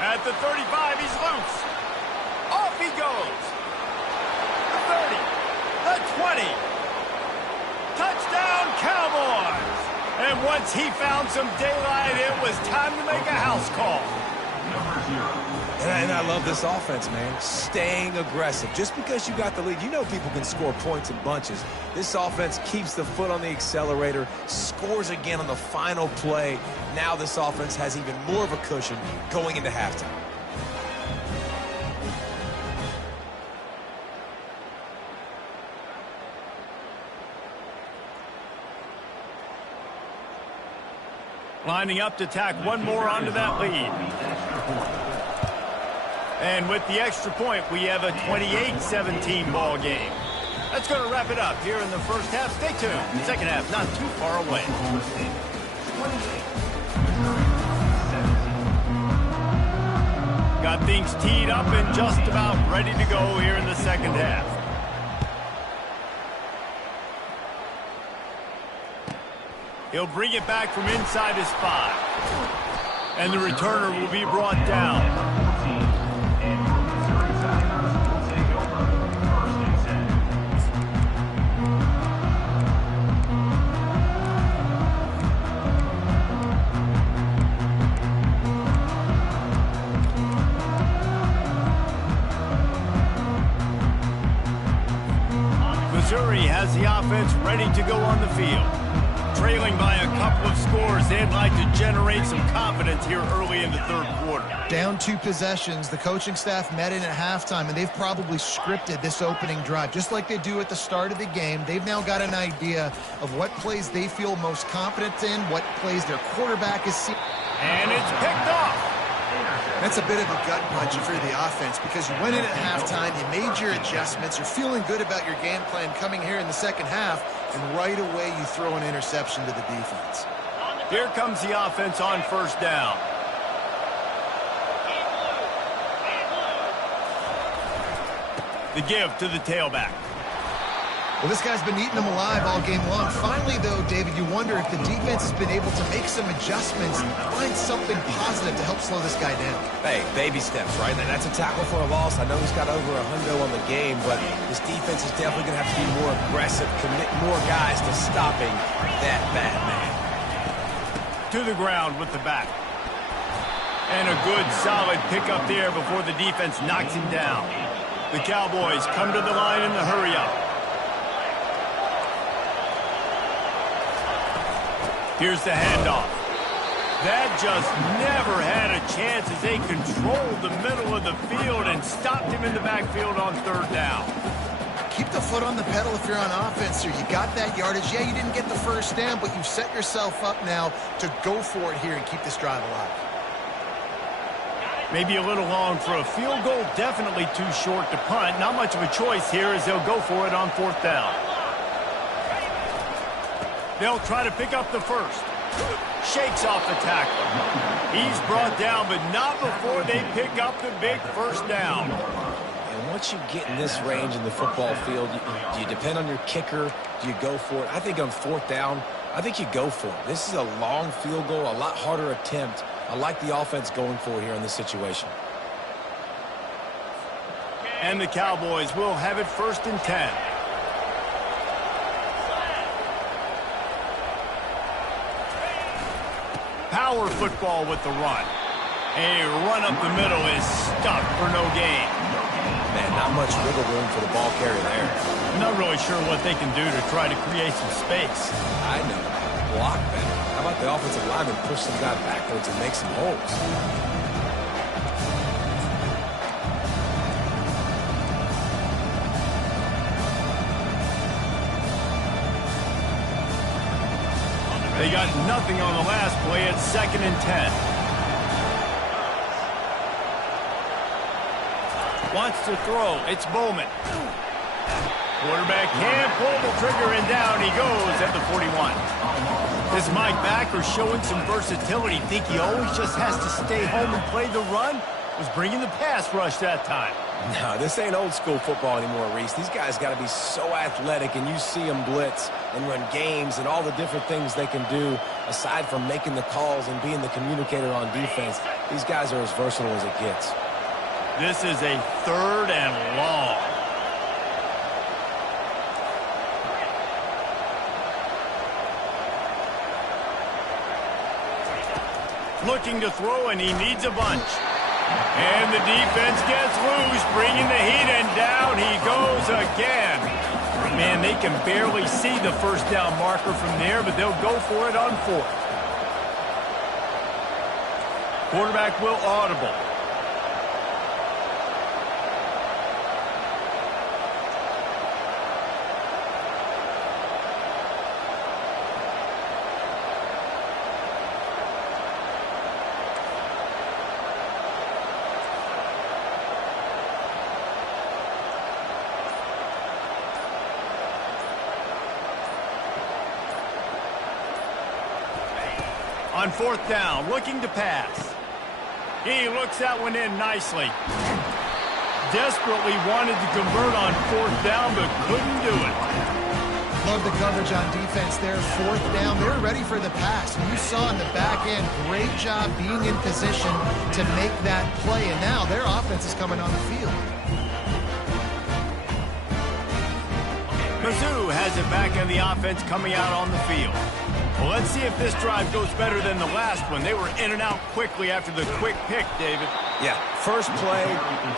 At the 35, he's loose. Off he goes. The 30, the 20. Touchdown, Cowboys! And once he found some daylight, it was time to make a house call. And I love this offense, man. Staying aggressive. Just because you got the lead, you know people can score points in bunches. This offense keeps the foot on the accelerator, scores again on the final play. Now this offense has even more of a cushion going into halftime. Lining up to tack one more onto that lead. And with the extra point, we have a 28-17 ball game. That's going to wrap it up here in the first half. Stay tuned. Second half, not too far away. Got things teed up and just about ready to go here in the second half. He'll bring it back from inside his 5. And the returner will be brought down. Missouri has the offense ready to go on the field. Trailing by a couple of scores, they'd like to generate some confidence here early in the third quarter. Down 2 possessions, the coaching staff met in at halftime, and they've probably scripted this opening drive. Just like they do at the start of the game, they've now got an idea of what plays they feel most confident in, what plays their quarterback is seeing. And it's picked off. That's a bit of a gut punch for the offense because you went in at halftime, you made your adjustments, you're feeling good about your game plan coming here in the second half, and right away you throw an interception to the defense. Here comes the offense on first down. The give to the tailback. Well, this guy's been eating them alive all game long. Finally, though, David, you wonder if the defense has been able to make some adjustments, find something positive to help slow this guy down. Hey, baby steps, right? That's a tackle for a loss. I know he's got over 100 on the game, but this defense is definitely going to have to be more aggressive, commit more guys to stopping that bad man. To the ground with the back. And a good, solid pickup there before the defense knocks him down. The Cowboys come to the line in the hurry-up. Here's the handoff. That just never had a chance as they controlled the middle of the field and stopped him in the backfield on third down. Keep the foot on the pedal if you're on offense here. You got that yardage. Yeah, you didn't get the first down, but you've set yourself up now to go for it here and keep this drive alive. Maybe a little long for a field goal. Definitely too short to punt. Not much of a choice here as they'll go for it on fourth down. They'll try to pick up the first. Shakes off the tackle. He's brought down, but not before they pick up the big first down. And once you get in this range in the football field, do you depend on your kicker? Do you go for it? I think on fourth down, I think you go for it. This is a long field goal, a lot harder attempt. I like the offense going for it here in this situation. And the Cowboys will have it 1st and 10. Power football with the run. A run up the middle is stuck for no gain. Man, not much wiggle room for the ball carrier there. I'm not really sure what they can do to try to create some space. I know. Block better. How about the offensive lineman push some guy backwards and make some holes? They got nothing on the last play at 2nd and 10. Wants to throw. It's Bowman. Quarterback can't pull the trigger, and down he goes at the 41. Is Mike Backer showing some versatility? Think he always just has to stay home and play the run? Was bringing the pass rush that time. No, this ain't old school football anymore, Reese. These guys got to be so athletic, and you see them blitz and run games and all the different things they can do aside from making the calls and being the communicator on defense. These guys are as versatile as it gets. This is a 3rd and long. Looking to throw, and he needs a bunch. And the defense gets loose, bringing the heat, and down he goes again. Man, they can barely see the first down marker from there, but they'll go for it on 4th. Quarterback will audible. On fourth down, looking to pass. He looks that one in nicely. Desperately wanted to convert on fourth down, but couldn't do it. Love the coverage on defense there. Fourth down, they're ready for the pass. And you saw in the back end, great job being in position to make that play. And now their offense is coming on the field. Mizzou has it back in the offense coming out on the field. Well, let's see if this drive goes better than the last one. They were in and out quickly after the quick pick, David. Yeah, first play,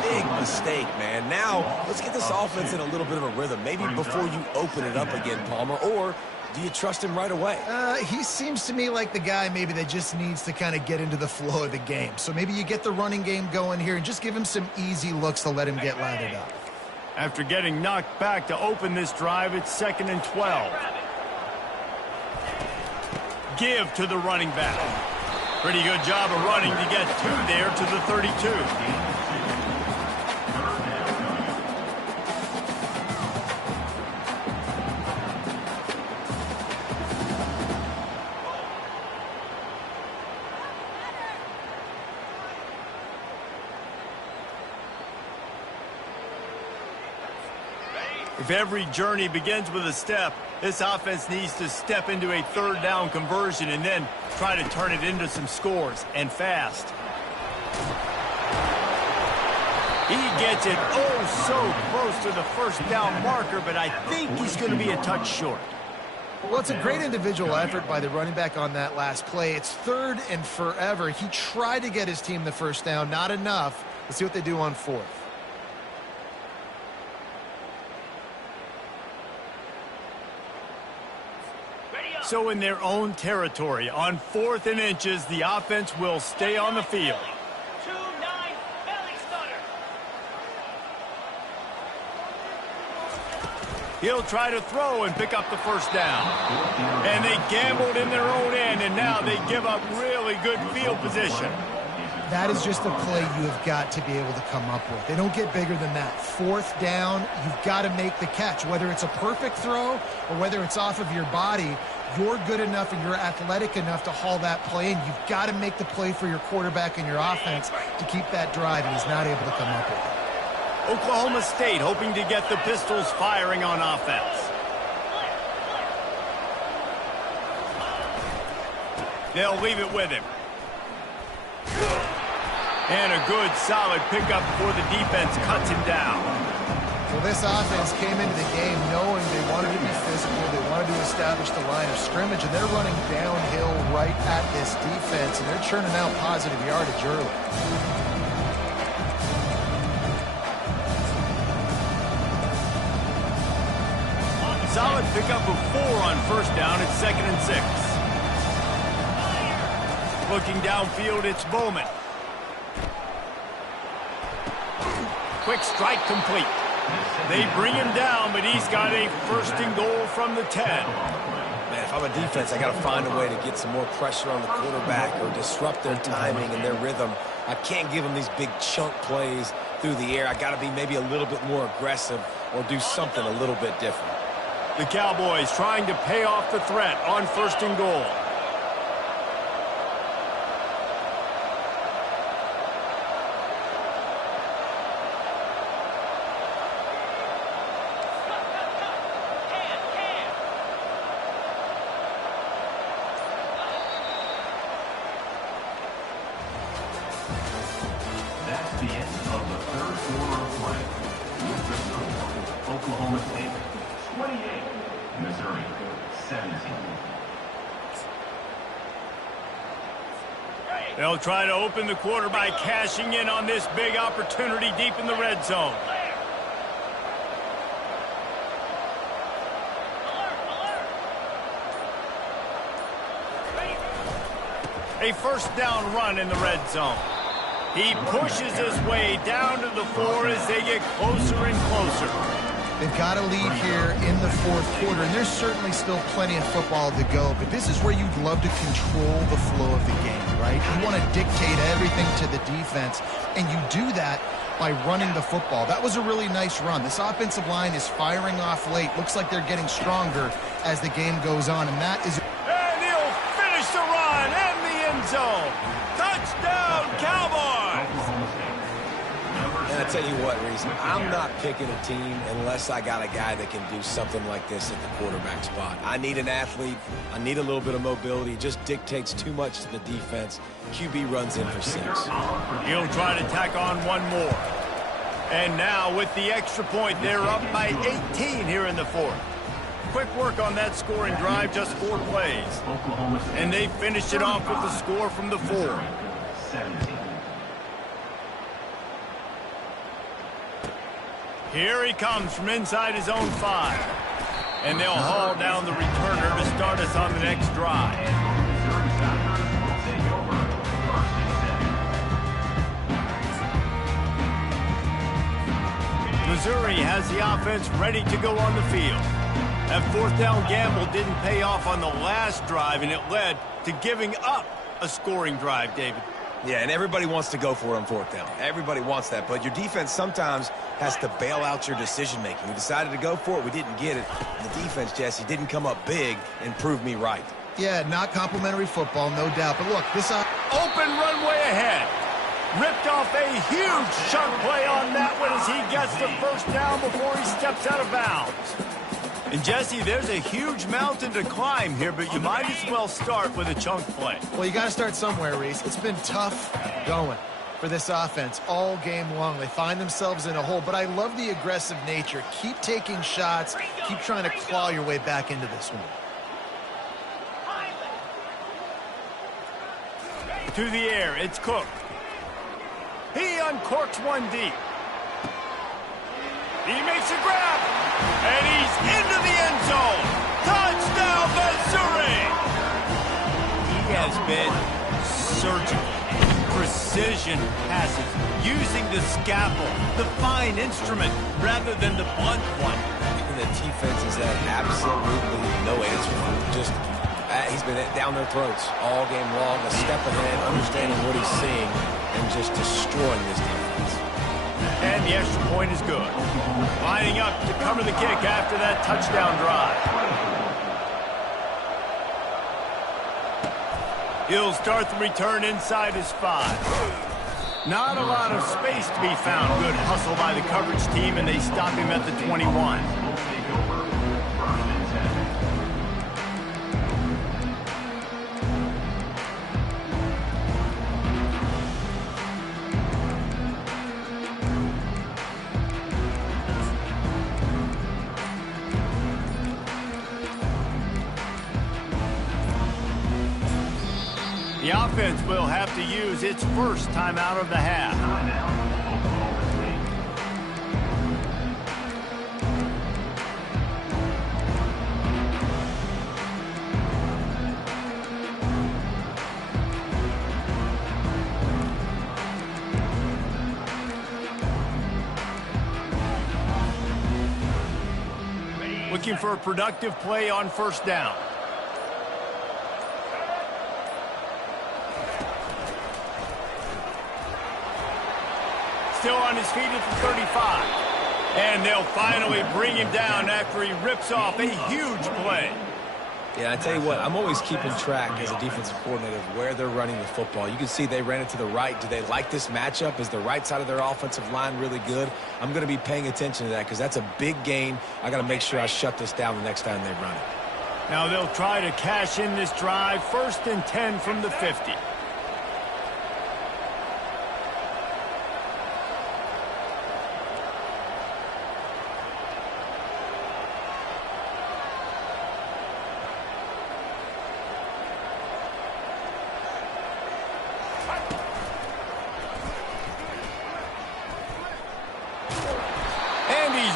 big mistake, man. Now, let's get this offense in a little bit of a rhythm. Maybe before you open it up again, Palmer, or do you trust him right away? He seems to me like the guy maybe that just needs to kind of get into the flow of the game. So maybe you get the running game going here and just give him some easy looks to let him get lathered up. After getting knocked back to open this drive, it's 2nd and 12. Give to the running back. Pretty good job of running to get two there to the 32. If every journey begins with a step, this offense needs to step into a third down conversion and then try to turn it into some scores, and fast. He gets it oh so close to the first down marker, but I think he's going to be a touch short. Well, it's a great individual effort by the running back on that last play. It's 3rd and forever. He tried to get his team the first down, not enough. Let's see what they do on 4th. So in their own territory, on 4th and inches, the offense will stay on the field. 2-9 belly stunner. He'll try to throw and pick up the first down. And they gambled in their own end, and now they give up really good field position. That is just a play you have got to be able to come up with. They don't get bigger than that. 4th down, you've got to make the catch. Whether it's a perfect throw or whether it's off of your body, you're good enough and you're athletic enough to haul that play in. You've got to make the play for your quarterback and your offense to keep that drive, and he's not able to come up with it. Oklahoma State hoping to get the Pistols firing on offense. They'll leave it with him. And a good, solid pickup before the defense cuts him down. Well, this offense came into the game knowing they wanted to be physical, they wanted to establish the line of scrimmage, and they're running downhill right at this defense, and they're churning out positive yardage early. Solid pickup of 4 on first down. It's 2nd and 6. Looking downfield, it's Bowman. Quick strike complete. They bring him down, but he's got a 1st and goal from the 10. Man, if I'm a defense, I got to find a way to get some more pressure on the quarterback or disrupt their timing and their rhythm. I can't give them these big chunk plays through the air. I got to be maybe a little bit more aggressive or do something a little bit different. The Cowboys trying to pay off the threat on 1st and goal. That's the end of the 3rd quarter of play. With the score, Oklahoma State 28, Missouri 17. They'll try to open the quarter by cashing in on this big opportunity deep in the red zone. A 1st down run in the red zone. He pushes his way down to the floor as they get closer and closer. They've got a lead here in the 4th quarter, and there's certainly still plenty of football to go, but this is where you'd love to control the flow of the game, right? You want to dictate everything to the defense, and you do that by running the football. That was a really nice run. This offensive line is firing off late. Looks like they're getting stronger as the game goes on, and that is... And he'll finish the run, and the Touchdown, Cowboys! And I tell you what, Reese, I'm not picking a team unless I got a guy that can do something like this at the quarterback spot. I need an athlete. I need a little bit of mobility. It just dictates too much to the defense. QB runs in for 6. He'll try to tack on one more. And now with the extra point, they're up by 18 here in the 4th. Quick work on that scoring drive, just 4 plays. And they finished it off with the score from the 4. 17. Here he comes from inside his own 5. And they'll haul down the returner to start us on the next drive. Missouri Tigers will take over 1st and 10. Missouri has the offense ready to go on the field. That 4th down gamble didn't pay off on the last drive, and it led to giving up a scoring drive, David. Yeah, and everybody wants to go for it on 4th down. Everybody wants that, but your defense sometimes has to bail out your decision-making. We decided to go for it. We didn't get it. And the defense, Jesse, didn't come up big and prove me right. Yeah, not complimentary football, no doubt. But look, this Open runway ahead. Ripped off a huge chunk play on that one as he gets the 1st down before he steps out of bounds. And, Jesse, there's a huge mountain to climb here, but you might as well start with a chunk play. Well, you got to start somewhere, Reese. It's been tough going for this offense all game long. They find themselves in a hole, but I love the aggressive nature. Keep taking shots. Keep trying to claw your way back into this one. To the air, it's Cook. He uncorks one deep. He makes a grab, and he's into the end zone. Touchdown, Missouri! He has been surgical, precision passes, using the scalpel, the fine instrument, rather than the blunt one. And the defense has had absolutely no answer for him. Just, he's been down their throats all game long, a step ahead, understanding what he's seeing, and just destroying this defense. And the extra point is good. Lining up to cover the kick after that touchdown drive. He'll start the return inside his 5. Not a lot of space to be found. Good hustle by the coverage team, and they stop him at the 21. Will take over 1st and 10. The offense will have to use its first timeout of the half. Looking for a productive play on 1st down. Still on his feet at the 35. And they'll finally bring him down after he rips off a huge play. Yeah, I tell you what, I'm always keeping track as a defensive coordinator of where they're running the football. You can see they ran it to the right. Do they like this matchup? Is the right side of their offensive line really good? I'm going to be paying attention to that because that's a big gain. I got to make sure I shut this down the next time they run it. Now they'll try to cash in this drive. 1st and 10 from the 50.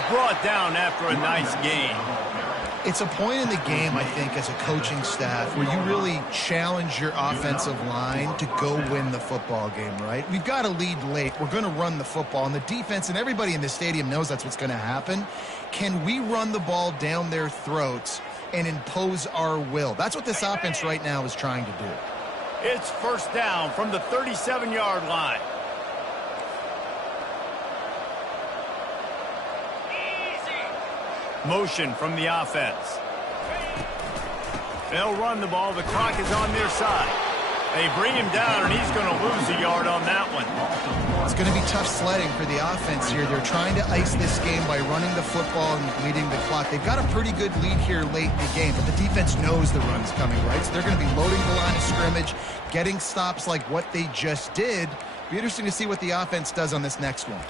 Brought down after a nice gain. It's a point in the game, I think, as a coaching staff where you really challenge your offensive line to go win the football game, right? We've got to lead late. We're going to run the football, and the defense and everybody in the stadium knows that's what's going to happen. Can we run the ball down their throats and impose our will? That's what this offense right now is trying to do. It's 1st down from the 37-yard line. Motion from the offense. They'll run the ball. The clock is on their side. They bring him down, and he's going to lose a yard on that one. It's going to be tough sledding for the offense here. They're trying to ice this game by running the football and leading the clock. They've got a pretty good lead here late in the game, but the defense knows the run's coming, right? So they're going to be loading the line of scrimmage, getting stops like what they just did. Be interesting to see what the offense does on this next one.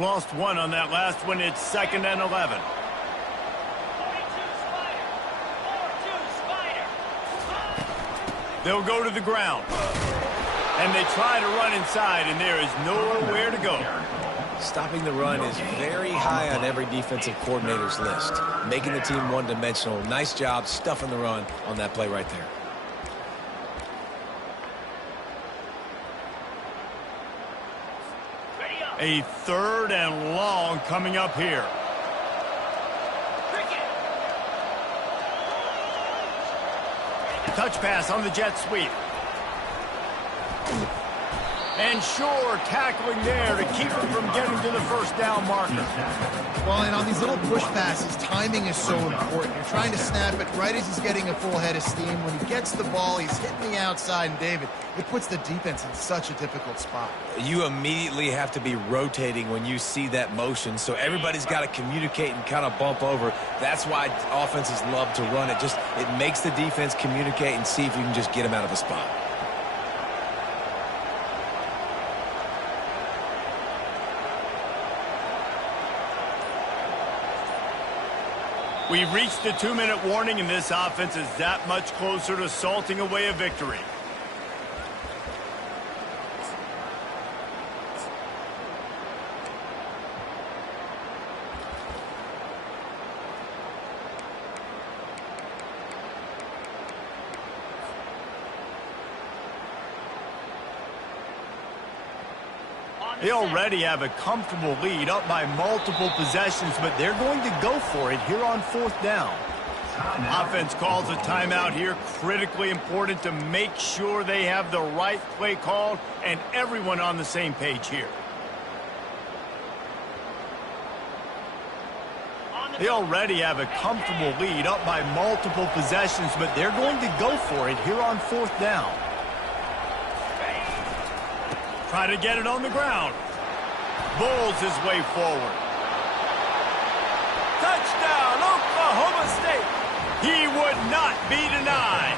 Lost one on that last one. It's 2nd and 11. They'll go to the ground. And they try to run inside, and there is nowhere to go. Stopping the run is very high on every defensive coordinator's list. Making the team one-dimensional. Nice job stuffing the run on that play right there. A 3rd and long coming up here. Touch pass on the jet sweep. And sure, tackling there to keep him from getting to the first down marker. Well, and on these little push passes, timing is so important. You're trying to snap it right as he's getting a full head of steam. When he gets the ball, he's hitting the outside, and David, it puts the defense in such a difficult spot. You immediately have to be rotating when you see that motion, so everybody's got to communicate and kind of bump over. That's why offenses love to run it. It makes the defense communicate and see if you can just get him out of a spot. We've reached the 2-minute warning, and this offense is that much closer to salting away a victory. They already have a comfortable lead, up by multiple possessions, but they're going to go for it here on 4th down. Offense calls a timeout here, critically important to make sure they have the right play called and everyone on the same page here. They already have a comfortable lead, up by multiple possessions, but they're going to go for it here on 4th down. Try to get it on the ground. Bulls his way forward. Touchdown, Oklahoma State. He would not be denied.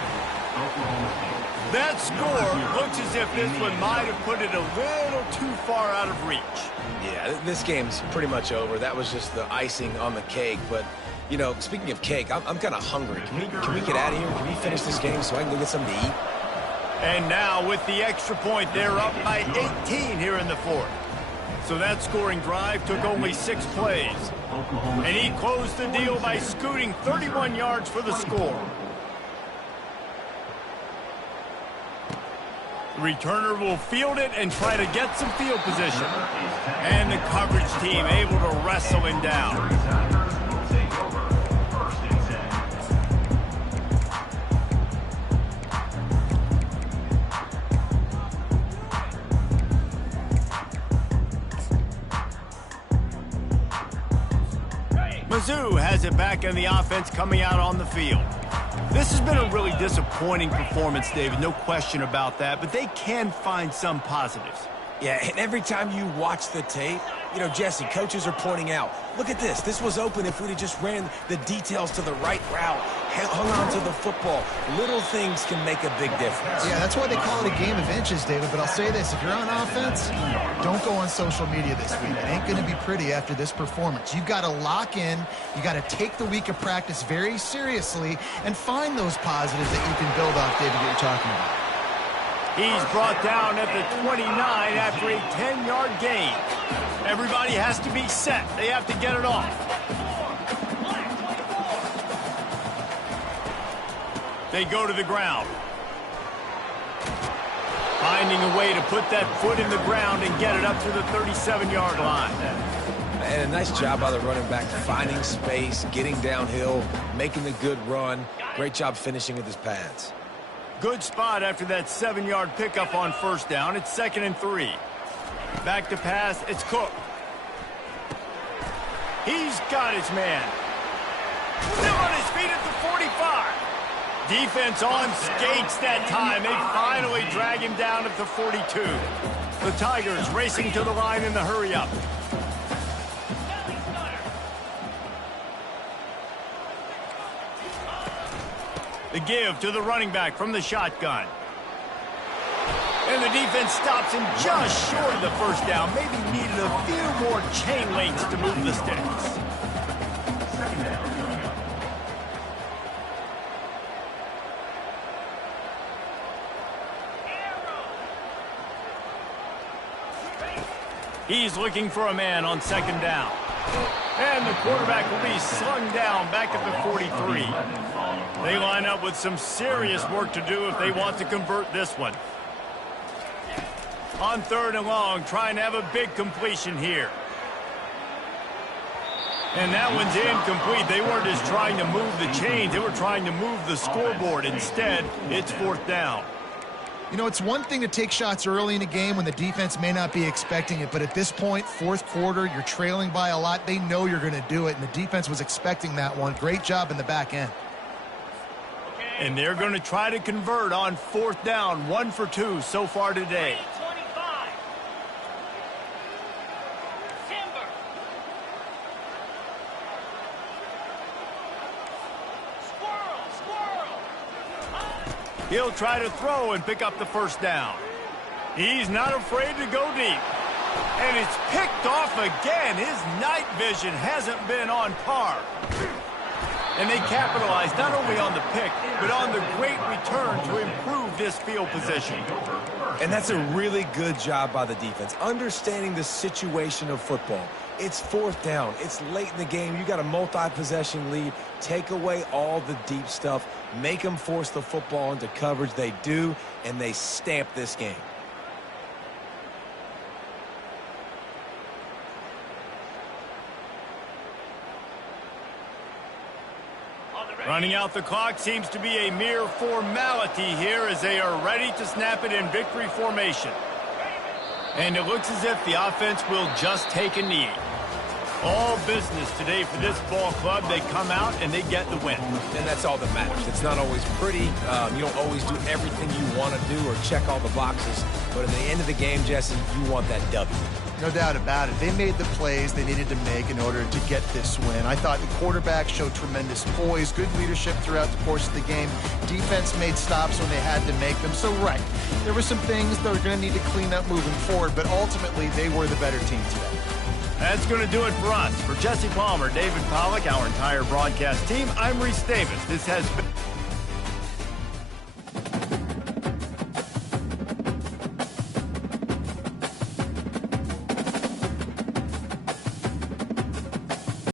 That score looks as if this one might have put it a little too far out of reach. Yeah, this game's pretty much over. That was just the icing on the cake. But, you know, speaking of cake, I'm kind of hungry. Can we get out of here? Can we finish this game so I can go get something to eat? And now with the extra point, they're up by 18 here in the 4th. So that scoring drive took only 6 plays. And he closed the deal by scooting 31 yards for the score. The returner will field it and try to get some field position. And the coverage team able to wrestle him down. Mizzou has it back in the offense coming out on the field. This has been a really disappointing performance, David, no question about that, but they can find some positives. Yeah, and every time you watch the tape, you know, Jesse, coaches are pointing out, look at this. This was open if we'd have just ran the details to the right route, hung on to the football. Little things can make a big difference. Yeah, that's why they call it a game of inches, David. But I'll say this, if you're on offense, don't go on social media this week. It ain't going to be pretty after this performance. You've got to lock in. You got to take the week of practice very seriously and find those positives that you can build off, David, that you're talking about. He's brought down at the 29 after a 10-yard gain. Everybody has to be set. They have to get it off. They go to the ground. Finding a way to put that foot in the ground and get it up to the 37-yard line. And a nice job by the running back, finding space, getting downhill, making the good run. Great job finishing with his pads. Good spot after that 7-yard pickup on first down. It's 2nd and 3. Back to pass. It's Cook. He's got his man. Still on his feet at the 45. Defense on skates that time. They finally drag him down at the 42. The Tigers racing to the line in the hurry-up. The give to the running back from the shotgun. And the defense stops him just short of the first down. Maybe needed a few more chain links to move the sticks. He's looking for a man on second down. And the quarterback will be slung down back at the 43. They line up with some serious work to do if they want to convert this one. On third and long, trying to have a big completion here. And that one's incomplete. They weren't just trying to move the chains. They were trying to move the scoreboard. Instead, it's fourth down. You know, it's one thing to take shots early in a game when the defense may not be expecting it, but at this point, fourth quarter, you're trailing by a lot. They know you're going to do it, and the defense was expecting that one. Great job in the back end. And they're going to try to convert on fourth down, 1 for 2 so far today. He'll try to throw and pick up the first down. He's not afraid to go deep. And it's picked off again. His night vision hasn't been on par. And they capitalize not only on the pick, but on the great return to improve this field position. And that's a really good job by the defense, understanding the situation of football. It's fourth down. It's late in the game. You got a multi-possession lead. Take away all the deep stuff. Make them force the football into coverage. They do, and they stamp this game. Running out the clock seems to be a mere formality here as they are ready to snap it in victory formation. And it looks as if the offense will just take a knee. All business today for this ball club. They come out and they get the win. And that's all that matters. It's not always pretty. You don't always do everything you want to do or check all the boxes. But at the end of the game, Jesse, you want that W. No doubt about it. They made the plays they needed to make in order to get this win. I thought the quarterback showed tremendous poise, good leadership throughout the course of the game. Defense made stops when they had to make them. So, right, there were some things that were going to need to clean up moving forward, but ultimately they were the better team today. That's going to do it for us. For Jesse Palmer, David Pollack, our entire broadcast team, I'm Reese Davis. This has been...